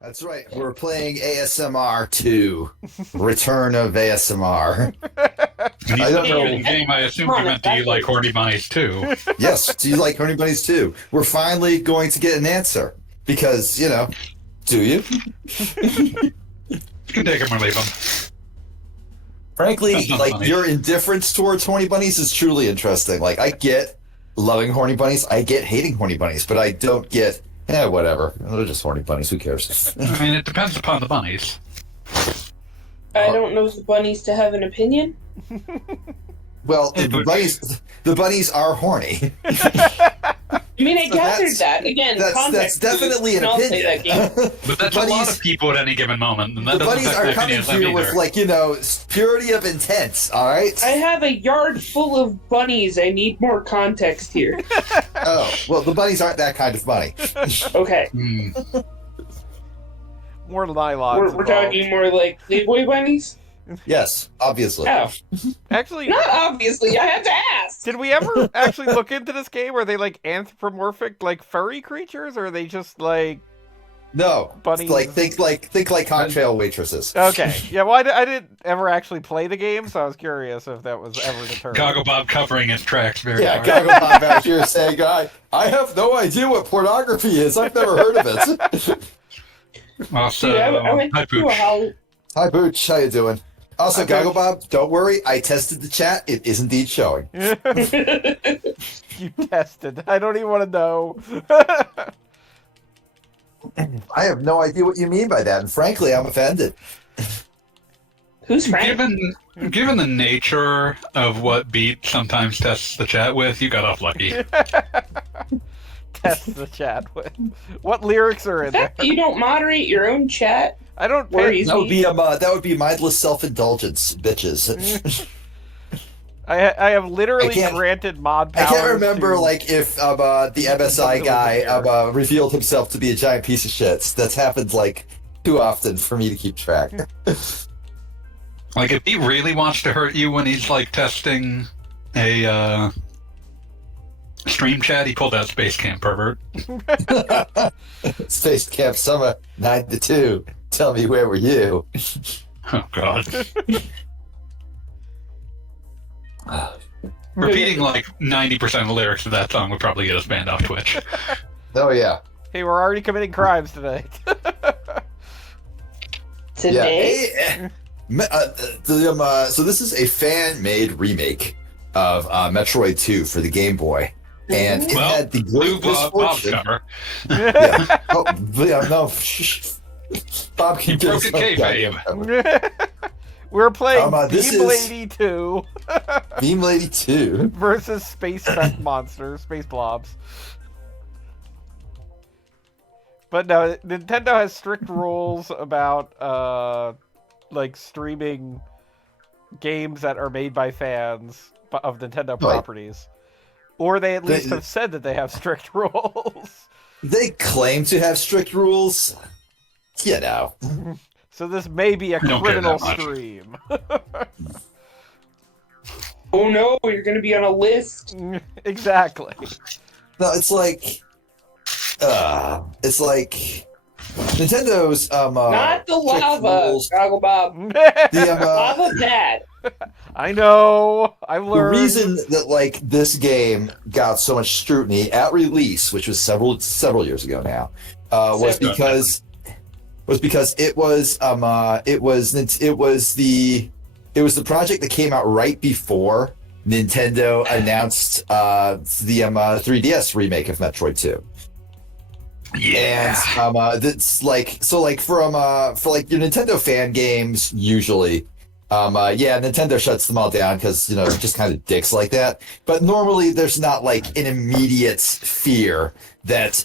That's right. We're playing ASMR 2, Return of ASMR. When you I said don't know. in game, I assumed Come you on, meant do you like horny bunnies too? Yes, do you like Honey Bunnies too? We're finally going to get an answer. Because, do you? You can take them or leave them. Frankly, That's not like, funny. your indifference towards horny bunnies is truly interesting. Like, I get loving horny bunnies, I get hating horny bunnies, but I don't get, whatever. They're just horny bunnies. Who cares? I mean, it depends upon the bunnies. I don't know the bunnies to have an opinion. Well, the bunnies are horny. I mean, I So gathered that's- that. Again, That's context. definitely an and I'll say opinion. that game. But that's The a lot bunnies- of people at any given moment, and that The doesn't bunnies affect are my coming opinion of them here either. with, purity of intent, all right? I have a yard full of bunnies. I need more context here. Oh, well, the bunnies aren't that kind of bunny. Okay. Hmm. More nylons. We're involved. talking more like Playboy bunnies? Yes, obviously. Oh. Actually, Not obviously. I have to ask. did we ever actually look into this game? Are they like anthropomorphic, like furry creatures, or are they just like No, bunnies? think like cocktail waitresses. Okay, yeah. Well, I didn't ever actually play the game, so I was curious if that was ever determined. Goggle Bob covering his tracks very Yeah, hard. Goggle Bob out here saying, I have no idea what pornography is. I've never heard of it. Also, Dude, I went hi, to a Pooch. house. Hi, Booch. How you doing? Also, Okay. Goggle Bob, don't worry. I tested the chat. It is indeed showing. You tested. I don't even want to know. I have no idea what you mean by that, and frankly, I'm offended. Who's Frank? Given the nature of what Beat sometimes tests the chat with, you got off lucky. Test the chat with. What lyrics are in there? That you don't moderate your own chat? I don't. Worries That me. would be mindless self-indulgence, bitches. I have literally I can't- granted mod I powers. can't remember to- like if the MSI guy revealed himself to be a giant piece of shit. That's happened like too often for me to keep track. Like, if he really wants to hurt you when he's, like, testing a, stream chat, he pulled out Space Camp Pervert. Space Camp Summer 92. Tell me, where were you? Oh, God. Repeating, like, 90% of the lyrics of that song would probably get us banned off Twitch. Oh yeah. Hey, we're already committing crimes today. Today? Yeah. So this is a fan-made remake of Metroid 2 for the Game Boy, and it Well, had the Blue great Bob's misfortune. cover. Yeah. Oh, yeah, no. Bob can You get broke his a own goddamn kayfabe. cover. We're playing this Beam is- Lady 2 Beam Lady 2. versus Space Sex Monsters, Space Blobs. But no, Nintendo has strict rules about like streaming games that are made by fans of Nintendo properties. Or they at least have said that they have strict rules. They claim to have strict rules. You know. So this may be a Don't care criminal that much. stream. Oh no, you're gonna be on a list. Exactly. No, it's like Nintendo's Not the strict lava, rules. Goggle Bob. The Lava bad. I know. I've the learned. reason that like this game got so much scrutiny at release, which was several years ago now, was Several. because it was the project that came out right before Nintendo announced the 3DS remake of Metroid 2. Yeah. And that's like for your Nintendo fan games usually Nintendo shuts them all down because they're just kind of dicks like that. But normally there's not like an immediate fear that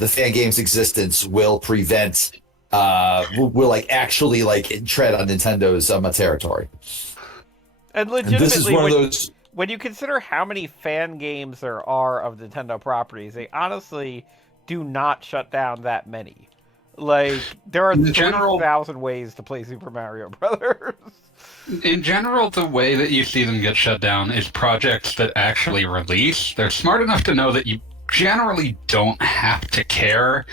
the fan game's existence will prevent will like actually like tread on Nintendo's territory. And And this is legitimately, one of when, those. when you consider how many fan games there are of Nintendo properties, they honestly do not shut down that many. Like, there are In general- 3,000 ways to play Super Mario Brothers. In general, the way that you see them get shut down is projects that actually release. They're smart enough to know that you generally don't have to care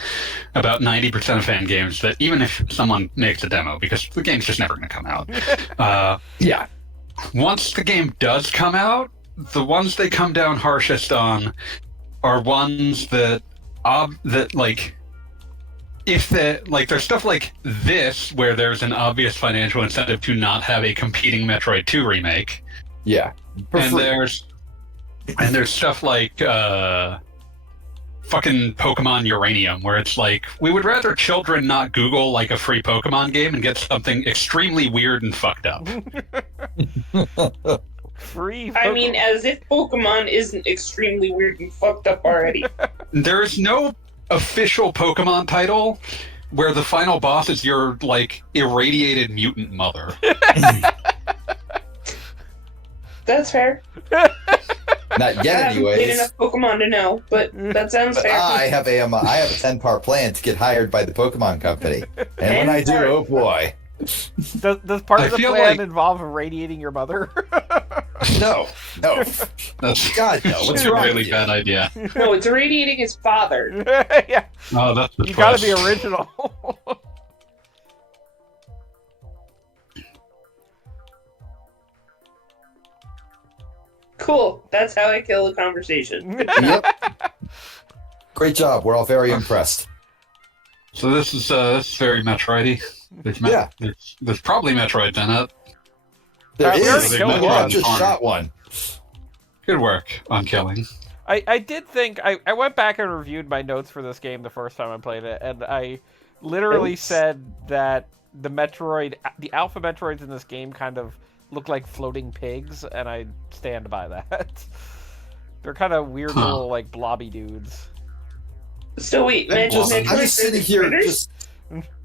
about 90% of fan games, that even if someone makes a demo, because the game's just never going to come out. Yeah. Once the game does come out, the ones they come down harshest on are ones that like, if there's stuff like this where there's an obvious financial incentive to not have a competing Metroid 2 remake. Yeah. And there's stuff like fucking Pokemon Uranium, where it's like, we would rather children not Google like a free Pokemon game and get something extremely weird and fucked up. Free. I mean, as if Pokemon isn't extremely weird and fucked up already. There's no official Pokemon title where the final boss is your, like, irradiated mutant mother. That's fair. Not I yet, haven't played anyways. enough Pokemon to know, but that sounds But fair. I have a 10-part plan to get hired by the Pokemon Company, and when I do, 10 oh boy. Does part I of the feel plan like- involve irradiating your mother? No. That's God, no. What's a wrong really with you? bad idea. No, it's irradiating his father. Yeah, Oh, that's the you gotta be twist. original. Cool. That's how I kill a conversation. Yep. Great job. We're all very impressed. So this is very Metroidy. Yeah. There's probably Metroids in it. There We already is. killed I one. just shot one. Good work on killing. I did think I went back and reviewed my notes for this game the first time I played it, and I literally said that the alpha Metroids in this game kind of look like floating pigs, and I stand by that. They're kind of weird little like blobby dudes. So wait, I'm just Metroid sitting here critters?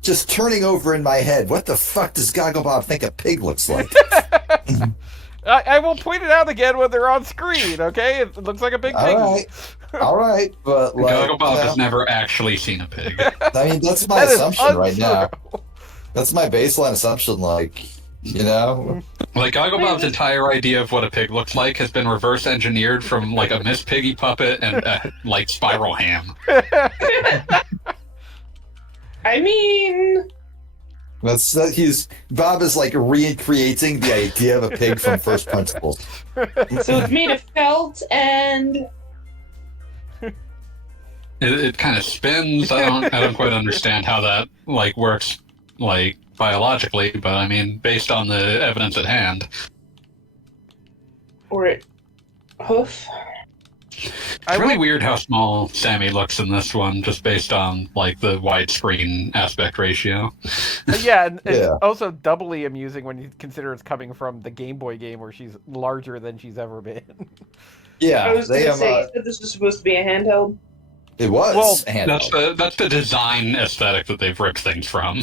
just turning over in my head. What the fuck does Gogglebob think a pig looks like? I will point it out again when they're on screen. Okay, it looks like a big pig. All right, but like, Gogglebob has never actually seen a pig. I mean, that's my That is assumption right now. untrue. That's my baseline assumption. Like, you know, Like, Gogglebob's entire idea of what a pig looks like has been reverse engineered from, like, a Miss Piggy puppet and, like, Spiral Ham. I mean, Bob is like recreating the idea of a pig from first principles. so it's made of felt and It kind of spins. I don't quite understand how that, like, works, like, biologically, but, I mean, based on the evidence at hand. or it hoof. It's really weird how small Sammy looks in this one, just based on, like, the widescreen aspect ratio. Yeah, and it's Yeah. also doubly amusing when you consider it's coming from the Game Boy game where she's larger than she's ever been. Yeah, I was they gonna have. say, you said this was supposed to be a handheld. It was. Well, handheld. That's the design aesthetic that they've ripped things from.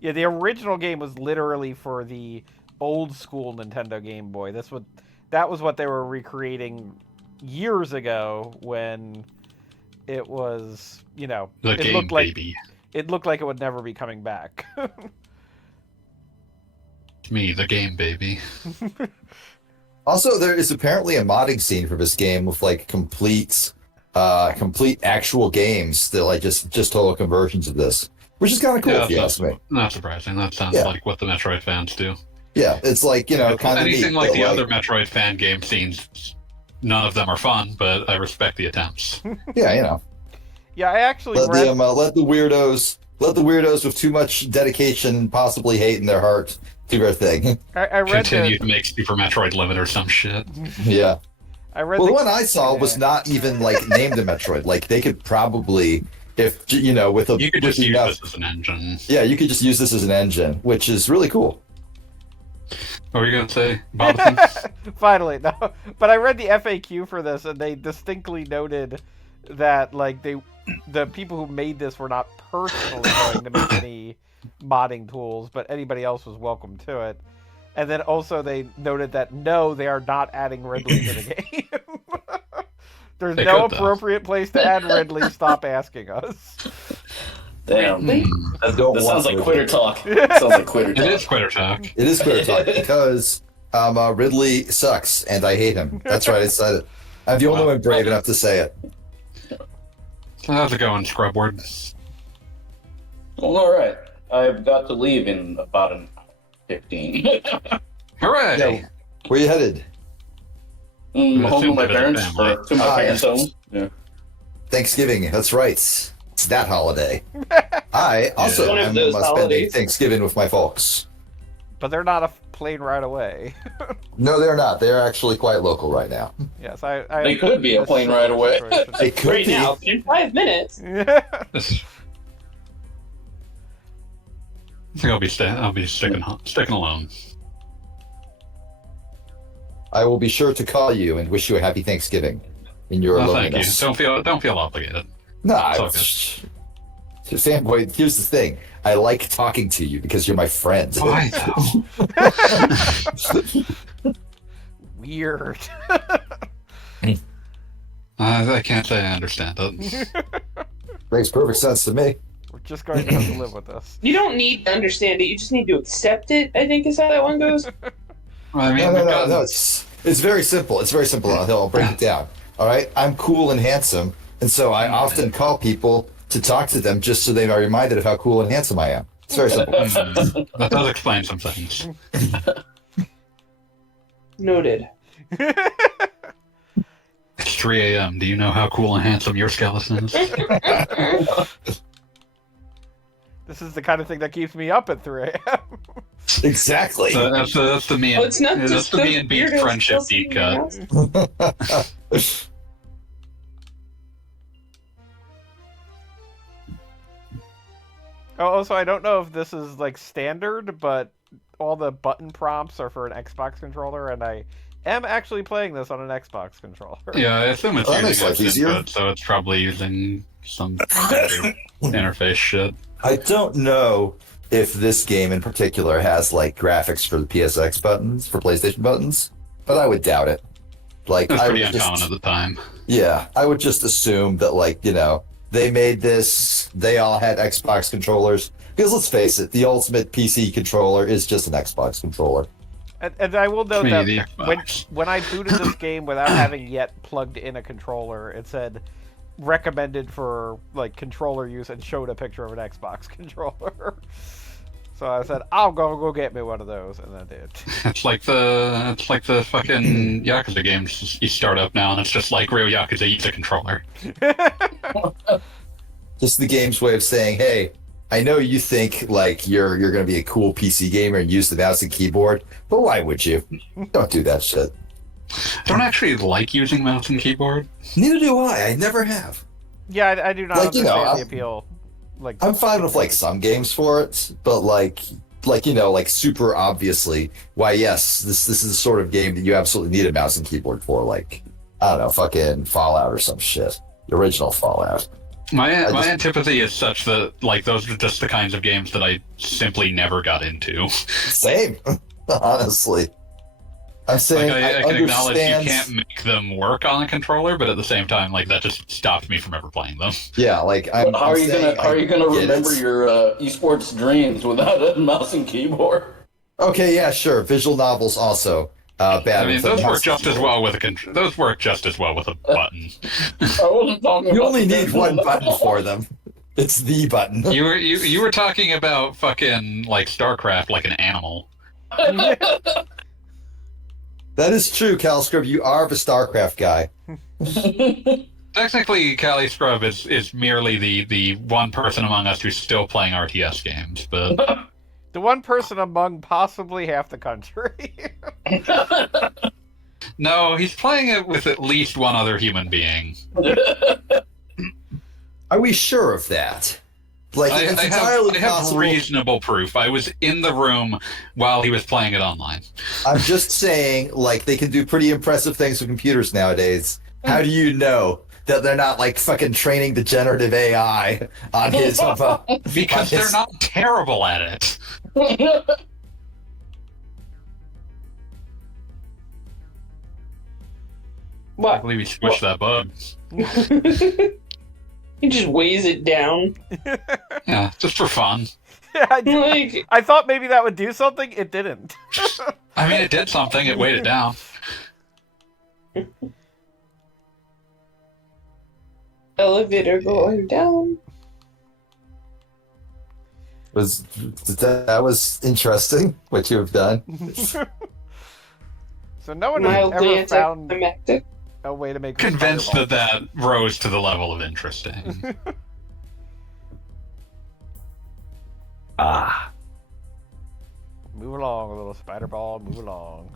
Yeah, the original game was literally for the old school Nintendo Game Boy. That was what they were recreating years ago when it was, The it game looked like baby. it looked like it would never be coming back. Me, the game baby. Also, there is apparently a modding scene for this game with like complete actual games that like just total conversions of this, which is kind of cool if you ask me. Not surprising. That sounds Yeah. like what the Metroid fans do. Yeah, it's like kind of Anything neat, like but, the other Metroid fan game scenes, none of them are fun, but I respect the attempts. Yeah, Yeah, I actually let read. the weirdos with too much dedication and possibly hate in their heart do their thing. I read Continue to make Super Metroid Limit or some shit. Yeah. I read Well, the the one I saw was not even like named a Metroid. Like they could probably, if with a You could with just use enough, this as an engine. yeah, you could just use this as an engine, which is really cool. What were you going to say, Bob? Finally, no. But I read the FAQ for this, and they distinctly noted that like the people who made this were not personally going to make any modding tools, but anybody else was welcome to it. And then also they noted that no, they are not adding Ridley to the game. There's They no could, though. appropriate place to add Ridley. Stop asking us. Damn. That Don't sounds want like Ridley. quitter talk. Sounds like quitter It talk. is Quitter Talk. It is clear talk because Ridley sucks and I hate him. That's right, I said it. I'm the only one brave enough to say it. So how's it going, Scrubward? Well, all right. I've got to leave in about an hour 15. Hooray! Yeah. Where you headed? Home with my to parents, family. or to my parents' home. Yeah. Thanksgiving. That's right. It's that holiday. I also One of am those spending holidays. Thanksgiving with my folks. But they're not a plane ride away. No, they're not. They're actually quite local right now. Yes, I They could be a plane ride away. They could Right be. now, in 5 minutes. Yeah. I think I'll be sticking alone. I will be sure to call you and wish you a happy Thanksgiving in your Well, thank you. loneliness. Don't feel obligated. Nah, It's all fanboy. Here's the thing. I like talking to you because you're my friend. Why though? Weird. I can't say I understand it. Makes perfect sense to me. We're just going to have to live with this. You don't need to understand it. You just need to accept it, I think is how that one goes. I mean, No. It's very simple. It's very simple. I'll break it down. All right. I'm cool and handsome, and so I often call people to talk to them just so they are reminded of how cool and handsome I am. It's very simple. That does explain some things. Noted. It's 3 a.m. Do you know how cool and handsome your skeleton is? This is the kind of thing that keeps me up at 3 a.m. Exactly. So that's the me Well, and it's not that's just the me those and Beat weirdos friendship still deep singing cut. house. Oh, also, I don't know if this is like standard, but all the button prompts are for an Xbox controller, and I am actually playing this on an Xbox controller. Yeah, I assume it's Well, that using makes life its easier. input, so it's probably using some standard interface shit. I don't know if this game in particular has like graphics for the PSX buttons, for PlayStation buttons, but I would doubt it. Like, That's I pretty would uncommon just, at the time. yeah, I would just assume that, like, they made this, they all had Xbox controllers. Because let's face it, the ultimate PC controller is just an Xbox controller. And I will note Me, that the when, Xbox. when I booted this game without having yet plugged in a controller, it said recommended for like controller use and showed a picture of an Xbox controller. So I said, I'll go get me one of those, and I did. It's like the fucking Yakuza games you start up now, and it's just like real Yakuza use a controller. Just the game's way of saying, hey, I know you think like you're going to be a cool PC gamer and use the mouse and keyboard, but why would you? Don't do that shit. I don't actually like using mouse and keyboard. Neither do I. I never have. Yeah, I do not Like, understand the appeal. Like, I'm fine with like some games for it, but like super obviously, why yes, this is the sort of game that you absolutely need a mouse and keyboard for. Like, I don't know, fucking Fallout or some shit. The original Fallout. My just- antipathy is such that like those are just the kinds of games that I simply never got into. Same, honestly. I'm saying Like I I can acknowledge you understand. can't make them work on a controller, but at the same time, like that just stopped me from ever playing them. Yeah, like I'm. How are you saying gonna I get remember it. your esports dreams without a mouse and keyboard? Okay, yeah, sure. Visual novels also bad. I mean, with a those mouse work and just as keyboard. well with a those work just as well with a button. I wasn't talking You about only the need visual one button novel. for them. It's the button. You were talking about fucking like StarCraft like an animal. That is true, Calscrib. You are the StarCraft guy. Technically, Cali Scrub is merely the one person among us who's still playing RTS games, but the one person among possibly half the country. no, he's playing it with at least one other human being. Are we sure of that? Like, it's entirely I have possible. reasonable proof. I was in the room while he was playing it online. I'm just saying, like, they can do pretty impressive things with computers nowadays. How do you know that they're not, like, fucking training the generative AI on his... Because they're not terrible at it. I What? believe he squished that bug. He just weighs it down. Yeah, just for fun. Like, I thought maybe that would do something. It didn't. I mean, it did something. It weighed it down. Elevator going down. That was interesting what you have done. So no one has Mildly ever found anticlimactic. a way to make this Convinced fireball. that rose to the level of interesting. Move along, little spider ball. Move along.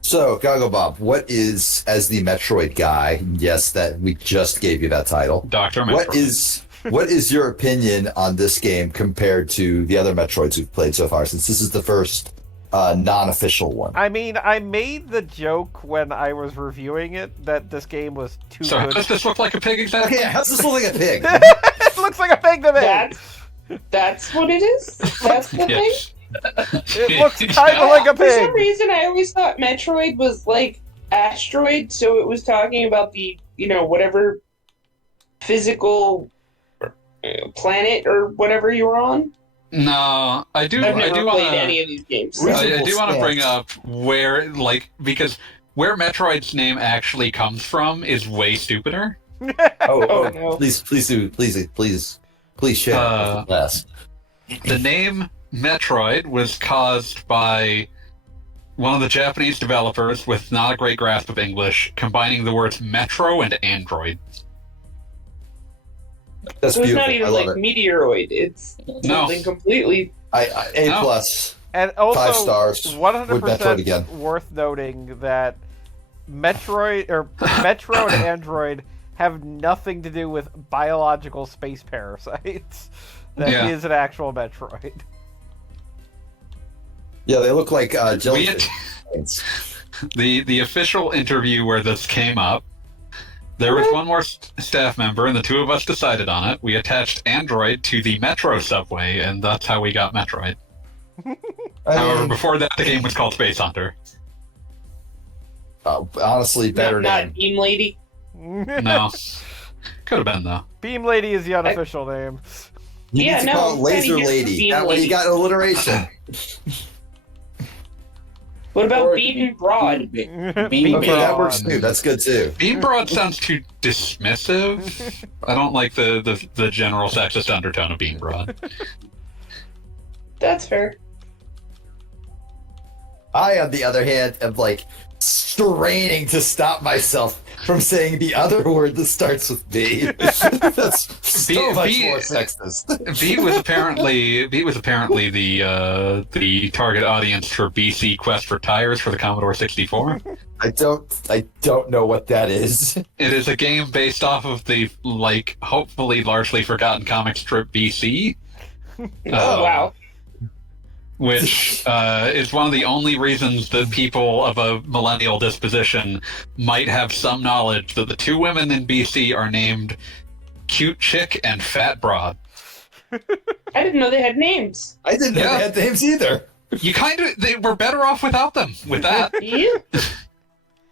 So, Goggle Bob, what is, as the Metroid guy, yes, that we just gave you that title, Dr. what Metroid. what is your opinion on this game compared to the other Metroids we've played so far, since this is the first non-official one? I mean, I made the joke when I was reviewing it that this game was too So how good. does this look like a pig exactly? Okay, how's this look like a pig? It looks like a pig to me. That's what it is? That's the thing? Yes. It looks kind of like a For some pig. reason, I always thought Metroid was like asteroid, so it was talking about the, whatever physical planet or whatever you were on. No, I do. I've I never do played want to. any of these games. Reasonable I do want to stance. bring up where, because where Metroid's name actually comes from is way stupider. Oh, no. Please share Uh, with the class. The name Metroid was caused by one of the Japanese developers with not a great grasp of English, combining the words Metro and Android. That's So it's beautiful. not I even love like it. Meteoroid. It's something completely. A No. plus. And also, 5 stars. 100% Would Metroid again. worth noting that Metro and Android have nothing to do with biological space parasites. That is Yeah. an actual Metroid. Yeah, they look like We jellyfish. the official interview where this came up, there was one more staff member, and the two of us decided on it. We attached Android to the Metro subway, and that's how we got Metroid. However, before that, the game was called Space Hunter. Honestly, better not name. Beam Lady. No, could have been though. Beam Lady is the unofficial name. You Yeah, need to no, call it I'm trying to Laser get the Lady. Beam That way you Lady. got alliteration. What Or about it could Beam be Broad? Beam Okay, that Broad. works too. That's good too. Beam Broad sounds too dismissive. I don't like the general sexist undertone of Beam Broad. That's fair. I, on the other hand, am like straining to stop myself from saying the other word that starts with B. That's so much B- more sexist. B was apparently the target audience for BC Quest for Tires for the Commodore 64. I don't know what that is. It is a game based off of the hopefully largely forgotten comic strip BC. Oh, wow. Which is one of the only reasons that people of a millennial disposition might have some knowledge that the two women in BC are named Cute Chick and Fat Broad. I didn't know they had names. I didn't know Yeah. they had names either. They were better off without them, with that. Yeah.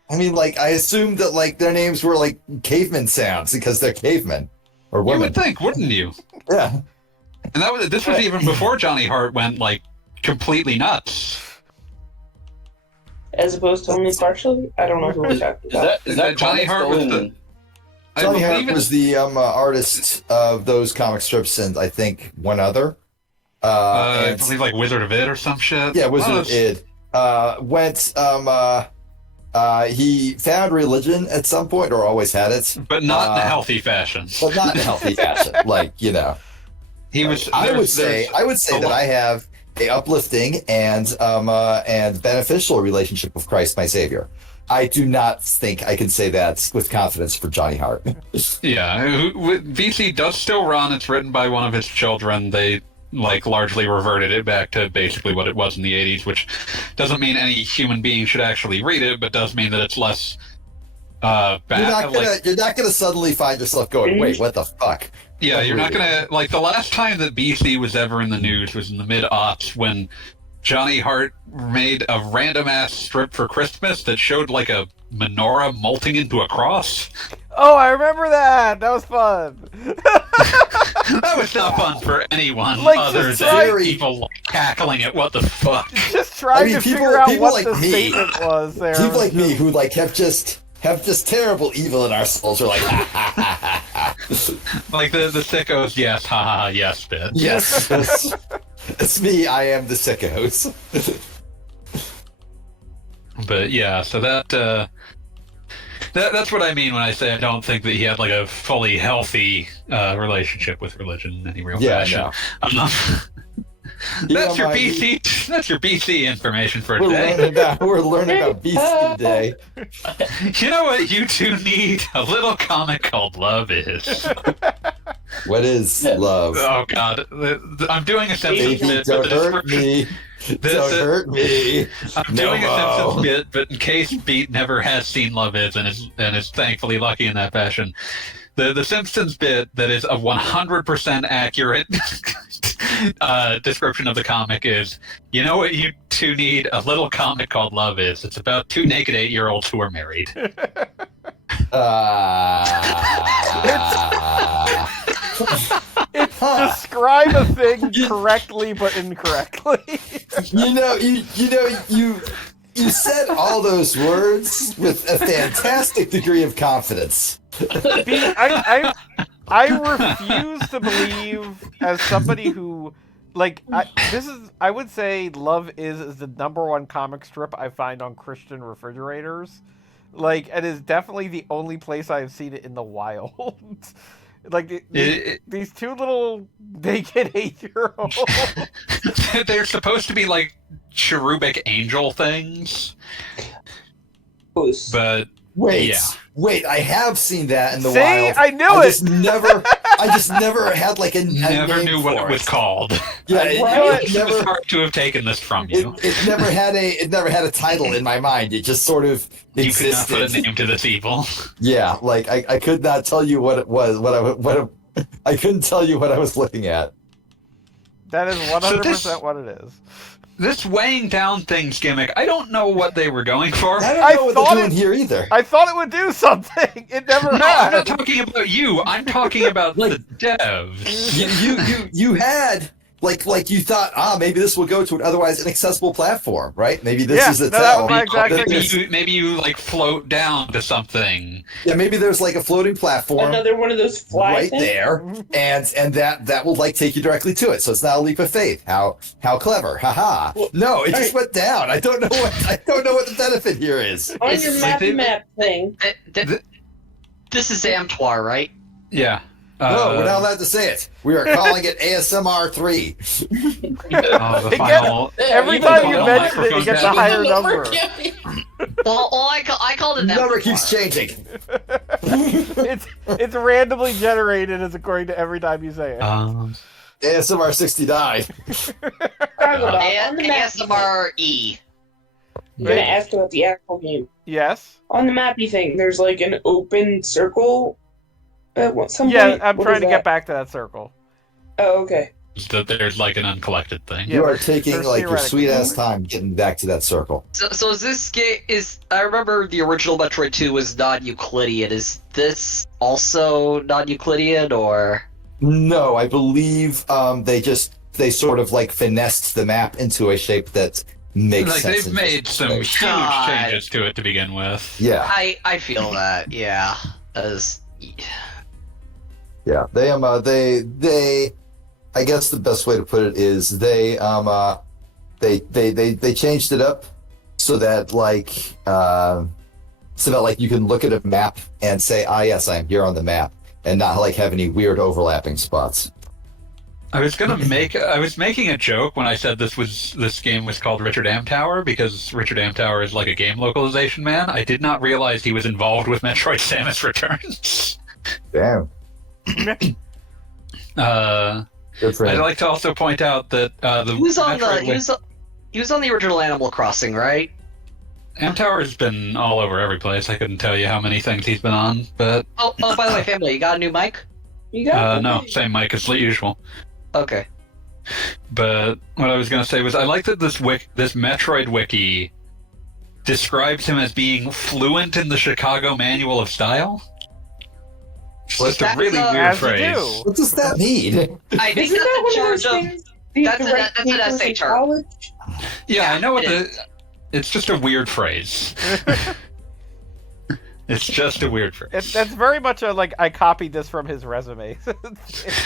I mean, I assumed that their names were caveman sounds because they're cavemen or You women. would think, wouldn't you? Yeah. And this was even before Johnny Hart went, completely nuts. As opposed to only partially? I don't know who we're talking about. Is that Johnny comic Hart still was in- the... Johnny I Hart believe was the artist of those comic strips and I think one other. I And- believe Wizard of Id or some shit. Yeah, Wizard One of Id. He found religion at some point, or always had it, But not in a healthy fashion. but not in a healthy fashion. He was. I would there's- say a that lot- I have a uplifting and beneficial relationship with Christ, my Savior. I do not think I can say that with confidence for Johnny Hart. Yeah, VC does still run. It's written by one of his children. They largely reverted it back to basically what it was in the 80s, which doesn't mean any human being should actually read it, but does mean that it's less bad. You're not gonna suddenly find yourself going, wait, what the fuck? Yeah, you're not gonna the last time that BC was ever in the news was in the mid-aughts when Johnny Hart made a random ass strip for Christmas that showed a menorah molting into a cross. Oh, I remember that. That was fun. That was not fun for anyone other just than very- people cackling at what the fuck. Just trying to people- figure out people what like the me- statement was there. People like me who have have this terrible evil in our souls. We're like, ha ha ha ha ha. Like the sickos, yes, haha, yes, bit. Yes, it's me. I am the sickos. But yeah, so that's what I mean when I say I don't think that he had like a fully healthy relationship with religion in any real fashion. No. That's your BC. That's your BC information for We're today. learning about BC today. You know what you two need? A little comic called Love Is. What is love? Oh God, I'm doing a Simpsons Baby, bit. don't but the hurt description- me. Don't hurt me. I'm doing a Simpsons bit, but in case Beat never has seen Love Is and is thankfully lucky in that fashion, the Simpsons bit that is a 100% accurate description of the comic is, you know what you two need? A little comic called Love Is. It's about two naked 8-year-olds who are married. Describe a thing correctly but incorrectly. You said all those words with a fantastic degree of confidence. I refuse to believe, as somebody who, I would say Love is the number 1 comic strip I find on Christian refrigerators. It is definitely the only place I've seen it in the wild. These two little naked 8-year-olds. They're supposed to be like cherubic angel things. But Wait, I have seen that in the wild. I knew it. I just never had like a never name knew what for it was called. Yeah, It was never. hard to have taken this from you. It never had a title in my mind. It just sort of You could not existed. put a name to this evil. Yeah, I could not tell you what it was. I couldn't tell you what I was looking at. That is 100% what it is. This weighing down things gimmick, I don't know what they were going for. I don't know what they're doing here either. I thought it would do something. It never No, had. I'm not talking about you. I'm talking about the devs. You had like you thought, maybe this will go to an otherwise inaccessible platform, right? Maybe this is the that tell. was my exact Maybe you like float down to something. Yeah, maybe there's like a floating platform Another one of those fly right things? there, and that will like take you directly to it. So it's not a leap of faith. How clever, haha. Well, no, it just right. went down. I don't know what the benefit here is. On It's your like map thing. This is Amtoir, right? Yeah. No, we're not allowed to say it. We are calling it ASMR 3. The final. Every Even time the you final mention it, microphone it gets a down. higher number. Well, I called it The number Amtoir. keeps changing. It's randomly generated as according to every time you say it. ASMR 69. On the map ASMR-E. I'm gonna ask about the actual game. Yes. On the mappy thing, there's like an open circle. At some Yeah, point? I'm What trying is to that? get back to that circle. Oh, okay. That there's like an uncollected thing. Yeah, You are but taking there's like your theoretically- sweet ass time getting back to that circle. So is this game I remember the original Metroid 2 was non-Euclidean. Is this also non-Euclidean or? No, I believe they sort of like finessed the map into a shape that makes Like sense. they've in made this some space. huge God. changes to it to begin with. Yeah, I feel that, yeah. As yeah. They I guess the best way to put it is they changed it up so that you can look at a map and say, yes, I am here on the map, and not like have any weird overlapping spots. I was making a joke when I said this game was called Richard Amtower because Richard Amtower is like a game localization man. I did not realize he was involved with Metroid Samus Returns. Damn. Good for I'd him. like to also point out that he was on Metroid he was on the original Animal Crossing, right? Amtower's been all over every place. I couldn't tell you how many things he's been on, but Oh, by the way, family, you got a new mic? You got no, same mic as usual. Okay. But what I was going to say was I like that this Metroid wiki describes him as being fluent in the Chicago Manual of Style. It's just a That's, really weird as you phrase. do. What does that mean? I think Isn't that that's one in of those charge of. things? You have that's to an- write that's an papers essay in term. college? Yeah, I know what it it's just a weird phrase. It's just a weird phrase. That's very much a like I copied this from his resume.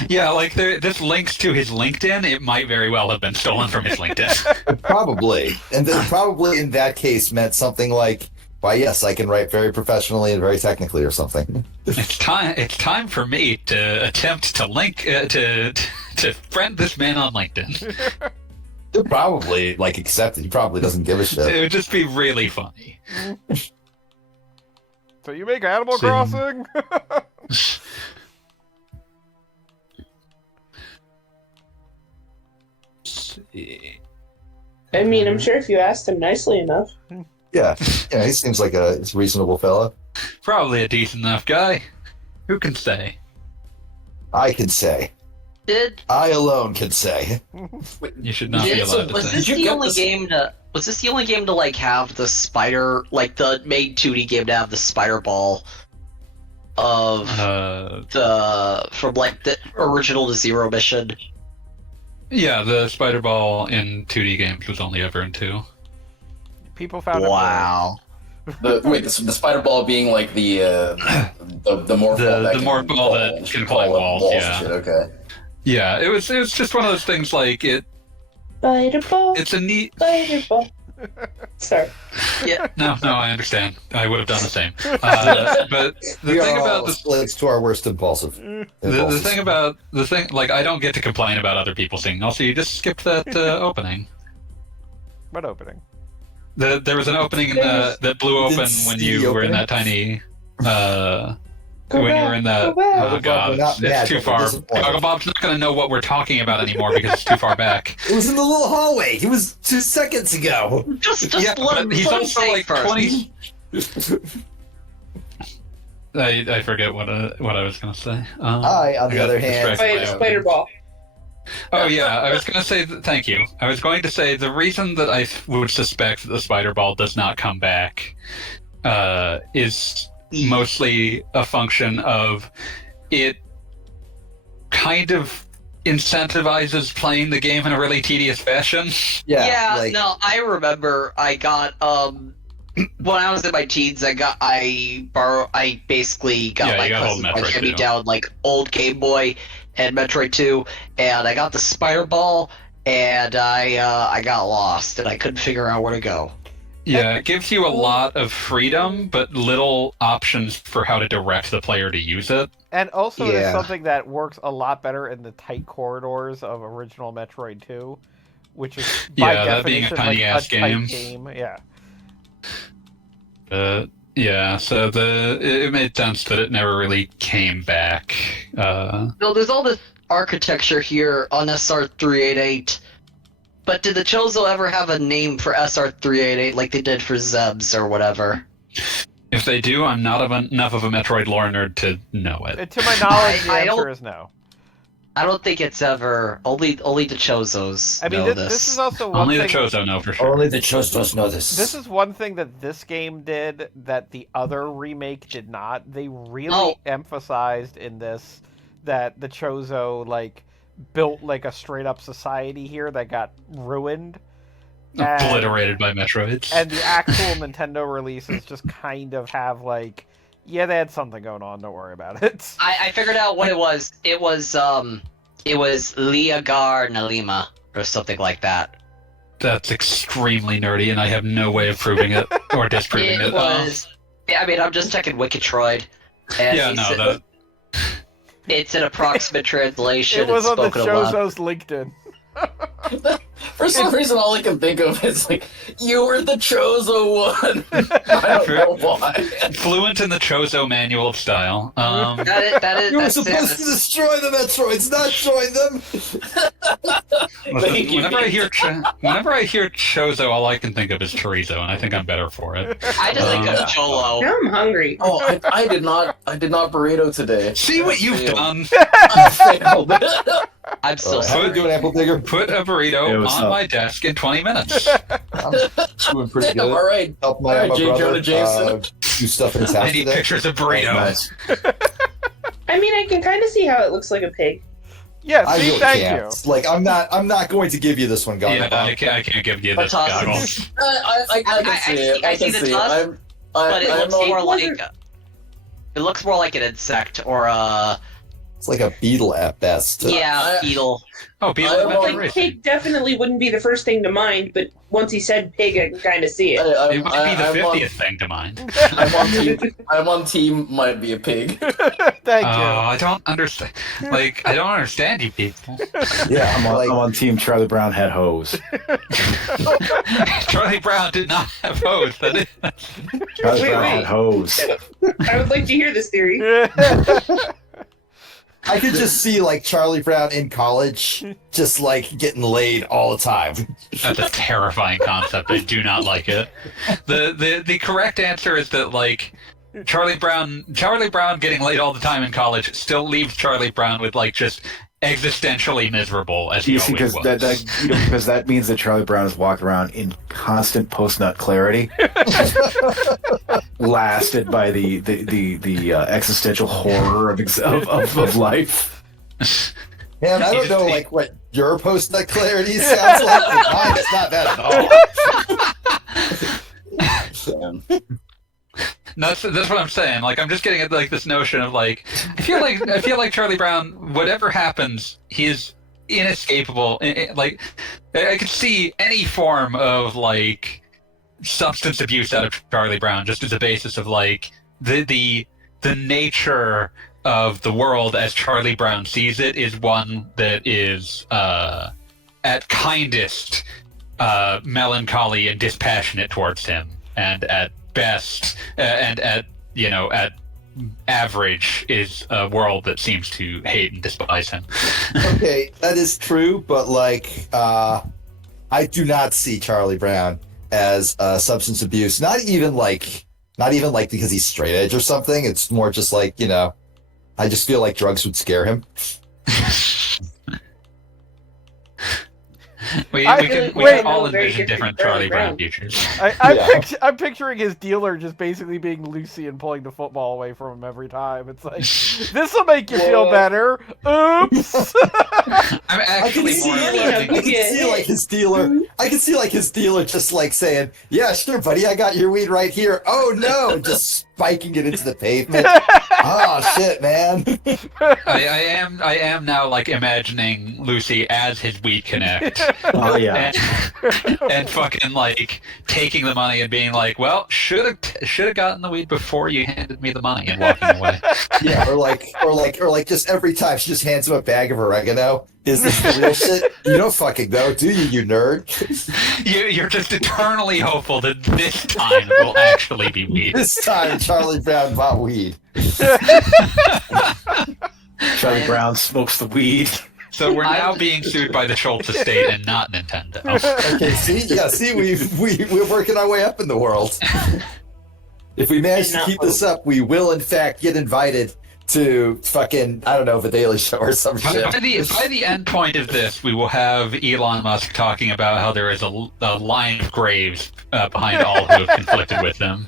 Yeah, like this links to his LinkedIn. It might very well have been stolen from his LinkedIn. Probably. And then probably in that case meant something like, why, yes, I can write very professionally and very technically or something. It's time for me to attempt to link to friend this man on LinkedIn. He'll probably like accept it. He probably doesn't give a shit. It would just be really funny. So you make Animal See. Crossing? I mean, I'm sure if you asked him nicely enough. Yeah, he seems like a reasonable fellow. Probably a decent enough guy. Who can say? I can say. I alone can say. You should not be Was allowed to this say. the only game to? Was this the only game to like have the spider, like the main 2D game to have the spider ball of from like the original to Zero mission? Yeah, the spider ball in 2D games was only ever in 2. People found Wow. The spider ball being like the morph ball. The morph ball that can climb walls, and yeah. shit, okay. Yeah, it was just one of those things like Spider ball. it's a neat. Spider ball. Sorry. No, I understand. I would have done the same. But the We thing are about all the slaves to our worst impulsive. the thing about the thing, like, I don't get to complain about other people singing. Also, you just skipped that opening. What opening? There was an opening that blew open when you were in that tiny. When you were in that. Oh god, it's too far. Goggle Bob's not going to know what we're talking about anymore because it's too far back. It was in the little hallway. It was 2 seconds ago. Just Yeah, let him but he's let him also say like first. 20. I forget what I was going to say. I, on the got other hand, distracted by Spider ball. Oh yeah, I was going to say thank you. I was going to say the reason that I would suspect that the spider ball does not come back is mostly a function of it kind of incentivizes playing the game in a really tedious fashion. yeah, No, I remember I got when I was in my teens, I basically got Yeah, my you got cousin old to Metroid hand me 2. down like old Game Boy and Metroid 2, and I got the spider ball, and I got lost, and I couldn't figure out where to go. Yeah, it gives you a lot of freedom, but little options for how to direct the player to use it. And also, Yeah. there's something that works a lot better in the tight corridors of original Metroid 2, which is by Yeah, that being a definition tiny like ass a tight game. game. Yeah. Yeah, so it made sense that it never really came back. No, there's all this architecture here on SR388, but did the Chozo ever have a name for SR388 like they did for Zebs or whatever? If they do, I'm not enough of a Metroid lore nerd to know it. To my knowledge, the I answer don't- is no. I don't think it's ever only the Chozos I mean, know this is also one Only thing. the Chozo know for sure. only the Chostos know this. This is one thing that this game did that the other remake did not. They really Oh. emphasized in this that the Chozo like built like a straight up society here that got ruined. And- Obliterated by Metroids. And the actual Nintendo releases just kind of have like, yeah, they had something going on. Don't worry about it. I figured out what it was. It was Liagar Nalima or something like that. That's extremely nerdy, and I have no way of proving it or disproving it. It was. I mean, I'm just checking Wikitroid. And Yeah, he no, said- that, It's an approximate translation. It was it's on the spoken a lot. Chozo's LinkedIn. For some reason, all I can think of is like, you were the Chozo one. I don't know why. fluent in the Chozo manual of style. That is. You were That's supposed to destroy the Metroids, not join them. Thank you. Whenever I hear Chozo, all I can think of is chorizo, and I think I'm better for it. I just think of Cholo. Now I'm hungry. Oh, I did not burrito today. See what you've Failed. done? I failed. I'm so How sorry. you doing, Apple Digger? Put a burrito Hey, what's on up? my desk in 20 minutes. I'm doing pretty Damn, good. all right. Help All right, my J. brother Jonah Jameson. do stuff in his house I need today. pictures of burrito. Nice. I mean, I can kind of see how it looks like a pig. Yeah, I see, really thank can't. Like, I'm not going to give you this one, Yeah, Goggle. I can't give you But this Toss- goggles. I can see it. I I see can the see it. dust, I'm but it I'm looks not- more It like wasn't- It looks more like an insect or a It's like a beetle at best. beetle. Oh, beetle. Like pig definitely wouldn't be the first thing to mind, but once he said pig, I can kind of see it. It would be the 50th thing to mind. I'm on team might be a pig. Thank you. I don't understand. Like, I don't understand you people. Yeah, I'm on team Charlie Brown had hose. Charlie Brown did not have hose. That is... Charlie Wait, Brown wait. had hose. I would like to hear this theory. I could just see like Charlie Brown in college, just like getting laid all the time. That's a terrifying concept. I do not like it. The correct answer is that like Charlie Brown getting laid all the time in college still leaves Charlie Brown with like just existentially miserable as he You see, always because was. because that means that Charlie Brown is walking around in constant post-nut clarity, lasted by the existential horror of life. Man, I don't know like what your post-nut clarity sounds like. But mine is not that at all. That's what I'm saying. Like I'm just getting at like this notion of like I feel like Charlie Brown, whatever happens, he is inescapable. Like I could see any form of like substance abuse out of Charlie Brown just as a basis of like the nature of the world as Charlie Brown sees it is one that is at kindest melancholy and dispassionate towards him, and at best and at average is a world that seems to hate and despise him. Okay, that is true, but like I do not see Charlie Brown as substance abuse. Not even like because he's straight edge or something. It's more just like, I just feel like drugs would scare him. We Wait, can all no, very envision different different Charlie Brown. Brown futures. I'm picturing his dealer just basically being Lucy and pulling the football away from him every time. It's like, this will make you feel better. Oops. I'm actually see, more I thinking- can see like his dealer. I can see like his dealer just like saying, "Yeah, sure, buddy, I got your weed right here." Oh no, just spiking it into the pavement. Oh shit, man. I am now like imagining Lucy as his weed connect. Oh yeah. And fucking like taking the money and being like, well, should have gotten the weed before you handed me the money, and walking away. Yeah, or like just every time she just hands him a bag of oregano. Is this the real shit? You don't fucking know, do you nerd? You're just eternally hopeful that this time will actually be weed. This time Charlie Brown bought weed. Charlie Brown smokes the weed. So we're now being sued by the Schultz estate and not Nintendo. Okay, we're working our way up in the world. If we manage to keep this up, we will in fact get invited to fucking, I don't know, The Daily Show or some shit. By the end point of this, we will have Elon Musk talking about how there is a line of graves behind all who have conflicted with him.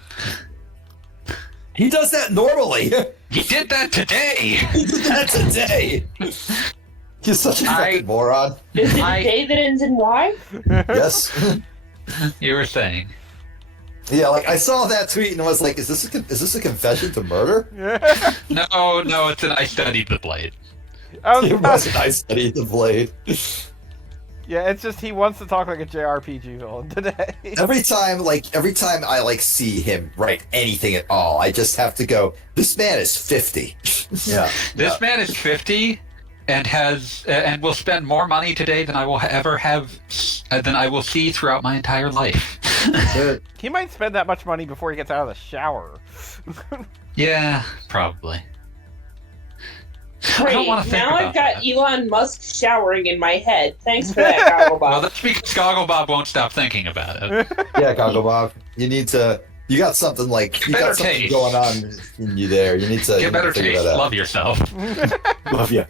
He does that normally. He did that today! He did that today. He's such a fucking moron. Is it a day that ends in Y? Yes. You were saying. Yeah, like I saw that tweet and I was like, is this a confession to murder? No, it's an I studied the blade. It wasn't. I studied the blade. Yeah, it's just he wants to talk like a JRPG villain today. Every time I like see him write anything at all, I just have to go, this man is 50. Yeah. This man is 50 and has and will spend more money today than I will ever have than I will see throughout my entire life. He might spend that much money before he gets out of the shower. Yeah, probably. I Great. don't want to think Now about I've got that. Elon Musk showering in my head. Thanks for that, Gogglebop. Well, that's because Gogglebob won't stop thinking about it. Yeah, Gogglebob, you got something like you Better got something taste. going on in you there. You need to Get better figure taste. that out. Love yourself. Love you.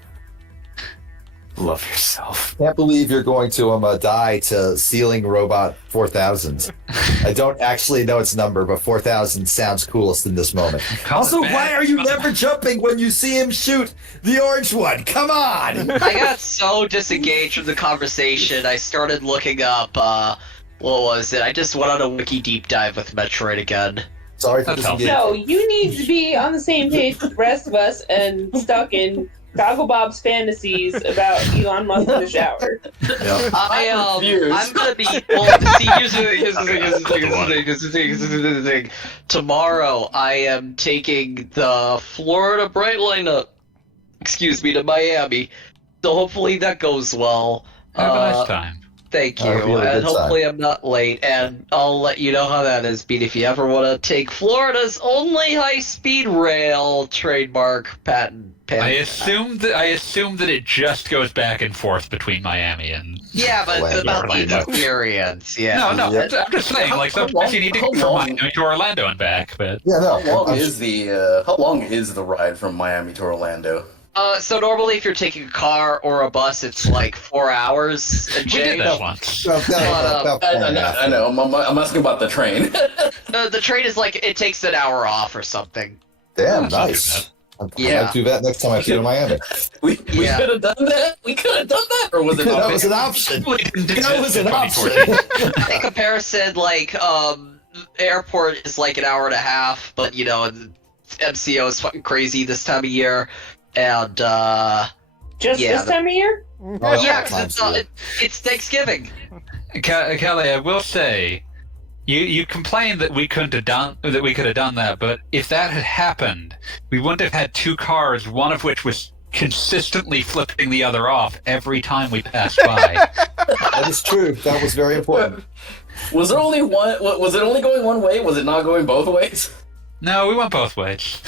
Love yourself. Can't believe you're going to die to Ceiling Robot 4000. I don't actually know its number, but 4000 sounds coolest in this moment. Also, why are you never jumping when you see him shoot the orange one? Come on! I got so disengaged from the conversation, I started looking up, what was it? I just went on a wiki deep dive with Metroid again. Sorry for That's disengaging. No, you need to be on the same page with the rest of us and stuck in Goggle Bob's fantasies about Elon Musk in the shower. Yeah. I'm gonna be. Well, see, here's the thing. Tomorrow, I am taking the Florida Brightline to Miami. So hopefully that goes well. Have a nice time. Thank That'll be you, a good and hopefully I'm not late. And I'll let you know how that is, Beat. If you ever want to take Florida's only high-speed rail trademark patent. I assume that it just goes back and forth between Miami and. Yeah, but it's about the experience. Yeah. No, Yeah. I'm just saying. Like sometimes you need to go from Miami to Orlando and back, but. Yeah, no. How long is the ride from Miami to Orlando? So normally if you're taking a car or a bus, it's like 4 hours a We day. did that once. I know. I'm asking about the train. The train is like, it takes an hour off or something. Damn, That's not too nice. I Yeah. might do that next time I flew to Miami. we Yeah. could have done that. We could have done that, or was it? That was an option. That was an option. In comparison, like, airport is like an hour and a half, but, you know, MCO is fucking crazy this time of year. And, Just Yeah, this time of year? Oh, yeah, times, because it's Thanksgiving. Kelly, I will say, you complained that we could have done that, but if that had happened, we wouldn't have had two cars, one of which was consistently flipping the other off every time we passed by. That is true. That was very important. Was it only one? Was it only going one way? Was it not going both ways? No, we went both ways.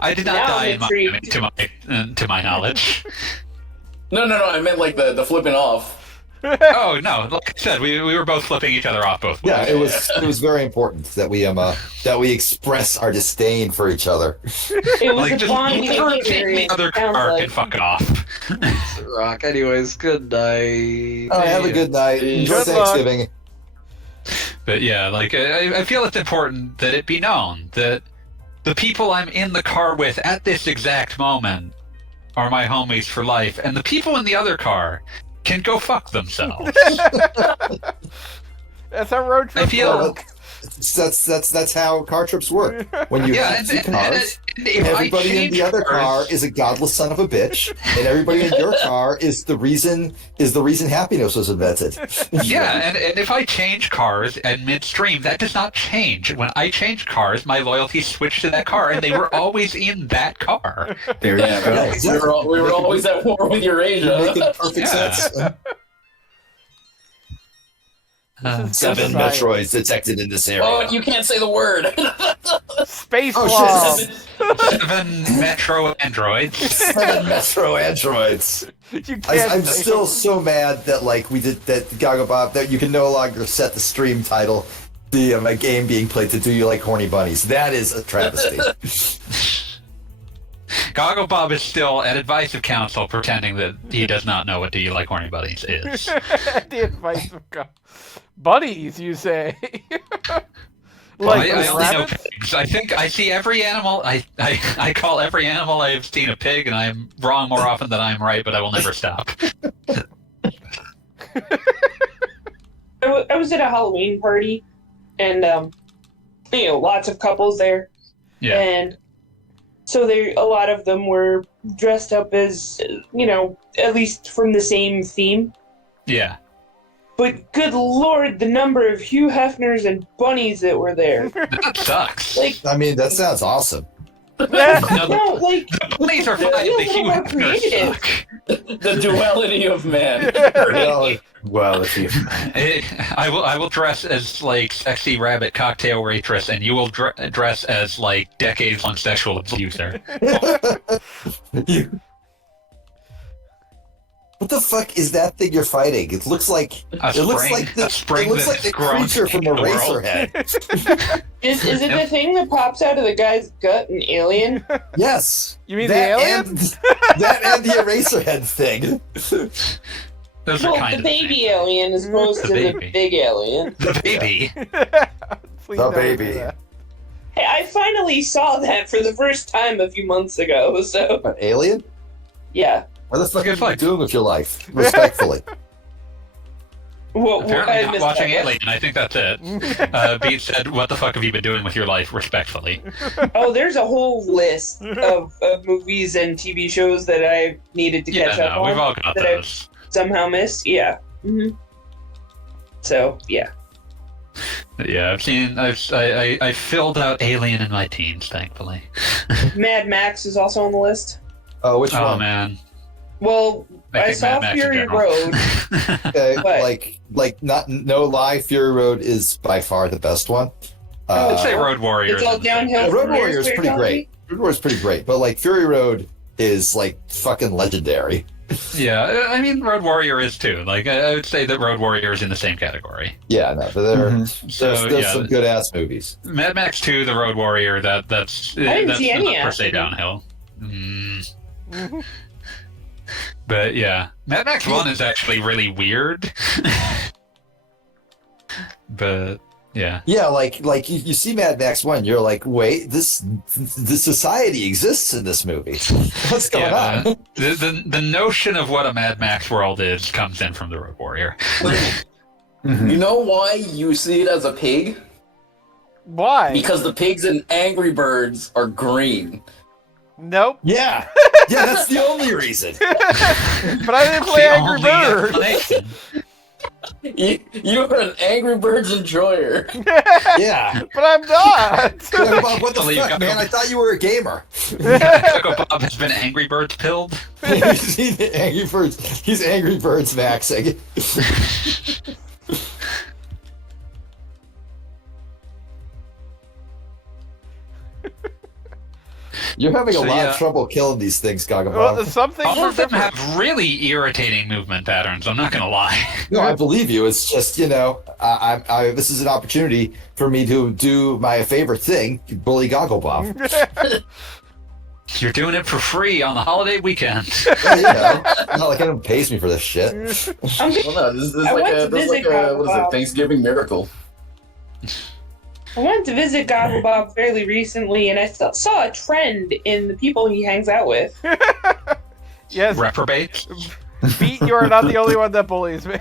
I did not Now die I'm in Miami, intrigued. to my knowledge. No. I meant like the flipping off. Oh no! Like I said, we were both flipping each other off both ways. Yeah, it was very important that we express our disdain for each other. It was Like a just bonding never take the experience. other sounds car like. and fuck off. Rock. Anyways, good night. All right, have a good night. Enjoy Good luck. Thanksgiving. But yeah, like I feel it's important that it be known that the people I'm in the car with at this exact moment are my homies for life, and the people in the other car can go fuck themselves. That's how road trips I feel- work. That's how car trips work. When you Yeah, have two cars, and if I everybody in change the other cars- car is a godless son of a bitch, and everybody in your car is the reason happiness was invented. Yeah, and if I change cars and midstream, that does not change. When I change cars, my loyalty switched to that car, and they were always in that car. There you Yeah, go. exactly. we were always at war with Eurasia. Making perfect Yeah. sense. This is 7 genocide. Metroids detected in this area. Oh, you can't say the word. Space Oh, bomb. shit. 7 Metro androids. 7 Metro androids. You can't I'm say still so mad that we did that, Gaga Bob, that you can no longer set the stream title, my game being played to Do You Like Horny Bunnies. That is a travesty. Goggle Bob is still at advice of counsel, pretending that he does not know what Do You Like Horny Buddies is. the advice of God. Buddies, you say? Well, like I only know rabbits? pigs. I think I see every animal. I call every animal I've seen a pig, and I'm wrong more often than I'm right, but I will never stop. I was at a Halloween party, and lots of couples there, Yeah. and so a lot of them were dressed up as, at least from the same theme. Yeah. But good lord, the number of Hugh Hefners and bunnies that were there. That sucks. Like, I mean, that sounds awesome. No, no, like, the bunnies are fine. Feel a The little more humans creative. suck. The duality of man. Well, if you I will dress as like sexy rabbit cocktail waitress, and you will dress as like decades-long sexual abuser. What the fuck is that thing you're fighting? It looks like A spring that's the grown creature from in the world. Eraserhead. is it the thing that pops out of the guy's gut in Alien? Yes. You mean that the alien? And, that and the Eraserhead thing. Those are Well, kind the of baby alien as opposed The to baby. the big alien. the baby. Please The don't do baby. that. Hey, I finally saw that for the first time a few months ago, so An alien? yeah. What the fuck Good are you fight. doing with your life? Respectfully. Well, Apparently I not missed watching that. Alien. I think that's it. Beat said, "What the fuck have you been doing with your life?" Respectfully. Oh, there's a whole list of movies and TV shows that I needed to catch up on we've all got that those. I've somehow missed. Yeah. So yeah. Yeah, I've seen. I filled out Alien in my teens, thankfully. Mad Max is also on the list. Oh, which Oh one? man, Well, I think saw Mad Max in Fury general. Road. Okay, But- like not no lie, Fury Road is by far the best one. I'd say Road Warriors. It's all is the same. downhill. Yeah, Road from there, Warrior is is what pretty you're telling great. Road Warrior is pretty great, but like Fury Road is like fucking legendary. Yeah, I mean Road Warrior is too. Like I would say that Road Warrior is in the same category. Yeah, no, but So there's yeah, some good ass movies. Mad Max 2, The Road Warrior. That's didn't that's see any not per se action. downhill. But yeah, Mad Max 1 is actually really weird. But yeah. Yeah, like you see Mad Max 1, you're like, wait, this society exists in this movie. What's going Yeah, on? the notion of what a Mad Max world is comes in from the Road Warrior. You know why you see it as a pig? Why? Because the pigs in Angry Birds are green. Nope. Yeah, yeah, that's the only reason. But I didn't play The Angry only Birds. explanation. You're an Angry Birds enjoyer. Yeah. But I'm not. Yeah, Bob, what the Believe fuck, God. man? I thought you were a gamer. Taco Bob has been Angry Birds pilled. he's Angry Birds. He's Angry Birds maxing. You're having a So, lot yeah. of trouble killing these things, Well, Gagabob. some things All are of them different. have really irritating movement patterns. I'm not gonna lie. No, I believe you. It's just, I this is an opportunity for me to do my favorite thing, bully Gogglebob. You're doing it for free on the holiday weekend. Not like anyone pays me for this shit. I'm Well, no, this is I like went a, to this is like visit a, what is Bob. it, Thanksgiving miracle. I went to visit Gogglebob fairly recently, and I saw a trend in the people he hangs out with. Yes, Reprobate. Pete, you are not the only one that bullies me.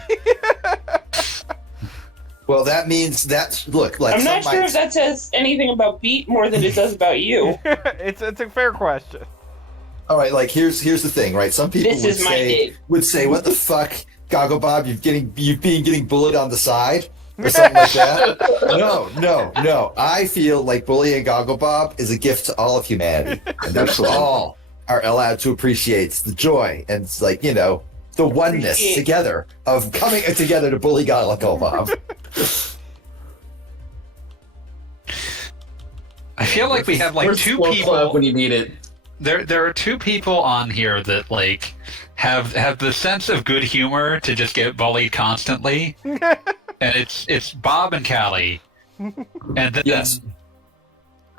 Well, that means that, look, like I'm not some sure might- if that says anything about Beat more than it does about you. it's a fair question. All right, like here's the thing, right? Some people This would is my say dig. "What the fuck, Gogglebob? You've been getting bullied on the side or something like that." No. I feel like bullying Gogglebob is a gift to all of humanity, and that we Absolutely. all are allowed to appreciate the joy and it's like the oneness Appreciate. together of coming together to bully Gogglebob. I feel like we have like Where's two Slow Clap people. when you need it. There are two people on here that like have the sense of good humor to just get bullied constantly, and it's Bob and Callie, and then Yes.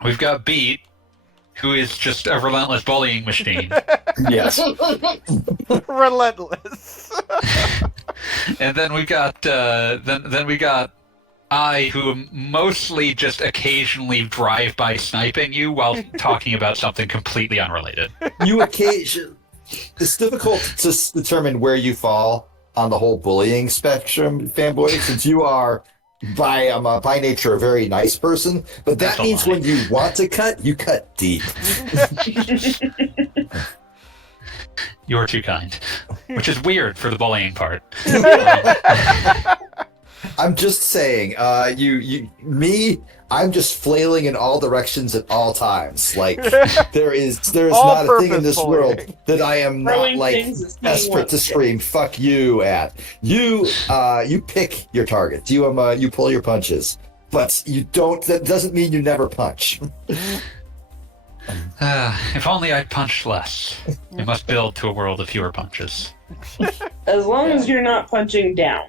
we've got Beat, who is just a relentless bullying machine, Yes. Relentless. and then we got then we got I, who am mostly just occasionally drive by sniping you while talking about something completely unrelated. You occasion. It's difficult to determine where you fall on the whole bullying spectrum, fanboy, since you are by nature a very nice person. But that That's a means lie. when you want to cut, you cut deep. You're too kind, which is weird for the bullying part. I'm just saying, I'm just flailing in all directions at all times. Like there is not a thing in this All-purpose world bullying. that I am not Throwing like things is desperate to scream "fuck you" at. You pick your targets. You pull your punches, but you don't. That doesn't mean you never punch. If only I punched less. We must build to a world of fewer punches. As long as you're not punching down.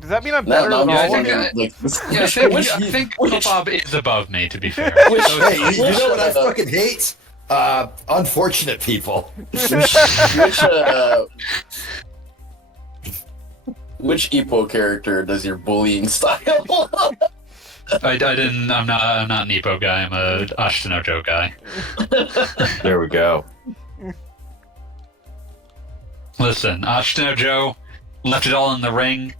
Does that mean I'm No, better no, than no, I all think of you? that- like, Yeah, I think Bob is above me, to be fair. Hey, you know what I fucking hate? Unfortunate people. which Epo character does your bullying style? I didn't. I'm not an Epo guy. I'm a Ashton Joe guy. There we go. Listen, Ashton Joe, left it all in the ring.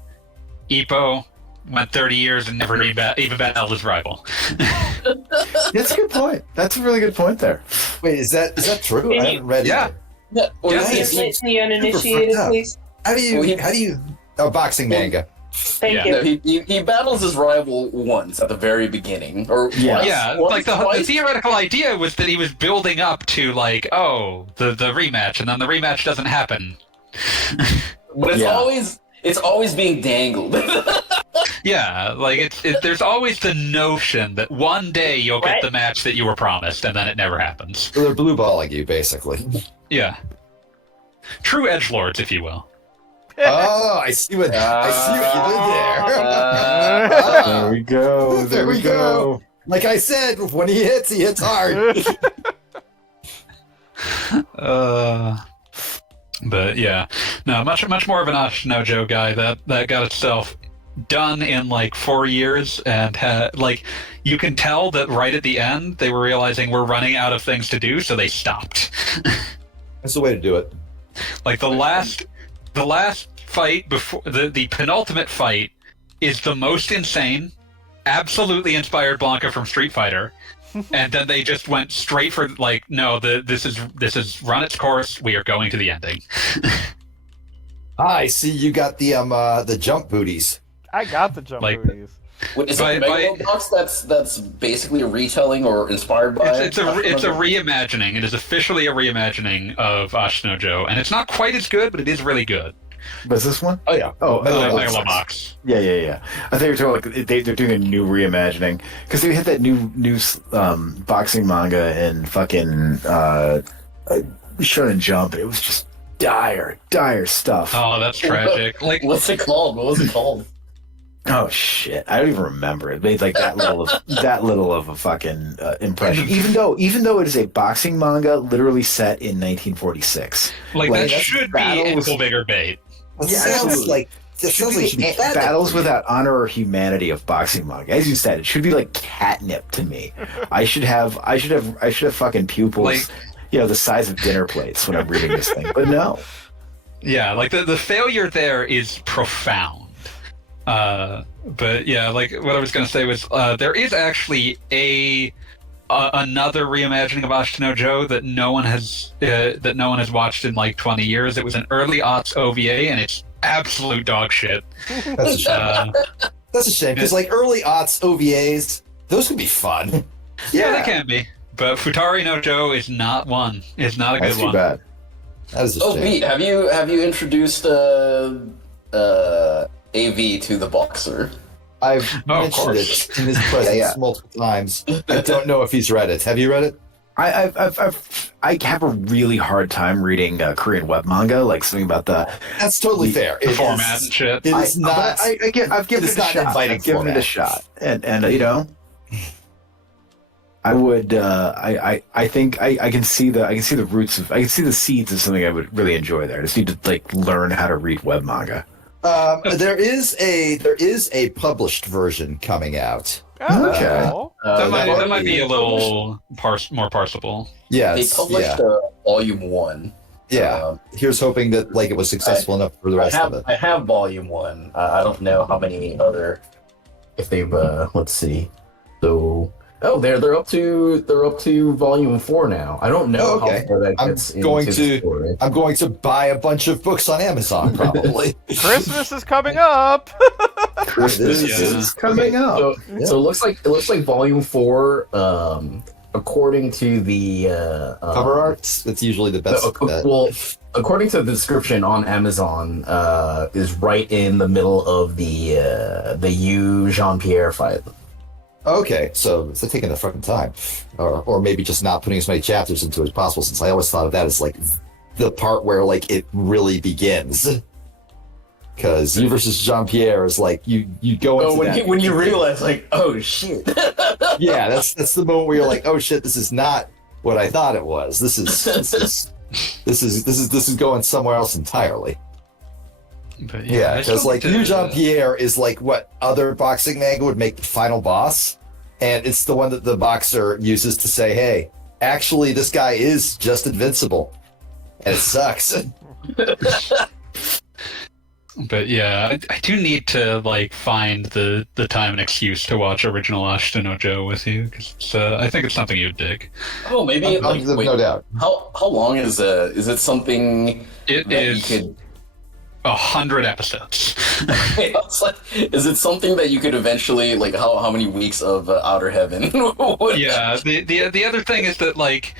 Ippo went 30 years and never even battled his rival. That's a good point. That's a really good point there. Wait, is that true? I haven't read Yeah. it. Yeah, well, Yeah, he's- Enlighten the uninitiated, up. please. How do you? Oh, boxing manga. Thank Yeah. you. he battles his rival once at the very beginning, or Yeah. once, Yeah, once, like the twice. theoretical idea was that he was building up to like, oh, the rematch, and then the rematch doesn't happen. But it's Yeah. always being dangled. Yeah, like there's always the notion that one day you'll get Right. the match that you were promised, and then it never happens. So they're blue balling you, basically. Yeah, true edgelords, if you will. Oh, I see what you did there. There we go. There we go. Like I said, when he hits hard. But yeah, no, much more of an Ashinojo guy that got itself done in like 4 years, and like you can tell that right at the end they were realizing we're running out of things to do, so they stopped. That's the way to do it. Like the last fight before the penultimate fight is the most insane, absolutely inspired Blanca from Street Fighter, and then they just went straight for like, no, this is run its course. We are going to the ending. I see you got the jump booties. I got the jump Like- booties. Wait, is By- it Megalobox that's basically a retelling or inspired by? It's a reimagining. It is officially a reimagining of Ashinojo, and it's not quite as good, but it is really good. Was this one? Oh yeah. Oh, Megalobox. Yeah. I think you're talking like they're doing a new reimagining because they had that new boxing manga and fucking Shonen Jump. It was just dire stuff. Oh, that's tragic. Like, What's it called? What was it called? Oh shit! I don't even remember. It made like that little of a fucking impression. Even though it is a boxing manga, literally set in 1946. that that's should be battles- ankle bigger bait. That Yeah, sounds absolutely. like Battles without honor or humanity of boxing manga. As you said, it should be like catnip to me. I should have fucking pupils, Like- the size of dinner plates when I'm reading this thing. But no. Yeah, like the failure there is profound. But yeah, like what I was going to say was there is actually another reimagining of Ashinojo that no one has watched in like 20 years. It was an early aughts OVA, and it's absolute dog shit. that's a shame. That's a shame because like early aughts OVAs, those could be fun. Yeah, they can be. But Futari no Joe is not one. It's not a That's good too one. bad. That is a Oh, shame. Pete, have you introduced AV to the boxer? I've of mentioned course. it in his presence Yeah. multiple times. I don't know if he's read it. Have you read it? I have a really hard time reading Korean web manga, like something about the. That's totally fair. The It format is- and shit. It is not. But I've given it's it a not shot. inviting I've given it a format. shot, and I would. I think I can see the roots of. I can see the seeds of something I would really enjoy there. I just need to like learn how to read web manga. There is a published version coming out. Oh, Okay. that's cool. That might be a little more parsable. They Yes. published Volume 1. Yeah. Here's hoping that like it was successful enough for the rest of it. I have Volume 1. I don't know how many other. If they've let's see. So they're up to Volume 4 now. I don't know Oh, okay. how far that I'm gets going into the to- story. I'm going to buy a bunch of books on Amazon probably. Christmas is coming up. Christmas Yeah. is coming up. So it looks like Volume 4, according to the Cover arts. That's usually the best. well, according to the description on Amazon, is right in the middle of the Yu Jean Pierre fight. Okay, so it's taking their fucking time, or maybe just not putting as many chapters into it as possible. Since I always thought of that as like the part where like it really begins. Because you versus Jean Pierre is like you go into that. when you realize like, oh shit. Yeah, that's the moment where you're like, oh shit, this is not what I thought it was. This is going somewhere else entirely. But Yeah, I because still like need to- Yu Jean Pierre is like what other boxing manga would make the final boss, and it's the one that the boxer uses to say, hey, actually this guy is just invincible, and it sucks. But yeah, I do need to like find the time and excuse to watch original Ashita no Joe with you because I think it's something you'd dig. Oh, maybe like There's wait, no doubt. how long is it something It that is you could 100 episodes. it's like, is it something that you could eventually like how many weeks of Outer Heaven would Yeah, the other thing is that like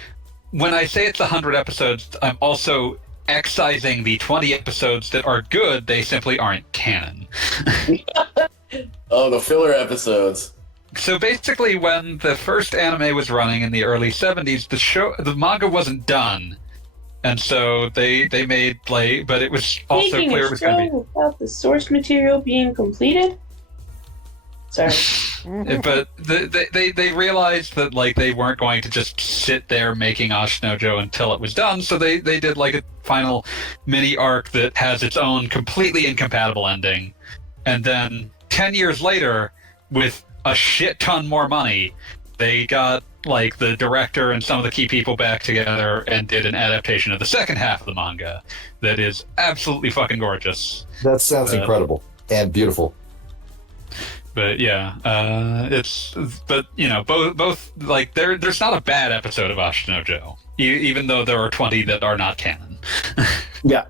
when I say it's 100 episodes, I'm also excising the 20 episodes that are good. They simply aren't canon. Oh, the filler episodes. So basically, when the first anime was running in the early 70s, the manga wasn't done, and so they made like, but it was also Making clear a it was going to be. show without the source material being completed. Sorry. But they realized that like they weren't going to just sit there making Ashinojo until it was done, so they did like a final mini arc that has its own completely incompatible ending, and then 10 years later, with a shit ton more money, they got like the director and some of the key people back together and did an adaptation of the second half of the manga that is absolutely fucking gorgeous. That sounds incredible and beautiful. But yeah, but you know, both like there's not a bad episode of Ashinojo, even though there are 20 that are not canon. Yeah.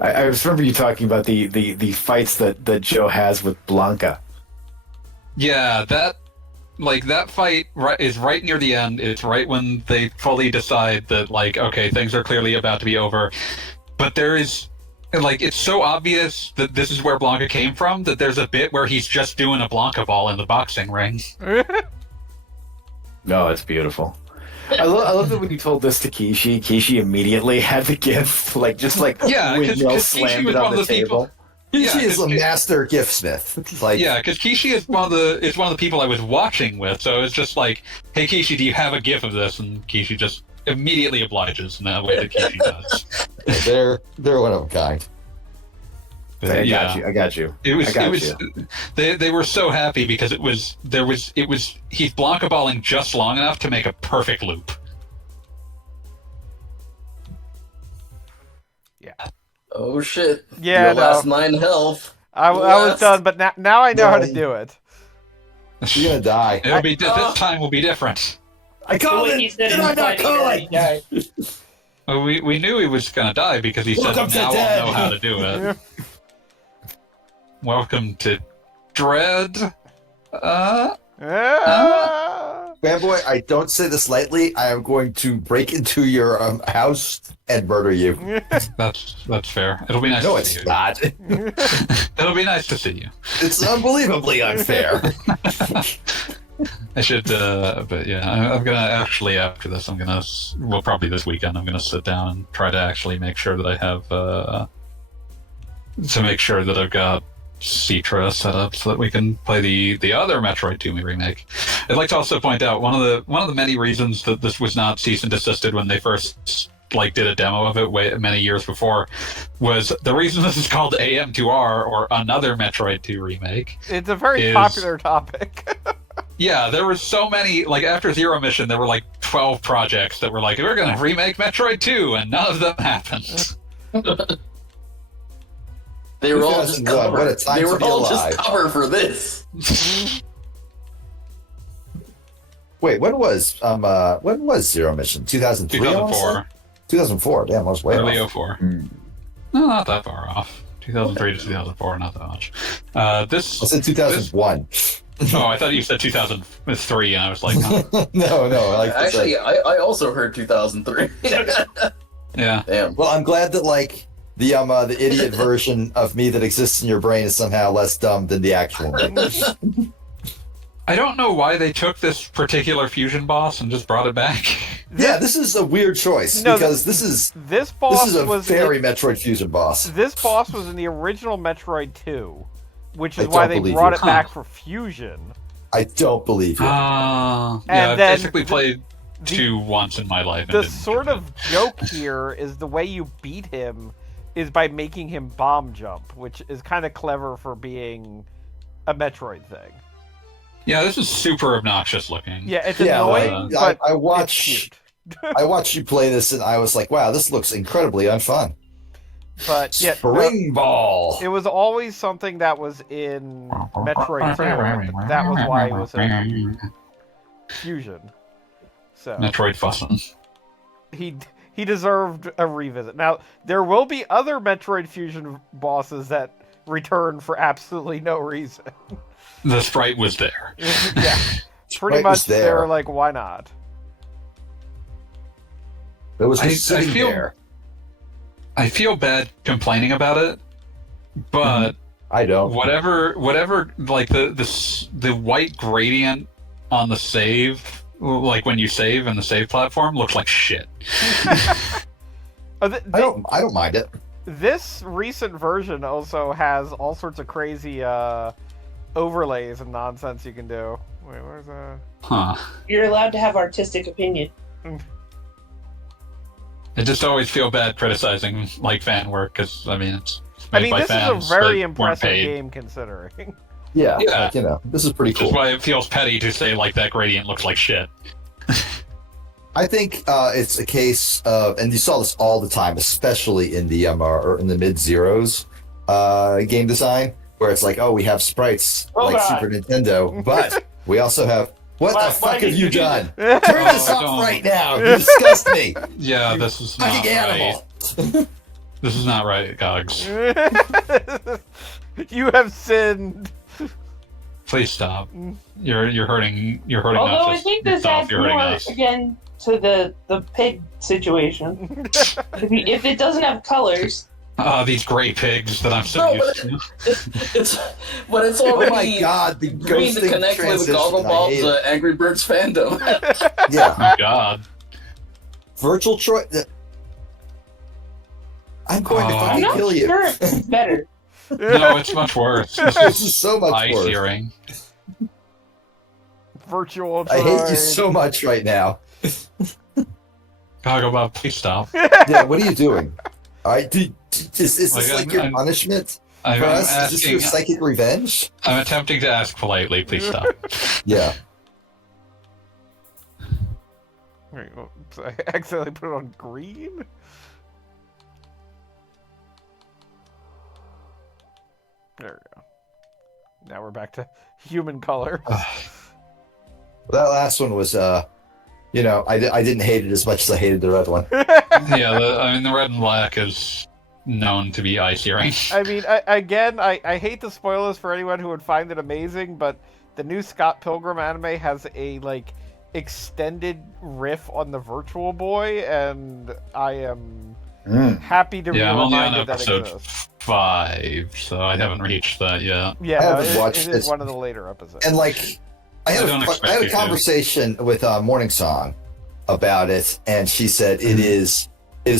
I just remember you talking about the fights that Joe has with Blanca. Yeah, that fight is right near the end. It's right when they fully decide that like, okay, things are clearly about to be over, but there is. Like, it's so obvious that this is where Blanca came from that there's a bit where he's just doing a Blanca ball in the boxing ring. No, it's beautiful. I love that when you told this to Kishi immediately had the gift, Yeah, windmill because slammed Kishi was it on one of the the people. table. Kishi is a master giftsmith. Like, Yeah, because Kishi is one of the people I was watching with, so it's just like, hey Kishi, do you have a gif of this? And Kishi just immediately obliges in that way that Kishi does. they're one of a kind. I got you. They were so happy because he's Blanca balling just long enough to make a perfect loop. Yeah. Oh shit. Yeah, Your no. last 9 health. I was done, but now I know how to do it. You're gonna die. This time will be different. I called He it. said Did I not call it? died. Well, we knew he was gonna die because he Welcome said, to "Now Dead." I'll know how to do it." Yeah. Welcome to Dread. Fanboy, I don't say this lightly. I am going to break into your house and murder you. That's fair. It'll be nice. No, to see it's you. not. It'll be nice to see you. It's unbelievably unfair. I should, but yeah, I'm gonna actually after this, well, probably this weekend, I'm gonna sit down and try to actually make sure that I have, to make sure that I've got Citra set up so that we can play the other Metroid 2 remake. I'd like to also point out one of the many reasons that this was not cease and desisted when they first did a demo of it many years before was the reason this is called AM2R or another Metroid 2 remake. It's a very popular topic. Yeah, there were so many, after Zero Mission, there were 12 projects that were we're going to remake Metroid 2, and none of them happened. They were all just 2001, what a cover. time They to were be all alive. just cover for this. Wait, when was Zero Mission? 2003? 2004. 2004. Damn, I was way Early off. 04. No, not that far off. 2003 to 2004, not that much. I said 2001. Oh, I thought you said 2003, and I was like, oh. No, I like to Actually, say. I also heard 2003. Yeah. Damn. Well, I'm glad that the idiot version of me that exists in your brain is somehow less dumb than the actual me. I don't know why they took this particular fusion boss and just brought it back. Yeah, this is a weird choice because this is a very Metroid Fusion boss. This boss was in the original Metroid 2, which is I why don't they believe brought you. it back for Fusion. I don't believe you. Yeah, And I've then basically played 2 once in my life. And The didn't sort of joke here is the way you beat him is by making him bomb jump, which is kind of clever for being a Metroid thing. Yeah, this is super obnoxious looking. Yeah, it's Yeah, annoying, I but watch. it's cute. I watched you play this, and I was like, wow, this looks incredibly unfun. But yeah, Spring Ball. it was always something that was in Metroid 2. And that was why it was in Fusion. So Metroid Fusion. he deserved a revisit. Now, there will be other Metroid Fusion bosses that return for absolutely no reason. The sprite was there. Yeah. Pretty Sprite much was there. they were like, why not? It was I just sitting feel- there. I feel bad complaining about it, but I don't. whatever, like the white gradient on the save, like when you save in the save platform, looks like shit. Oh, I don't mind it. This recent version also has all sorts of crazy overlays and nonsense you can do. Wait, where's that? Huh. You're allowed to have artistic opinion. I just always feel bad criticizing like fan work because I mean it's made by This fans is a very that weren't impressive paid. game considering. Yeah, Yeah. like, this is pretty Which is cool. why it feels petty to say like that gradient looks like shit. I think it's a case of, and you saw this all the time, especially in the or in the mid zeros game design, where it's like, oh, we have sprites like God. Super Nintendo, but we also have. What Why- the fuck why have did you you do done? you Turn this off don't. right now! You disgust me, Yeah, this is not fucking right. animal. This is not right, Gogs. You have sinned. Please stop. You're hurting. You're hurting Although not I just think this yourself. adds You're hurting more us. again to the pig situation. If it doesn't have colors, These gray pigs that I'm so No, used to. It's Oh already my god, the green to ghosting connect with transition, Goggle I Bob's hate it. Angry Birds fandom. Yeah, Oh God. Virtual Troy. I'm going to Oh. I'm fucking not kill you. sure if it's better. No, it's much worse. This This is is so much eye worse. searing. Virtual I hate you droid. so much right now. Goggle Bob, please stop. Yeah, what are you doing? All right, is this Like, like your punishment I'm for us? Is this your asking. psychic revenge? I'm attempting to ask politely. Please stop. Yeah. Wait, oops, I accidentally put it on green? There we go. Now we're back to human color. That last one was, I didn't hate it as much as I hated the red one. Yeah, the red and black is known to be eye searing. I mean, I hate to spoil this for anyone who would find it amazing, but the new Scott Pilgrim anime has a, extended riff on the Virtual Boy, and I am happy to be Yeah, I'm only on reminded that episode exists. 5, so I haven't reached that yet. Yeah, I no, haven't watched it is it. one of the later episodes. And I don't expect had you a to. conversation with Morning Song about it, and she said it is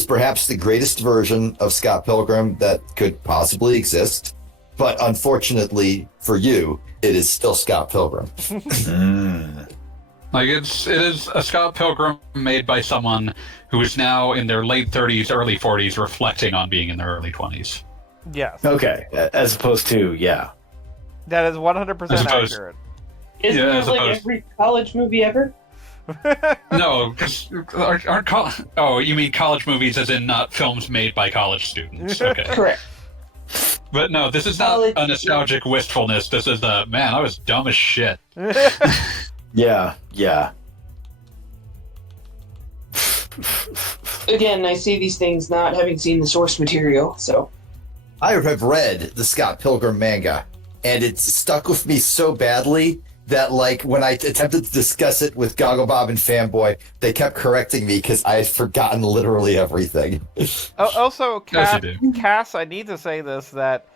perhaps the greatest version of Scott Pilgrim that could possibly exist, but unfortunately for you, it is still Scott Pilgrim. Like it is a Scott Pilgrim made by someone who is now in their late 30s, early 40s, reflecting on being in their early 20s. Yes, Okay, as opposed to that is 100% As opposed- accurate. Isn't Yeah, that as like opposed- every college movie ever? No, because aren't oh, you mean college movies as in not films made by college students? Okay, Correct. but no, this is not College- a nostalgic wistfulness. This is man, I was dumb as shit. yeah. Again, I see these things not having seen the source material, so I have read the Scott Pilgrim manga, and it's stuck with me so badly that, when I attempted to discuss it with Goggle Bob and Fanboy, they kept correcting me because I had forgotten literally everything. Also, Yes, you do. Cass, I need to say this, that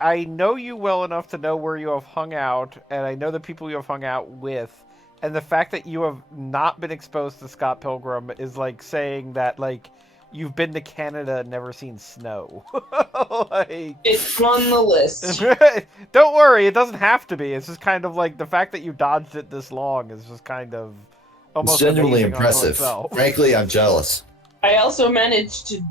I know you well enough to know where you have hung out, and I know the people you have hung out with, and the fact that you have not been exposed to Scott Pilgrim is like saying that, you've been to Canada and never seen snow. it's on the list. Don't worry, it doesn't have to be. It's just kind of the fact that you dodged it this long is just kind of It's almost genuinely amazing unto impressive. itself. Frankly, I'm jealous. I also managed to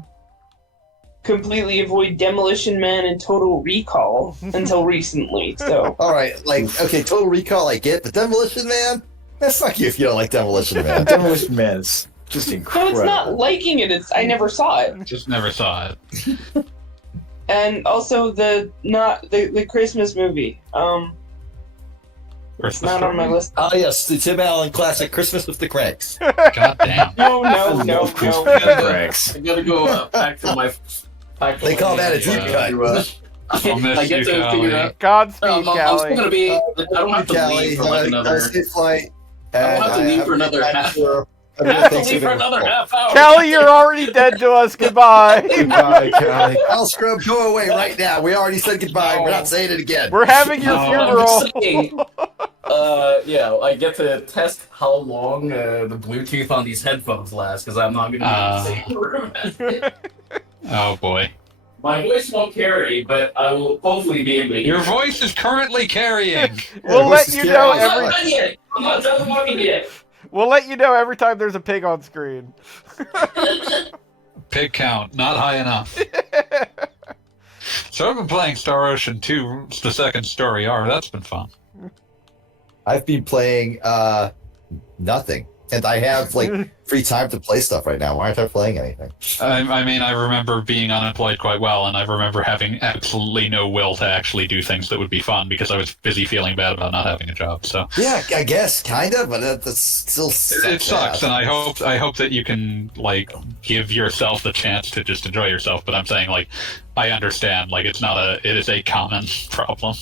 completely avoid Demolition Man and Total Recall until recently, so All right, okay, Total Recall I get, but Demolition Man? Fuck you if you don't like Demolition Man. Demolition Man is Just No, incredible. it's not liking it. It's I never saw it. Just never saw it. And also the Christmas movie. It's not on my list. Oh yes, the Tim Allen classic "Christmas with the Cranks." God damn. No. Cranks. I gotta go back to my. They call that a deep cut. I'll miss I get you, to figure Callie. out. Godspeed, I'm still Callie. gonna be. I don't have to Callie, leave for like another. safe flight. I don't have to leave for another half. I have to leave for another half hour. Callie, you're already dead to us. Goodbye. Goodbye, Callie. I'll scrub, go away right now. We already said goodbye. We're not saying it again. We're having your No, I'm funeral. just saying, yeah, I get to test how long the Bluetooth on these headphones last because I'm not going to be in the same room. as it. Oh boy. My voice won't carry, but I will hopefully be able to hear. Your voice is currently carrying. We'll let you know I'm not every. done yet. I'm not done walking yet. We'll let you know every time there's a pig on screen. Pig count, not high enough. So I've been playing Star Ocean 2, the second story R. That's been fun. I've been playing nothing, and I have like free time to play stuff right now. Why aren't I playing anything? I mean, I remember being unemployed quite well, and I remember having absolutely no will to actually do things that would be fun because I was busy feeling bad about not having a job. So Yeah, I guess kind of, but that's still it sucks, and I hope that you can like give yourself the chance to just enjoy yourself. But I'm saying like I understand, like it is a common problem.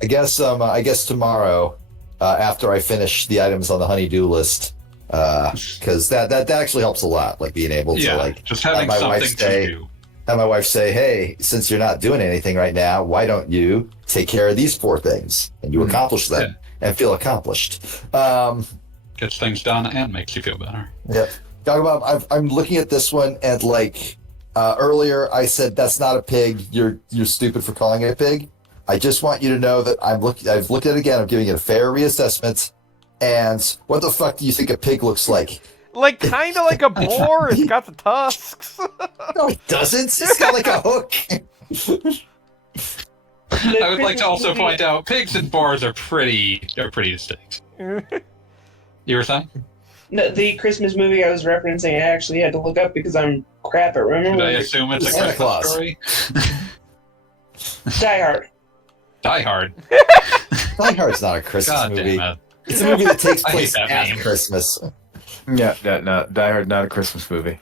I guess tomorrow, after I finish the items on the honey-do list, because that actually helps a lot, like being able to like just having my wife something say, to do. have my wife say, hey, since you're not doing anything right now, why don't you take care of these 4 things and you accomplish them and feel accomplished. Gets things done and makes you feel better. Yeah. Talk about, I'm looking at this one and like earlier I said that's not a pig. You're stupid for calling it a pig. I just want you to know that I've looked at it again. I'm giving it a fair reassessment. And what the fuck do you think a pig looks like? Like, kind of like a boar. It's got the tusks. No, it doesn't. It's got like a hook. I would like to also point out pigs and boars are pretty distinct. You were saying? No, the Christmas movie I was referencing, I actually had to look up because I'm crap at Did I remembering. assume it's a Santa Christmas Claus. story? Die Hard. Die Hard. Die Hard's not a Christmas God movie. damn it. It's a movie that takes I hate place that at name. Christmas. Yeah, no, Die Hard, not a Christmas movie.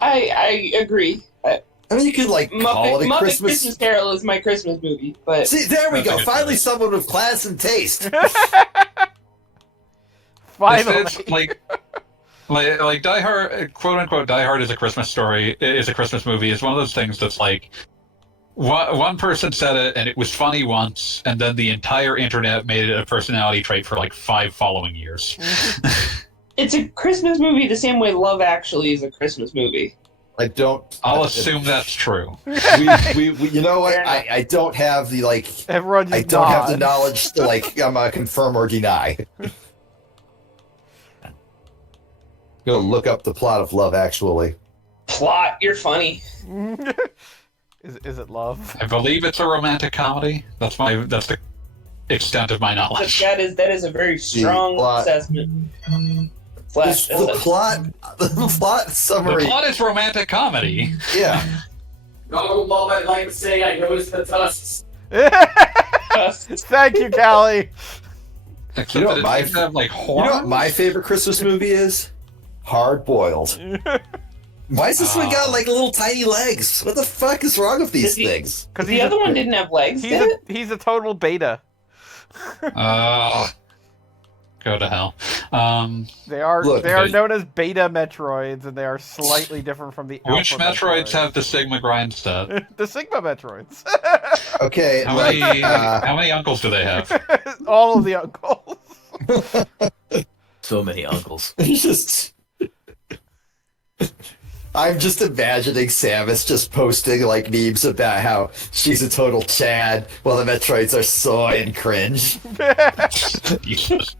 I agree. I mean, you could like call it a Muppet Christmas. Christmas Carol is my Christmas movie, but See, there we That's a go. good Finally, choice. someone with class and taste. Finally. It's like Die Hard, quote unquote, Die Hard is a Christmas story. Is a Christmas movie. It's one of those things that's like one person said it and it was funny once, and then the entire internet made it a personality trait for like 5 following years. it's a Christmas movie the same way Love Actually is a Christmas movie. I don't. I'll assume that's true. We you know what? I don't have the like. Everyone just I don't have the nods. knowledge to like confirm or deny. Go look up the plot of Love Actually. Plot, you're funny. Is it love? I believe it's a romantic comedy. That's the extent of my knowledge. That is a very strong plot. assessment. Just the plot The summary. plot is romantic comedy. Yeah. Oh, Mom, I'd like to say I noticed the tusks. Thank you, Callie. Except You know that what it seems to have like You horns. know what my favorite Christmas movie is? Hard Boiled. Why is this one got like little tiny legs? What the fuck is wrong with these things? Because The other one didn't have legs, did it? he's a total beta. Go to hell. They are Look, they are okay. known as beta Metroids, and they are slightly different from the Which Alpha Metroids have the Sigma grind set? the Sigma Metroids? Okay, How like, many uncles do they have? All of the uncles. So many uncles. it's just. I'm just imagining Samus just posting like memes about how she's a total Chad while the Metroids are soy and cringe. Jesus.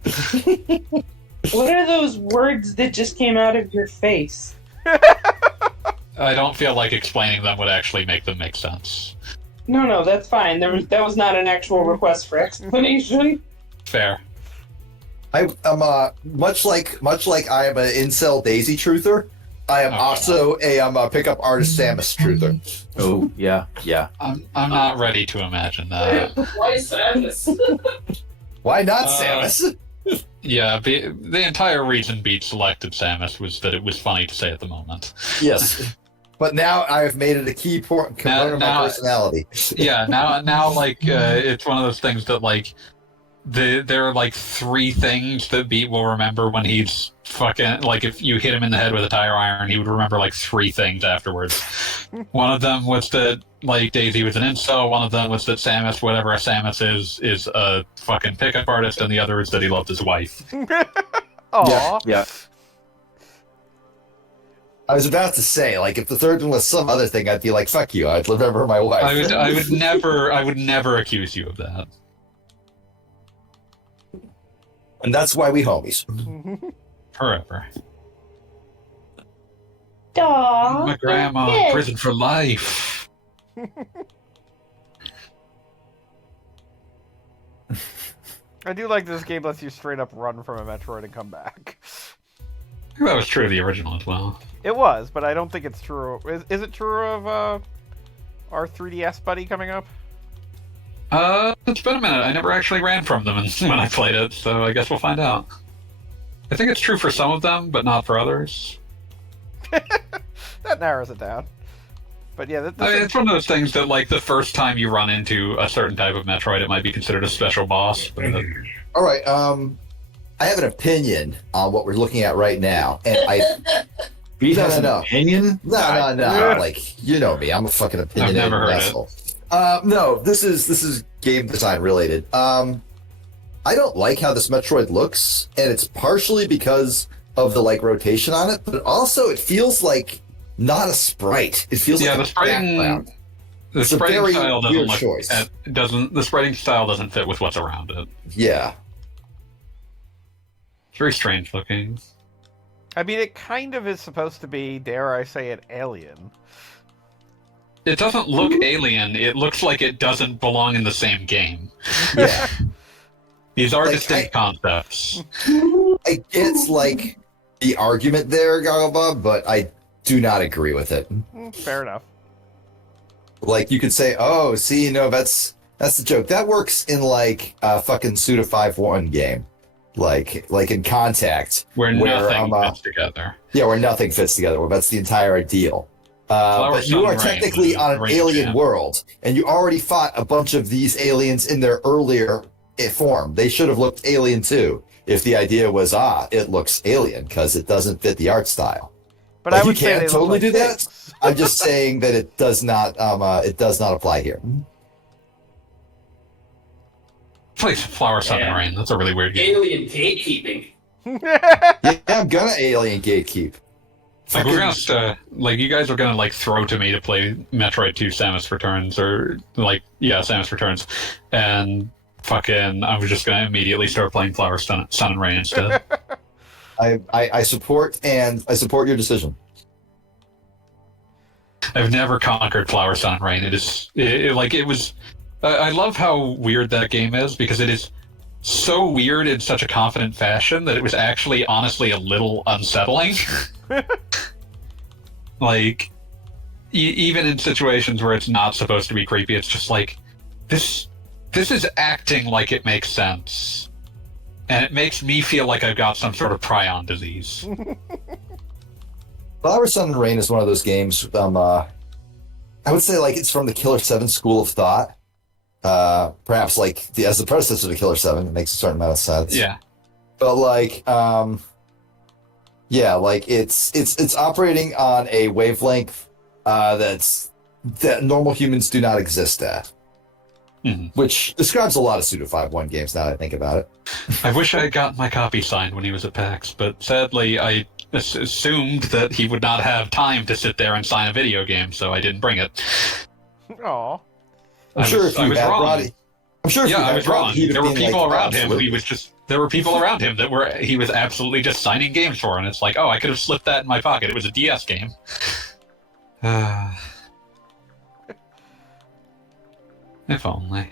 What are those words that just came out of your face? I don't feel like explaining them would actually make them make sense. No, that's fine. That was not an actual request for explanation. Fair. I'm much like I am an incel Daisy truther. I am also a pickup artist Samus truther. Oh yeah, yeah. I'm not ready to imagine that. Why Samus? Why not Samus? Yeah, the entire reason Beat selected Samus was that it was funny to say at the moment. Yes. But now I have made it a key component of my personality. Yeah, now like it's one of those things that like there are like 3 things that Beat will remember when he's fucking like if you hit him in the head with a tire iron, he would remember like 3 things afterwards. One of them was that like Daisy was an incel. One of them was that Samus, whatever a Samus is a fucking pickup artist, and the other is that he loved his wife. Aw. Yeah. I was about to say, like, if the third one was some other thing, I'd be like, "Fuck you!" I'd remember my wife. I would never accuse you of that. And that's why we homies. Forever. Aww. My grandma in prison for life. I do like this game lets you straight up run from a Metroid and come back. I think that was true of the original as well. It was, but I don't think it's true. Is it true of our 3DS buddy coming up? It's been a minute. I never actually ran from them when I played it, so I guess we'll find out. I think it's true for some of them, but not for others. That narrows it down. But yeah, I mean, it's one of those things that, like, the first time you run into a certain type of Metroid, it might be considered a special boss. But... All right. I have an opinion on what we're looking at right now, and Beat has an opinion? No. Like, you know me. I'm a fucking opinionated I've never heard asshole. No, this is game design related. I don't like how this Metroid looks, and it's partially because of the like rotation on it, but also it feels like not a sprite. It feels like the a spriting, background. the It's a spriting very style doesn't weird look. choice. The spriting style doesn't fit with what's around it. Yeah. It's very strange looking. I mean, it kind of is supposed to be, dare I say it, alien. It doesn't look alien. It looks like it doesn't belong in the same game. Yeah. These are Like, distinct concepts. I get like the argument there, Gagaba, but I do not agree with it. Fair enough. Like you could say, "Oh, see, that's the joke." That works in like a fucking Suda 5-1 game, like in Contact, Where nothing fits together. Yeah, where nothing fits together. Where that's the entire ideal. But you are technically on an alien world, and you already fought a bunch of these aliens in their earlier form. They should have looked alien too. If the idea was, it looks alien because it doesn't fit the art style. But Like, I would you can't say they totally look like do that. pigs. I'm just saying that it does not apply here. It's like Flower, Sun, and Rain. That's a really weird game. Alien gatekeeping. Yeah, I'm gonna alien gatekeep. Like we're gonna you guys are gonna like throw to me to play Metroid 2 Samus Returns or Samus Returns, and fucking I was just gonna immediately start playing Flower, Sun, and Rain instead. I support your decision. I've never conquered Flower, Sun, and Rain. It was. I love how weird that game is because it is so weird in such a confident fashion that it was actually honestly a little unsettling. Like, even in situations where it's not supposed to be creepy, it's just like this is acting like it makes sense, and it makes me feel like I've got some sort of prion disease. Flower, Sun, and Rain is one of those games. I would say like it's from the Killer 7 school of thought. Perhaps like as the predecessor to Killer 7, it makes a certain amount of sense. Yeah. But like, like it's operating on a wavelength that normal humans do not exist at. Mm-hmm. Which describes a lot of Suda 5-1 games now that I think about it. I wish I had gotten my copy signed when he was at PAX, but sadly I assumed that he would not have time to sit there and sign a video game, so I didn't bring it. Aw. I'm sure if you had brought it, I was wrong. There were people around him. absolutely. There were people around him that he was absolutely just signing games for, and it's like, oh, I could have slipped that in my pocket. It was a DS game. If only.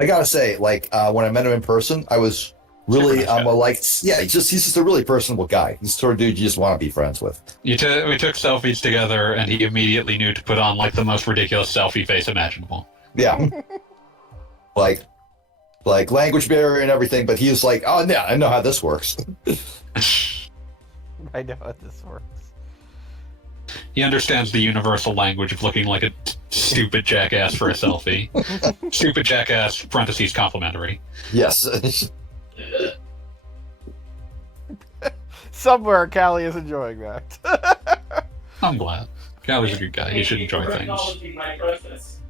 I gotta say, like when I met him in person, I was really Super nice guy. like, yeah, he's just a really personable guy. He's the sort of dude you just want to be friends with. We took selfies together, and he immediately knew to put on like the most ridiculous selfie face imaginable. Yeah, like language barrier and everything, but he was like, oh yeah, I know how this works. I know how this works. He understands the universal language of looking like a stupid jackass for a selfie. Stupid jackass, parentheses, complimentary. Yes. Somewhere, Callie is enjoying that. I'm glad. Callie's a good guy. He should enjoy things. Acknowledging my presence.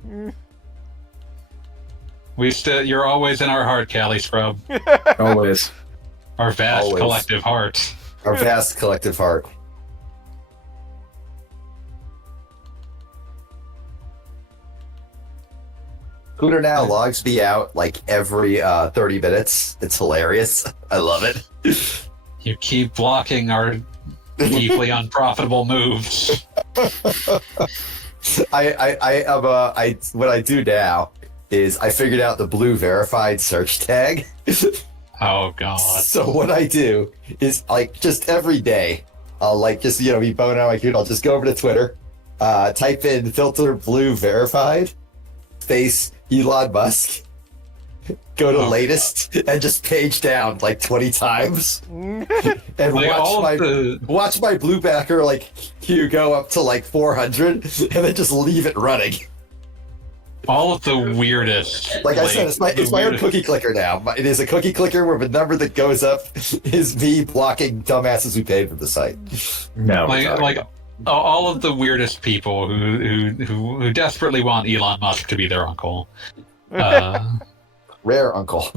You're always in our heart, Callie Scrub. Always. Our vast Always. collective heart. Our vast collective heart. Hooter now logs me out like every 30 minutes. It's hilarious. I love it. You keep blocking our deeply unprofitable moves. What I do now is I figured out the blue verified search tag. Oh god. So what I do is like just every day, I'll like just be boning on my computer. I'll just go over to Twitter, type in filter blue verified, space Elon Musk, go to latest, and just page down like 20 times, and Like, all watch of watch my blue backer like queue go up to like 400, and then just leave it running. all of the weirdest. Like I said, it's my own weirdest- cookie clicker now. It is a cookie clicker where the number that goes up is me blocking dumbasses who paid for the site. No. Like all of the weirdest people who desperately want Elon Musk to be their uncle. Rare uncle.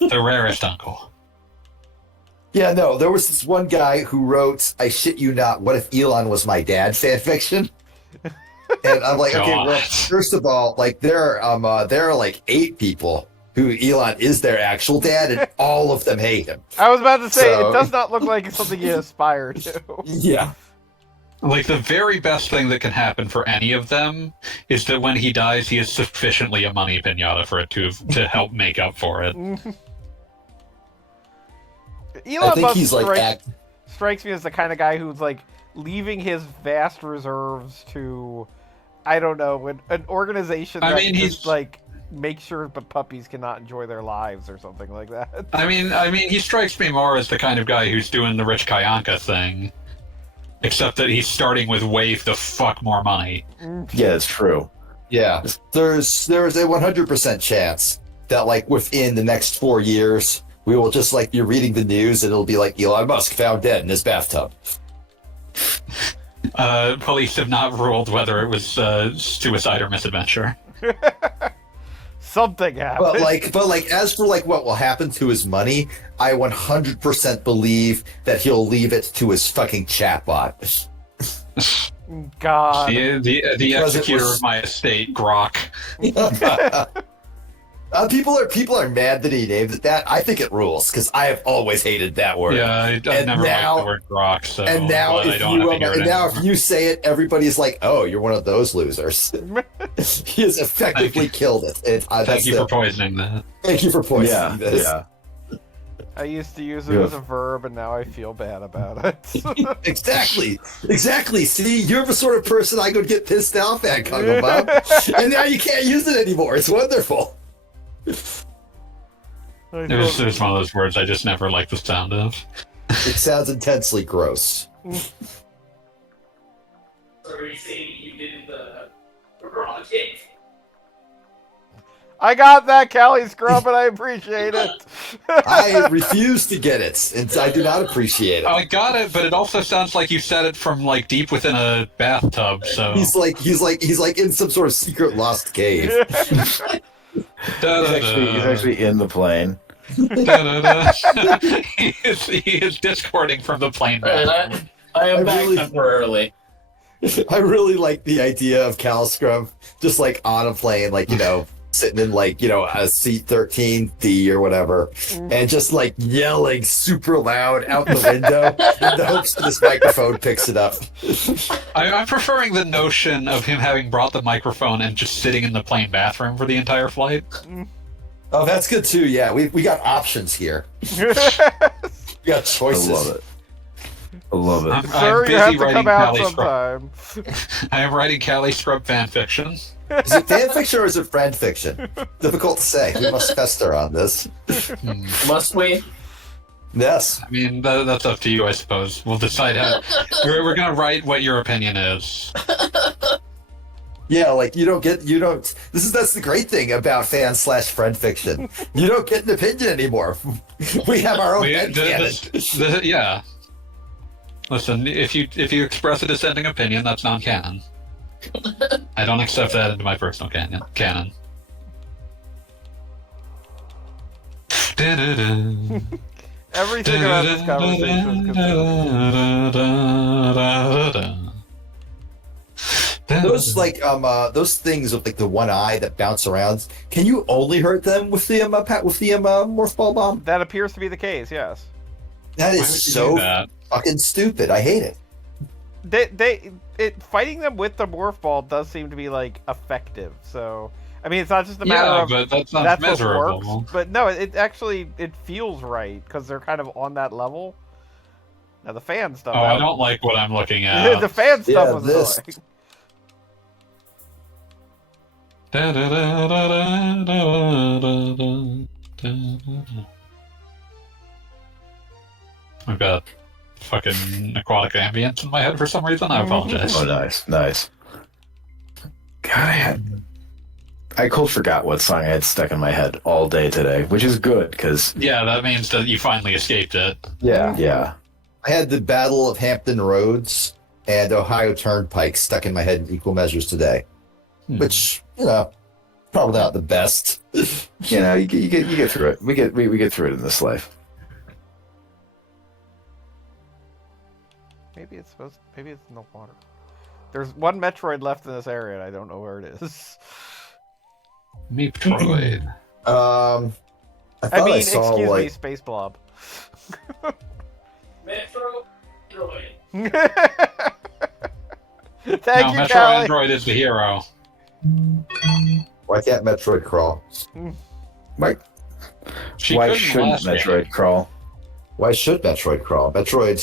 The rarest uncle. Yeah, no, there was this one guy who wrote, I shit you not, what if Elon was my dad fanfiction? And I'm like, okay, well, God. first of all, like there are like 8 people who Elon is their actual dad, and all of them hate him. I was about to say, So- it does not look like something you aspire to. Yeah. Like, the very best thing that can happen for any of them is that when he dies, he is sufficiently a money pinata for it to help make up for it. Elon I think Musk he's like strikes me as the kind of guy who's like leaving his vast reserves to, I don't know, an organization I that mean, just he's- like make sure the puppies cannot enjoy their lives or something like that. I mean, he strikes me more as the kind of guy who's doing the Rich Kayanka thing, except that he's starting with way the fuck more money. Yeah, it's true. Yeah, there's a 100% chance that like within the next 4 years we will just like be reading the news and it'll be like Elon Musk found dead in his bathtub. Police have not ruled whether it was suicide or misadventure. Something happened. But like as for like what will happen to his money, I 100% believe that he'll leave it to his fucking chatbot. God. The Because it executor was- of my estate, Grok. People are mad that he named it that. I think it rules because I have always hated that word. Yeah, I've And never now- liked the word Grok, so And now, but I if don't you have to hear it and now anymore. if you say it, everybody's like, "Oh, you're one of those losers." He has effectively killed it. Thank you for poisoning that. Thank you for poisoning Yeah, this. yeah. I used to use it Yeah. as a verb, and now I feel bad about it. Exactly. See, you're the sort of person I could get pissed off at, Congo Bob. And now you can't use it anymore. It's wonderful. I It was feel- one of those words I just never liked the sound of. It sounds intensely gross. So are you saying you did the wrong thing? I got that, Callie Scrub, and I appreciate it. I refuse to get it, and I do not appreciate it. I got it, but it also sounds like you said it from like deep within a bathtub. So He's like in some sort of secret lost cave. He's actually in the plane. he is discording from the plane. I am I back really- temporarily. I really like the idea of Cal Scrum just like on a plane, like sitting in like, a seat 13D or whatever, and just like yelling super loud out the window in the hopes that this microphone picks it up. I'm preferring the notion of him having brought the microphone and just sitting in the plane bathroom for the entire flight. Oh, that's good too. Yeah, we got options here. We got choices. I love it. I love it. I'm Sir, you busy have to writing come out Cali Scrub. sometime. I am writing Cali Scrub fan fiction. Is it fan fiction or is it friend fiction? Difficult to say. We must fester on this. Must we? Yes. I mean, that's up to you, I suppose. We'll decide how. We're gonna write what your opinion is. Yeah, like that's the great thing about fan/friend fiction. You don't get an opinion anymore. We have our own headcanon. Yeah. Listen, if you express a dissenting opinion, that's non-canon. I don't accept that into my personal canon. Everything about this conversation is Those those things with like the one eye that bounce around. Can you only hurt them with the morph ball bomb? That appears to be the case, yes. That Why is would you so do that? fucking stupid. I hate it. Fighting them with the morph ball does seem to be like effective. So I mean, it's not just a matter of but that's not that's measurable. what works, but no, it actually feels right because they're kind of on that level. Now the fan stuff. I don't like what I'm looking at. The fan stuff Yeah, was this. annoying. I've got fucking aquatic ambience in my head for some reason. I apologize. Oh, nice. God, I cold forgot what song I had stuck in my head all day today, which is good because Yeah, that means that you finally escaped it. yeah. I had the Battle of Hampton Roads and Ohio Turnpike stuck in my head in equal measures today, which probably not the best. You get through it. We get through it in this life. Maybe it's in the water. There's one Metroid left in this area, and I don't know where it is. Metroid. I thought I saw excuse like me, Space Blob. Metro Droid. Thank No, you, Metro Callie. Android is the hero. why can't Metroid crawl? Why Couldn't shouldn't last game. Metroid crawl? Why should Metroid crawl? Metroid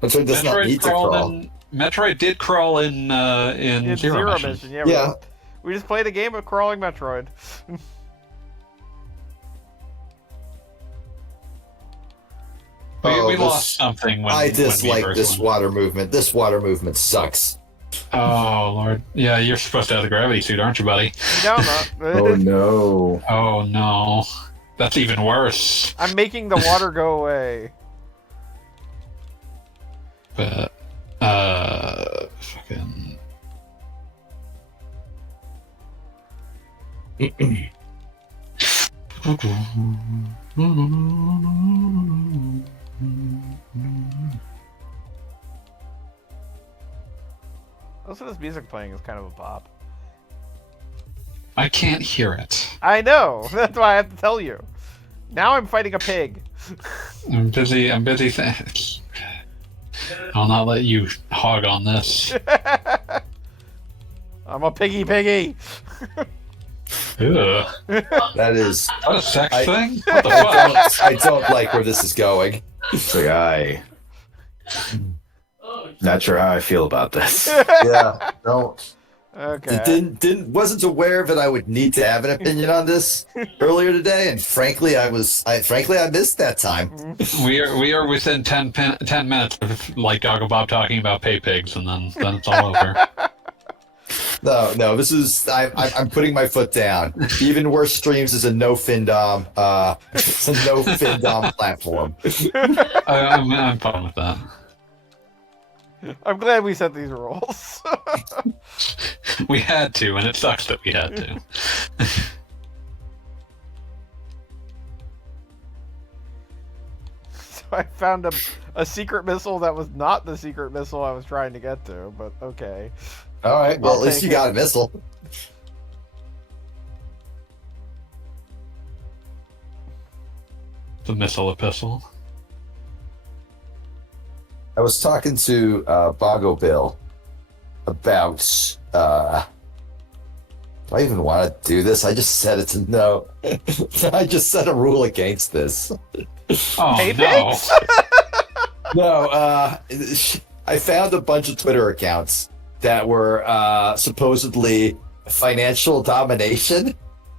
does not need to crawl. Metroid did crawl in It's Zero Mission. Mission. Yeah, Yeah. we just played a game of crawling Metroid. We this- lost something when I when we dislike first this went. water movement. This water movement sucks. Oh Lord, yeah, you're supposed to have the gravity suit, aren't you, buddy? No, I'm not. Oh no! Oh no, that's even worse. I'm making the water go away. But fucking. Also, this music playing is kind of a pop. I can't hear it. I know. That's why I have to tell you. Now I'm fighting a pig. I'm busy. I'll not let you hog on this. I'm a piggy. Ugh. That is. What a sex I- thing? What the fuck? I don't like where this is going. It's like Oh, not sure how I feel about this. Yeah, no. Okay. Wasn't aware that I would need to have an opinion on this earlier today, and frankly, I missed that time. We are within 10 minutes of like Goggle Bob talking about pay pigs, and then it's all over. No, this is I'm putting my foot down. Even worse streams is a no findom, it's a no findom platform. I'm fine with that. I'm glad we set these rules. We had to, and it sucks that we had to. So I found a secret missile that was not the secret missile I was trying to get to, but okay. All right, well, I'll at least take you it. got a missile. the missile epistle. I was talking to Bongo Bill about. Do I even want to do this? I just set it to no. I just set a rule against this. Oh Hey, no! Pigs? No, I found a bunch of Twitter accounts that were supposedly financial domination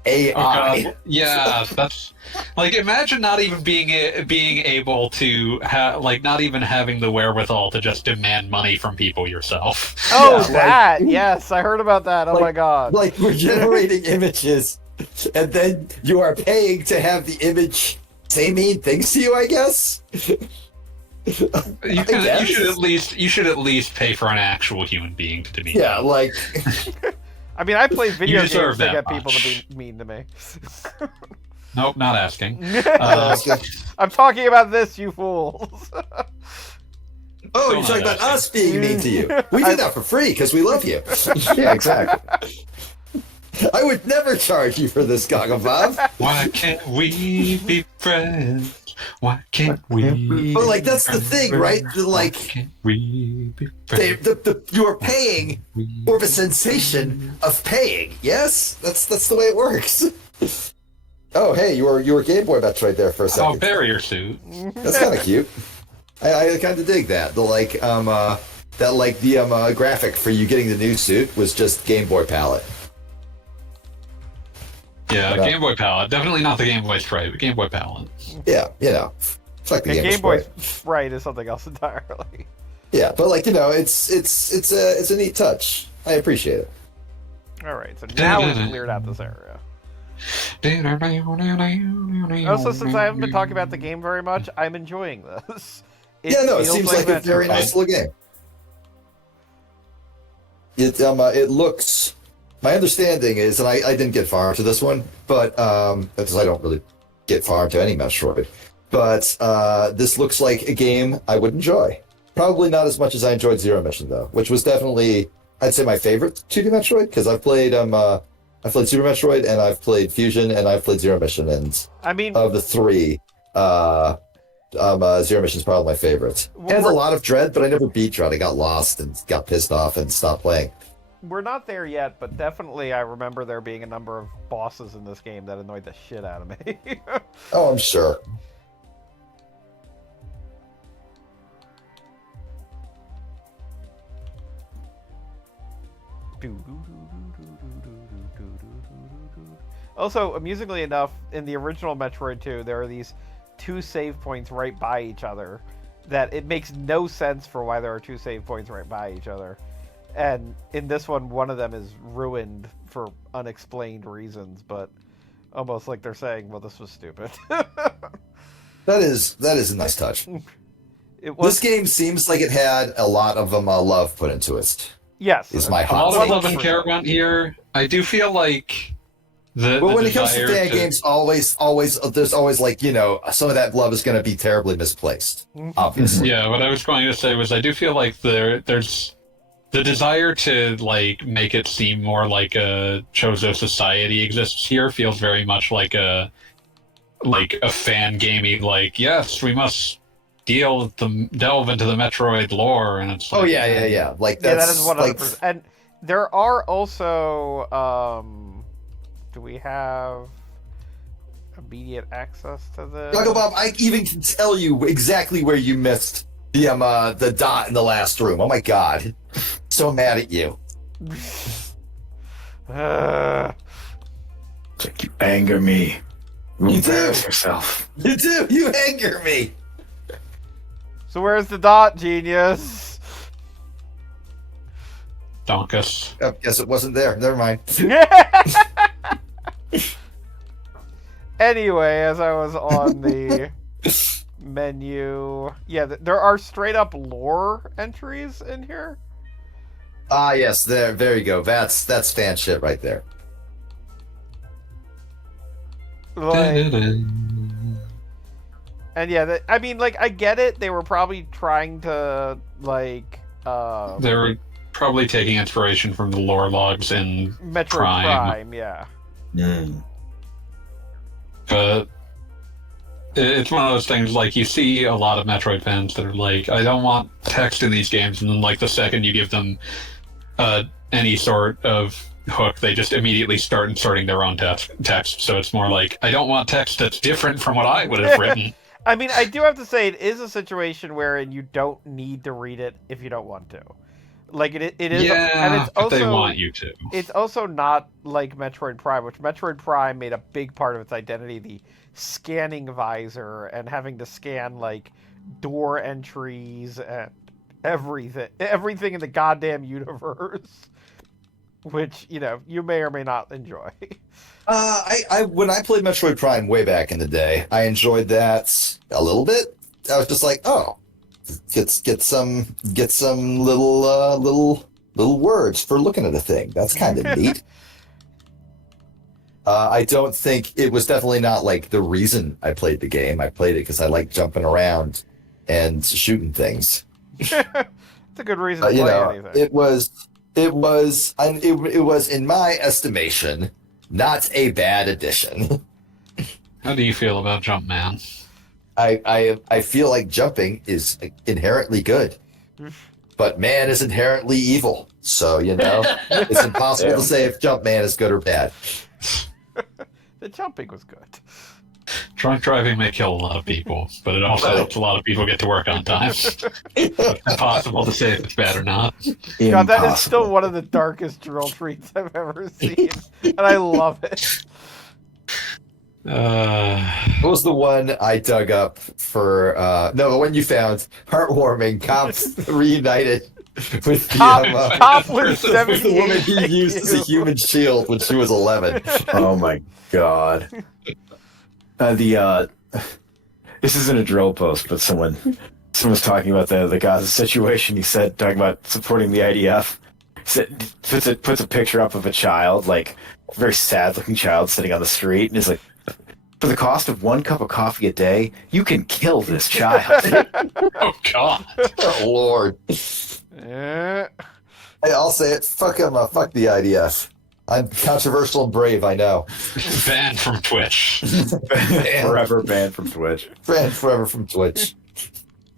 AI. Yeah, that's like imagine not even being able to not even having the wherewithal to just demand money from people yourself. Oh, Yeah, that! Yes, I heard about that. Oh my god. Like we're generating images, and then you are paying to have the image say mean things to you, I guess. You should at least pay for an actual human being to be. Yeah, like I mean, I play video games deserve to that get people to much. be mean to me. Nope, not asking. I'm talking about this, you fools. oh, Still you're talking not about us being mean to you. We do that for free because we love you. Yeah, exactly. I would never charge you for this, Goggle Bob. Why can't we be friends? Why can't we? But like that's the thing, right? Like Why can't we be friends? you're paying for the sensation of paying. Yes, that's the way it works. Oh, hey, you were Game Boy Metroid there for a Oh, second. barrier suit. That's kind of cute. I kind of dig that. The graphic for you getting the new suit was just Game Boy palette. Yeah, Game Boy Palette. Definitely not the Game Boy Sprite, but Game Boy Palette. Yeah, fuck the Game Boy Sprite. Sprite is something else entirely. Yeah, but it's a neat touch. I appreciate it. All right, so now we've cleared out this area. Also, since I haven't been talking about the game very much, I'm enjoying this. It feels seems like a very Metroid. nice little game. It looks. My understanding is, and I didn't get far into this one, but because I don't really get far into any Metroid, but this looks like a game I would enjoy. Probably not as much as I enjoyed Zero Mission though, which was definitely I'd say my favorite 2D Metroid because I've played Super Metroid and I've played Fusion and I've played Zero Mission, and I mean, of the three, Zero Mission is probably my favorite. It has a lot of Dread, but I never beat Dread. I got lost and got pissed off and stopped playing. we're not there yet, but definitely I remember there being a number of bosses in this game that annoyed the shit out of me. Oh, I'm sure. Also, amusingly enough, in the original Metroid 2, there are these two save points right by each other that it makes no sense for why there are two save points right by each other. And in this one of them is ruined for unexplained reasons, but almost like they're saying, well, this was stupid. That is a nice touch. It was, This game seems like it had a lot of love put into it. yes. Is my A hot lot of take. love and care went here. I do feel like But when it comes to fan games, always, there's always some of that love is going to be terribly misplaced. Obviously. Yeah, what I was going to say was I do feel like there's the desire to make it seem more like a Chozo society exists here feels very much like a fan gamey yes, we must delve into the Metroid lore, and it's like, Oh yeah. Like Yeah, that's that is 100%. And there are also, do we have immediate access to this? Goggle Bob, I even can tell you exactly where you missed the dot in the last room. Oh my god, so mad at you. It's like you anger me. You You embarrass do. yourself. You do. You anger me. So where's the dot, genius? Donkus. Oh, guess it wasn't there. Never mind. Anyway, as I was on the menu, yeah, there are straight up lore entries in here. Ah, yes. There you go. That's fan shit right there. Like, and yeah, I mean, I get it. They were probably trying to They were probably taking inspiration from the lore logs in Metroid Prime. Prime, yeah. Mm. But it's one of those things, like, you see a lot of Metroid fans that are like, I don't want text in these games, and then, like, the second you give them any sort of hook, they just immediately start inserting their own text. So it's more like, I don't want text that's different from what I would have written. I mean, I do have to say, it is a situation wherein you don't need to read it if you don't want to. Like, it is, Yeah, and it's but also, they want you to. It's also not like Metroid Prime, which Metroid Prime made a big part of its identity, the scanning visor and having to scan, like, door entries and everything in the goddamn universe, which, you know, you may or may not enjoy. I when I played Metroid Prime way back in the day, I enjoyed that a little bit. I was just like, oh, get some little words for looking at a thing. That's kind of neat. I don't think it was definitely not like the reason I played the game. I played it because I like jumping around and shooting things. It's a good reason to play anything. It was in my estimation not a bad addition. How do you feel about Jumpman? I feel like jumping is inherently good, but man is inherently evil. So, you know, it's impossible to say if Jumpman is good or bad. The jumping was good. Drunk driving may kill a lot of people, but it also helps a lot of people get to work on time. It's impossible to say if it's bad or not. God, that is still one of the darkest drill treats I've ever seen, and I love it. What was the one I dug up for? No, the one you found heartwarming. Cops reunited with the Cop with with 78 the woman he used as a human shield when she was 11. Oh my god. This isn't a drill post, but someone was talking about the Gaza situation. He said, talking about supporting the IDF. He said, puts a picture up of a child, like a very sad looking child sitting on the street, and is like, for the cost of 1 cup of coffee a day, you can kill this child. Oh, God. Oh, Lord. Eh. Hey, I'll say it. Fuck him. Fuck the IDF. I'm controversial and brave, I know. Banned from Twitch. Forever banned from Twitch. Banned forever from Twitch.